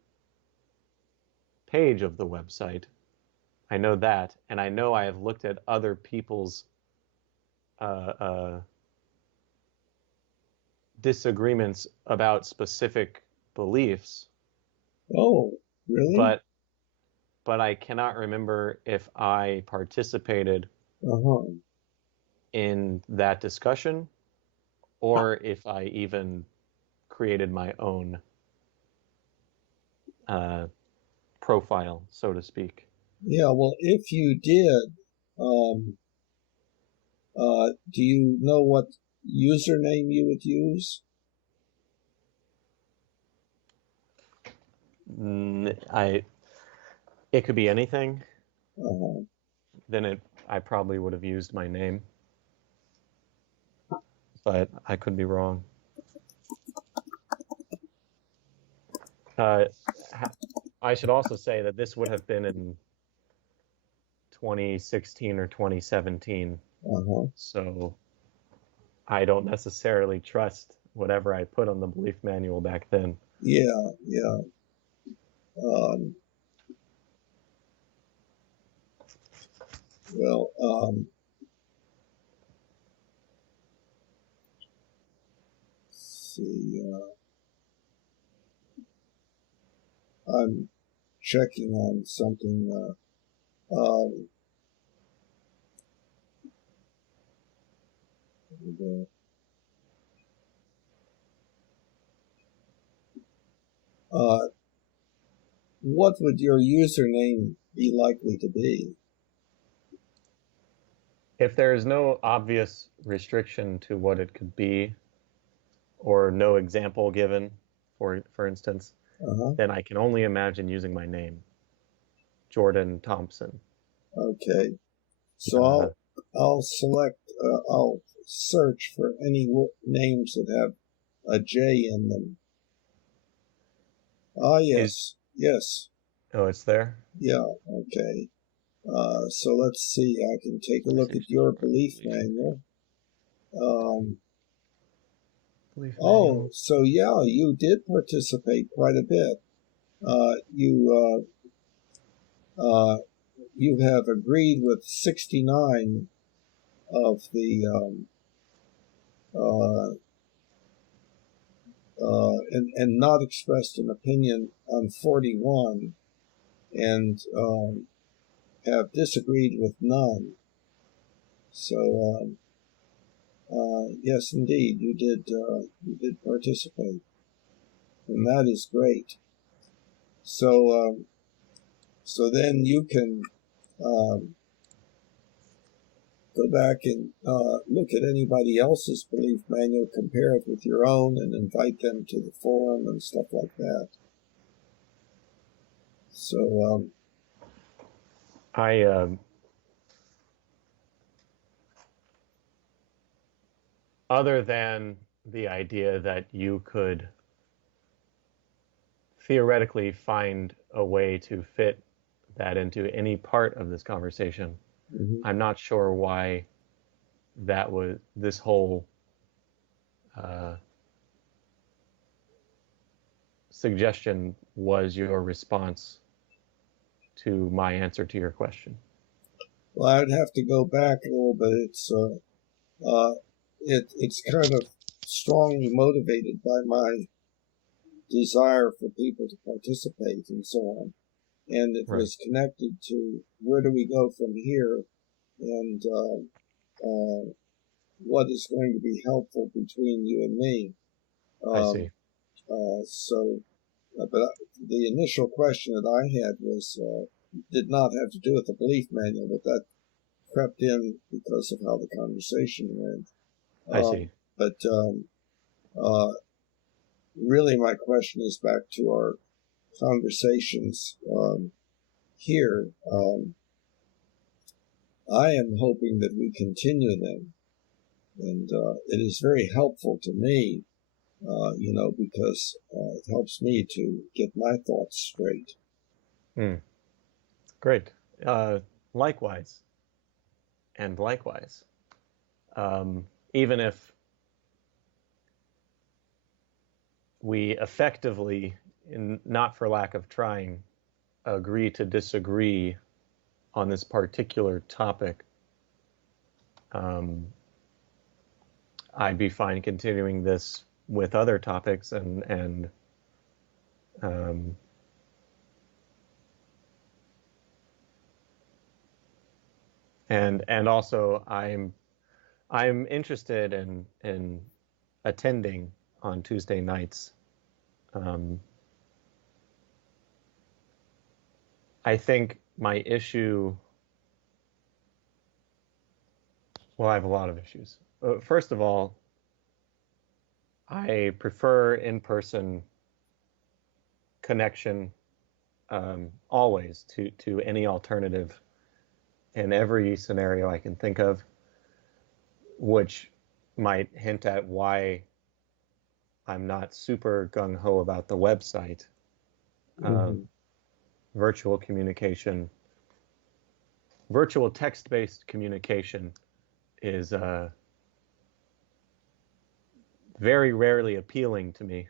page of the website. I know that, and I know I have looked at other people's disagreements about specific beliefs. Oh, really? But I cannot remember if I participated in that discussion, or if I even created my own profile, so to speak. Yeah, well, if you did, do you know what username you would use? It could be anything. Then I probably would have used my name, but I could be wrong. I should also say that this would have been in 2016 or 2017. So I don't necessarily trust whatever I put on the belief manual back then. Yeah. Well, see, I'm checking on something. What would your username be likely to be? If there is no obvious restriction to what it could be, or no example given, for instance, then I can only imagine using my name, Jordan Thompson. Okay, so I'll select. I'll search for any names that have a J in them. Yes. Oh, it's there? Yeah, okay. So let's see. I can take a look at your belief manual. So yeah, you did participate quite a bit. you you have agreed with 69 of the and not expressed an opinion on 41, and have disagreed with none. So yes, indeed, you did participate, and that is great. So so then you can go back and look at anybody else's belief manual, compare it with your own, and invite them to the forum and stuff like that. So other than the idea that you could theoretically find a way to fit that into any part of this conversation, I'm not sure why that was this whole suggestion was your response to my answer to your question. well, I'd have to go back a little bit. It's kind of strongly motivated by my desire for people to participate and so on, and it was connected to where do we go from here, and what is going to be helpful between you and me. I see. But the initial question that I had was did not have to do with the belief manual, but that crept in because of how the conversation went. I see. But really, my question is back to our conversations here. I am hoping that we continue them, and it is very helpful to me, because it helps me to get my thoughts straight. Great. Likewise. And likewise. Even if we effectively, not for lack of trying, agree to disagree on this particular topic, I'd be fine continuing this with other topics and also I'm interested in attending on Tuesday nights. I think my issue, well, I have a lot of issues. First of all, I prefer in-person connection always to any alternative in every scenario I can think of, which might hint at why I'm not super gung-ho about the website. Virtual communication, virtual text-based communication is very rarely appealing to me.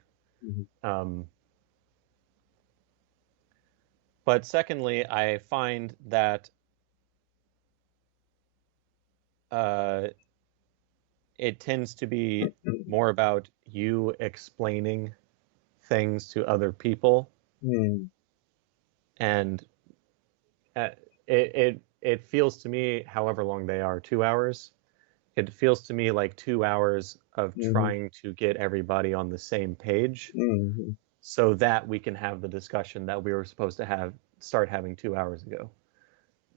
But secondly, I find that it tends to be more about you explaining things to other people, and it feels to me, however long they are, 2 hours, it feels to me like 2 hours of trying to get everybody on the same page so that we can have the discussion that we were supposed to start having 2 hours ago.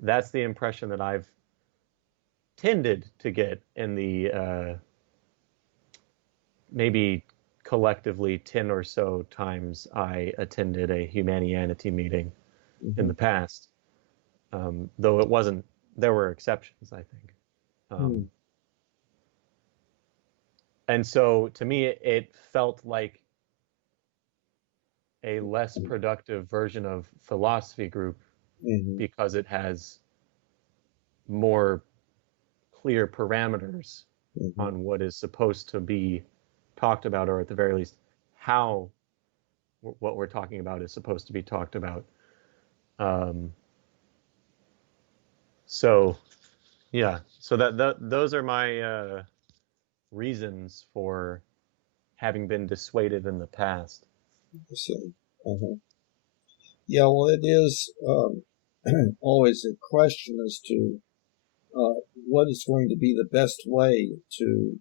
That's the impression that I've tended to get in the maybe collectively 10 or so times I attended a Humanianity meeting in the past, though it wasn't, there were exceptions, I think. And so to me, it felt like a less productive version of philosophy group because it has more clear parameters on what is supposed to be talked about, or at the very least, how what we're talking about is supposed to be talked about. So yeah, so those are my reasons for having been dissuaded in the past. So, yeah, well, it is always a question as to what is going to be the best way to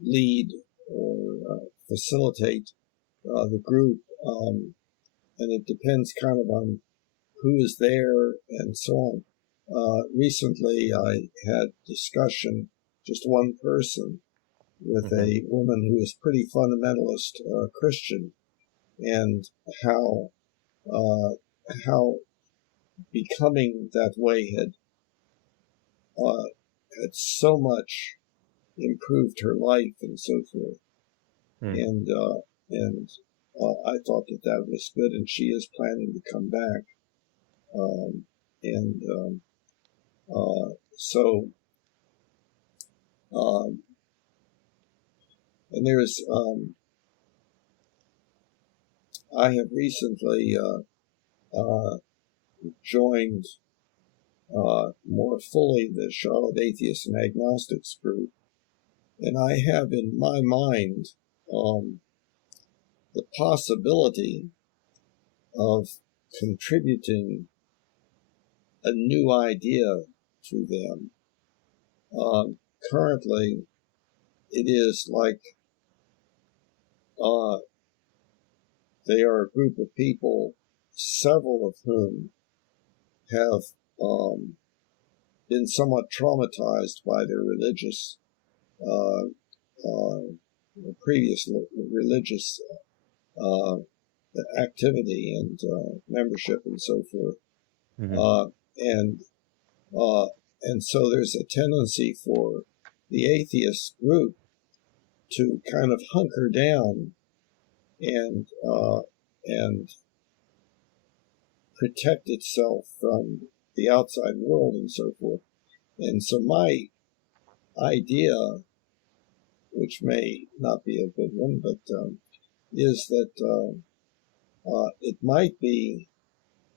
lead or facilitate the group, and it depends kind of on who is there and so on. Recently, I had discussion, just one person, with a woman who is pretty fundamentalist Christian, and how becoming that way had so much improved her life and so forth. And I thought that was good, and she is planning to come back. And there's I have recently joined more fully the Charlotte Atheists and Agnostics group, and I have in my mind the possibility of contributing a new idea to them. Currently, it is like they are a group of people, several of whom have been somewhat traumatized by their religious, previous religious activity and membership and so forth. And so there's a tendency for the atheist group to kind of hunker down and protect itself from the outside world and so forth. And so my idea, which may not be a good one, but is that it might be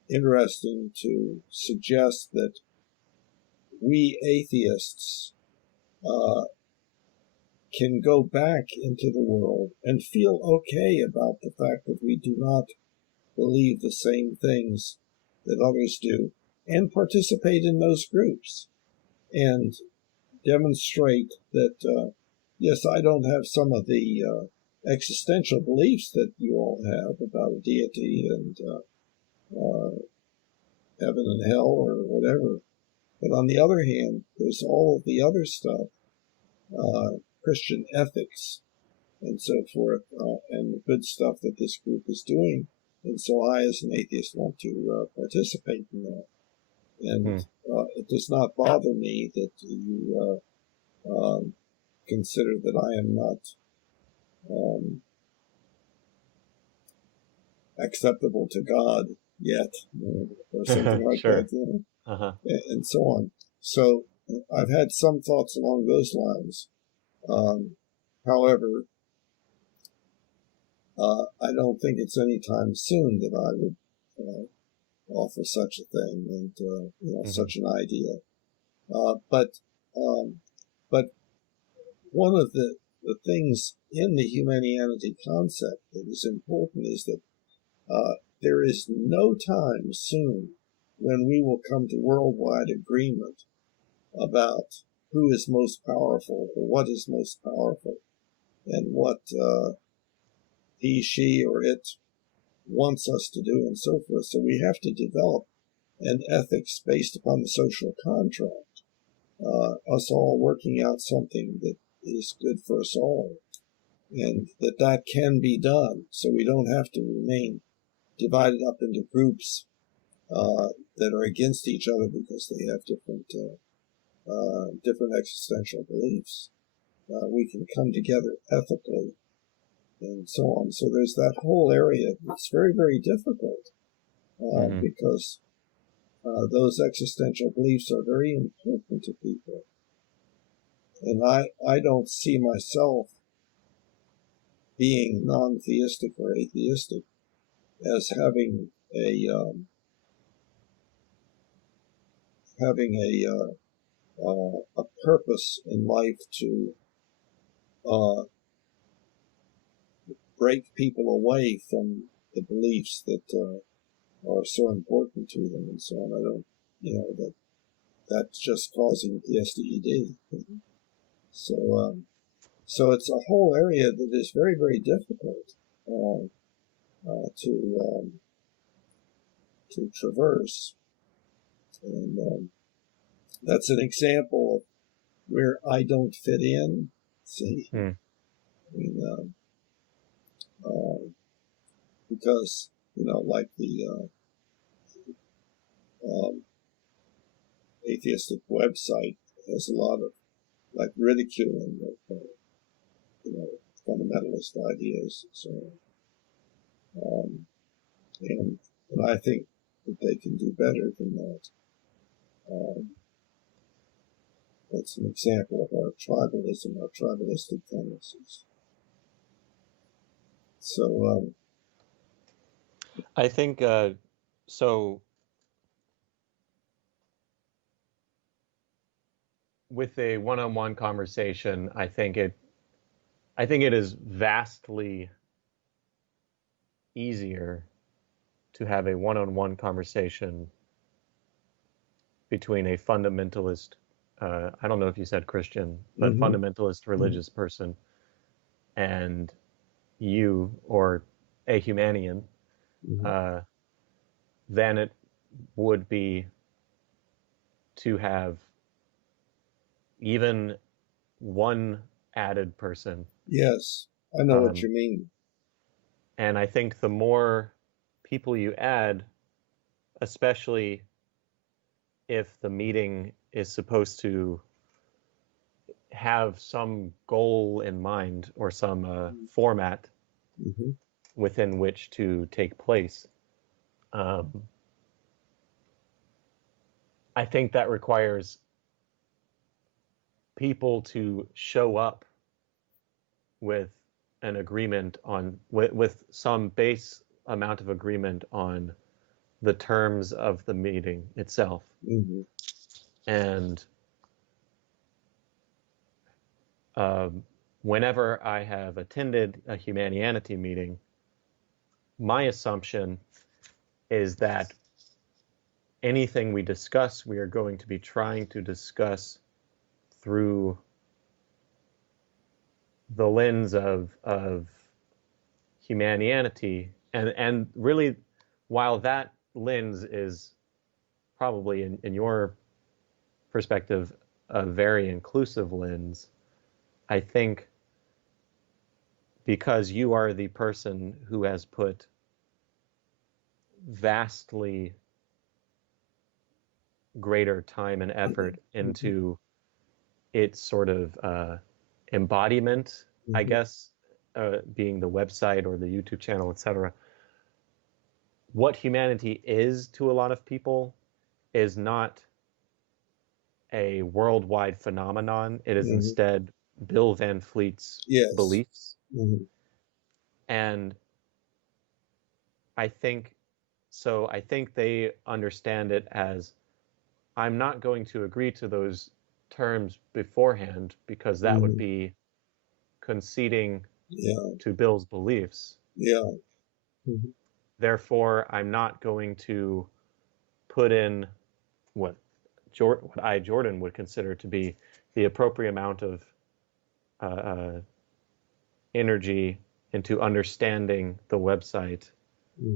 interesting to suggest that we atheists can go back into the world and feel okay about the fact that we do not believe the same things that others do, and participate in those groups and demonstrate that, yes, I don't have some of the existential beliefs that you all have about a deity and heaven and hell or whatever. But on the other hand, there's all of the other stuff, Christian ethics and so forth, and the good stuff that this group is doing. And so I, as an atheist, want to participate in that. And it does not bother me that you consider that I am not acceptable to God yet, or something like Sure. that, and so on. So I've had some thoughts along those lines. However, I don't think it's any time soon that I would offer such a thing and such an idea. But one of the things in the Humanianity concept that is important is that there is no time soon when we will come to worldwide agreement about who is most powerful or what is most powerful and what he, she, or it wants us to do and so forth. So we have to develop an ethics based upon the social contract, us all working out something that is good for us all, and that can be done, so we don't have to remain divided up into groups that are against each other because they have different existential beliefs. We can come together ethically and so on. So there's that whole area. It's very, very difficult because those existential beliefs are very important to people. And I don't see myself being non-theistic or atheistic as having a purpose in life to break people away from the beliefs that are so important to them and so on. I don't, that's just causing PTSD. So it's a whole area that is very, very difficult to traverse, and that's an example of where I don't fit in. See, I mean, because like the atheistic website has a lot of like ridiculing of fundamentalist ideas, so and I think that they can do better than that. That's an example of our tribalism, our tribalistic tendencies. So I think so. With a one-on-one conversation, I think it is vastly easier to have a one-on-one conversation between a fundamentalist, I don't know if you said Christian, but fundamentalist religious person and you, or a Humanian, than it would be to have even one added person. Yes, I know what you mean. And I think the more people you add, especially if the meeting is supposed to have some goal in mind or some format within which to take place, I think that requires people to show up with an agreement on, with some base amount of agreement on the terms of the meeting itself. And whenever I have attended a Humanianity meeting, my assumption is that anything we discuss, we are going to be trying to discuss through the lens of Humanianity, and really, while that lens is probably in your perspective a very inclusive lens, I think because you are the person who has put vastly greater time and effort into its sort of embodiment, I guess, being the website or the YouTube channel, etc. What humanity is to a lot of people is not a worldwide phenomenon. It is instead Bill Van Fleet's beliefs. And I think they understand it as, I'm not going to agree to those terms beforehand because that would be conceding to Bill's beliefs. Therefore, I'm not going to put in what Jordan would consider to be the appropriate amount of energy into understanding the website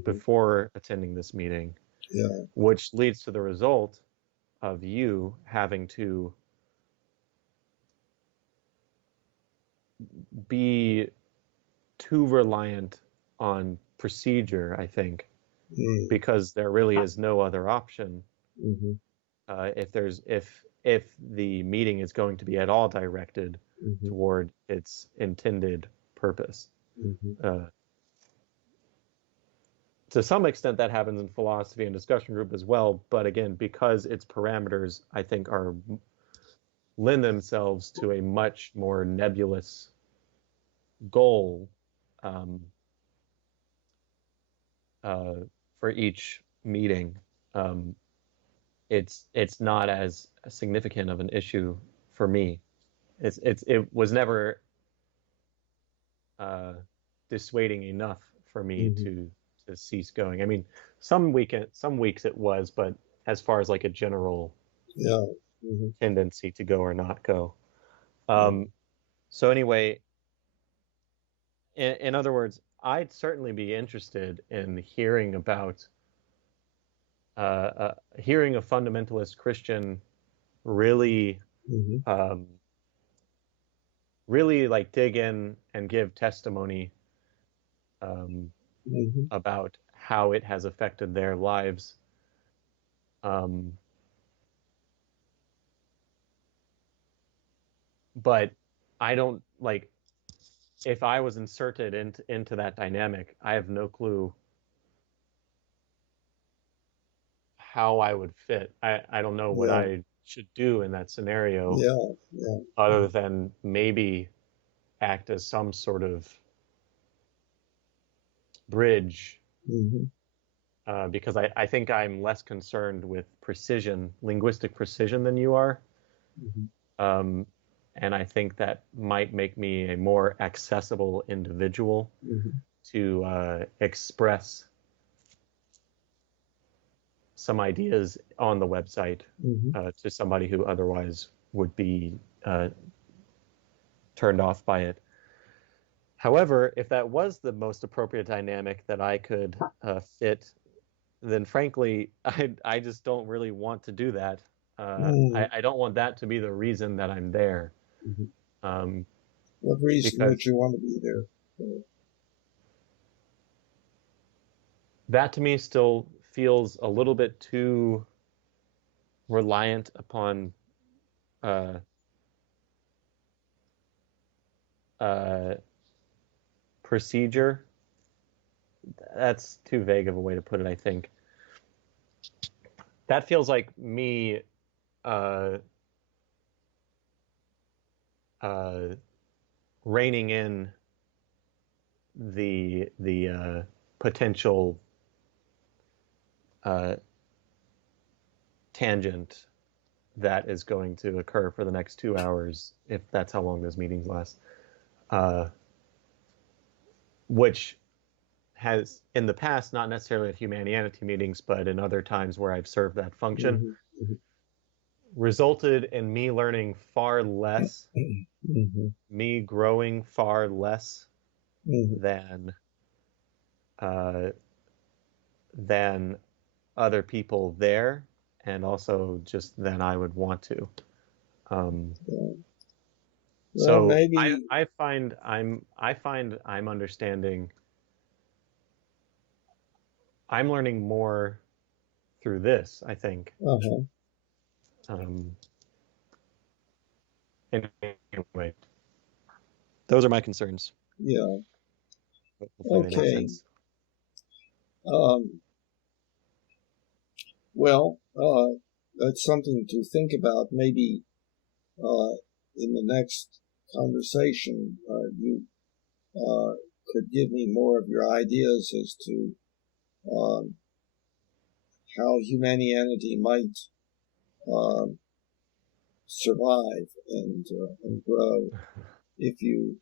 before attending this meeting, which leads to the result of you having to be too reliant on procedure, I think, because there really is no other option. If the meeting is going to be at all directed toward its intended purpose. To some extent, that happens in philosophy and discussion group as well. But again, because its parameters, I think, lend themselves to a much more nebulous goal, um, for each meeting, um, it's not as significant of an issue for me. It was never dissuading enough for me to cease going. I mean, some weeks it was, but as far as like a general tendency to go or not go. So anyway, in other words, I'd certainly be interested in hearing about hearing a fundamentalist Christian really really like dig in and give testimony about how it has affected their lives. But I don't like, if I was inserted into that dynamic, I have no clue how I would fit. I don't know what I should do in that scenario, other than maybe act as some sort of bridge, because I think I'm less concerned with precision, linguistic precision, than you are. And I think that might make me a more accessible individual to express some ideas on the website to somebody who otherwise would be turned off by it. However, if that was the most appropriate dynamic that I could fit, then frankly, I just don't really want to do that. I don't want that to be the reason that I'm there. What reason would you want to be there for? That to me still feels a little bit too reliant upon procedure. That's too vague of a way to put it, I think. That feels like me reining in the potential tangent that is going to occur for the next 2 hours, if that's how long those meetings last, which has in the past, not necessarily at Humanianity meetings, but in other times where I've served that function, resulted in me learning far less, me growing far less than other people there, and also just than I would want to. So maybe I find I'm understanding. I'm learning more through this, I think. Anyway, those are my concerns. Yeah. Hopefully they make sense. Well, that's something to think about. Maybe in the next conversation, you could give me more of your ideas as to how Humanianity might survive and grow, if you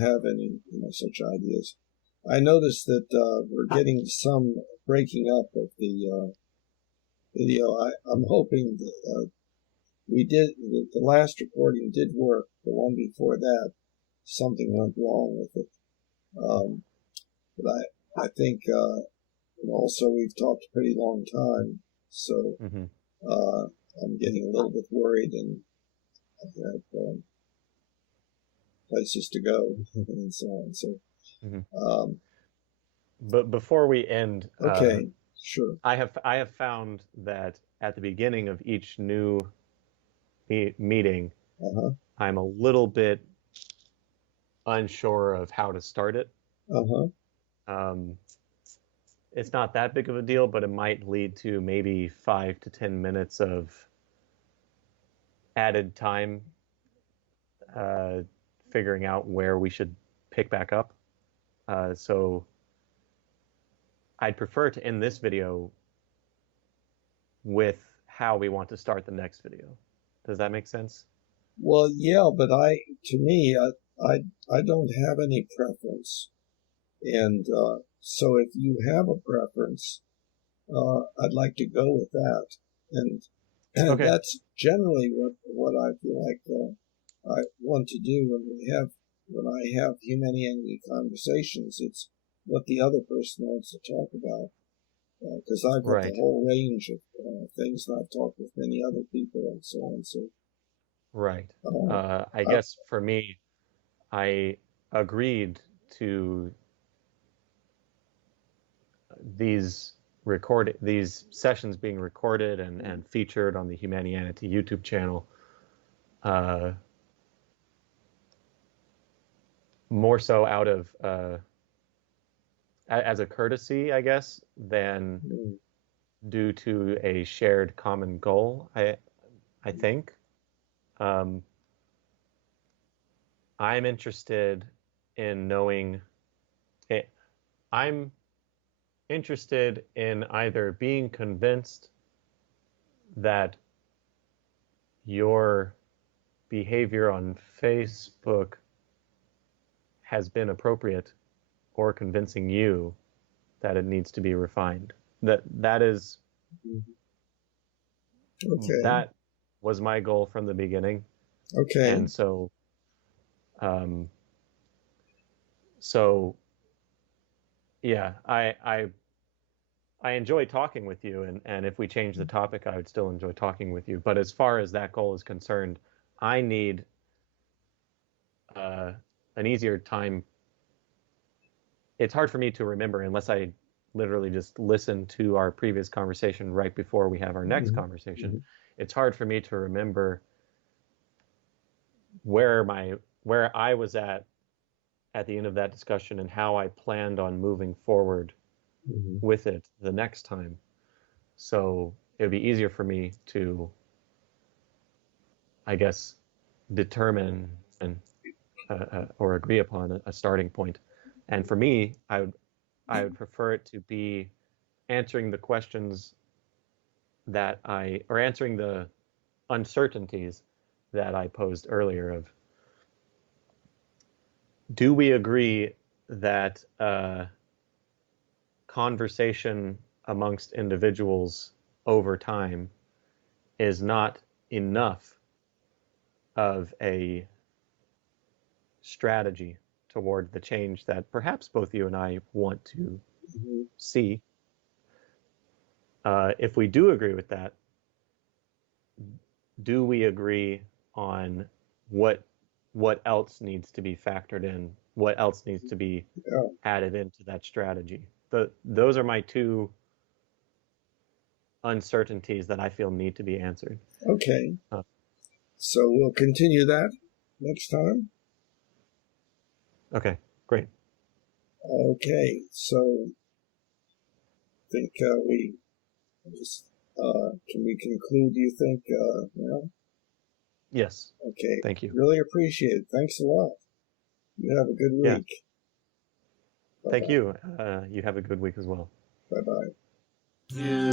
have any such ideas. I noticed that we're getting some breaking up of the video. I'm hoping that the last recording did work. The one before that, something went wrong with it. But I think also we've talked a pretty long time, so I'm getting a little bit worried, and I have places to go and so on. So, but before we end, okay, sure. I have found that at the beginning of each new meeting, I'm a little bit unsure of how to start it. It's not that big of a deal, but it might lead to maybe 5 to 10 minutes of added time figuring out where we should pick back up. So I'd prefer to end this video with how we want to start the next video. Does that make sense? Well, yeah, but I don't have any preference. And so if you have a preference, I'd like to go with that. And Okay. that's generally what I feel like I want to do when I have humanity conversations. It's what the other person wants to talk about. Because I've got Right. the whole range of things, and I've talked with many other people and so on. So, Right. I guess for me, I agreed to these sessions being recorded and featured on the Humanianity YouTube channel, more so out of as a courtesy, I guess, than due to a shared common goal. I think. I'm interested in knowing. I'm interested in either being convinced that your behavior on Facebook has been appropriate, or convincing you that it needs to be refined. That is okay. That was my goal from the beginning. Okay. And so yeah, I enjoy talking with you, and if we change the topic, I would still enjoy talking with you. But as far as that goal is concerned, I need an easier time. It's hard for me to remember unless I literally just listen to our previous conversation right before we have our next conversation. It's hard for me to remember where I was at the end of that discussion and how I planned on moving forward with it the next time. So it would be easier for me to, I guess, determine and or agree upon a starting point. And for me, I would prefer it to be answering the questions or answering the uncertainties that I posed earlier of, do we agree that conversation amongst individuals over time is not enough of a strategy toward the change that perhaps both you and I want to see? If we do agree with that, do we agree on what else needs to be factored in? What else needs to be added into that strategy? Those are my two uncertainties that I feel need to be answered. Okay. So we'll continue that next time. Okay, great. Okay, so I think we just can we conclude? Do you think now? Yes. Okay. Thank you. Really appreciate it. Thanks a lot. You have a good week. Thank you. You have a good week as well. Bye-bye. You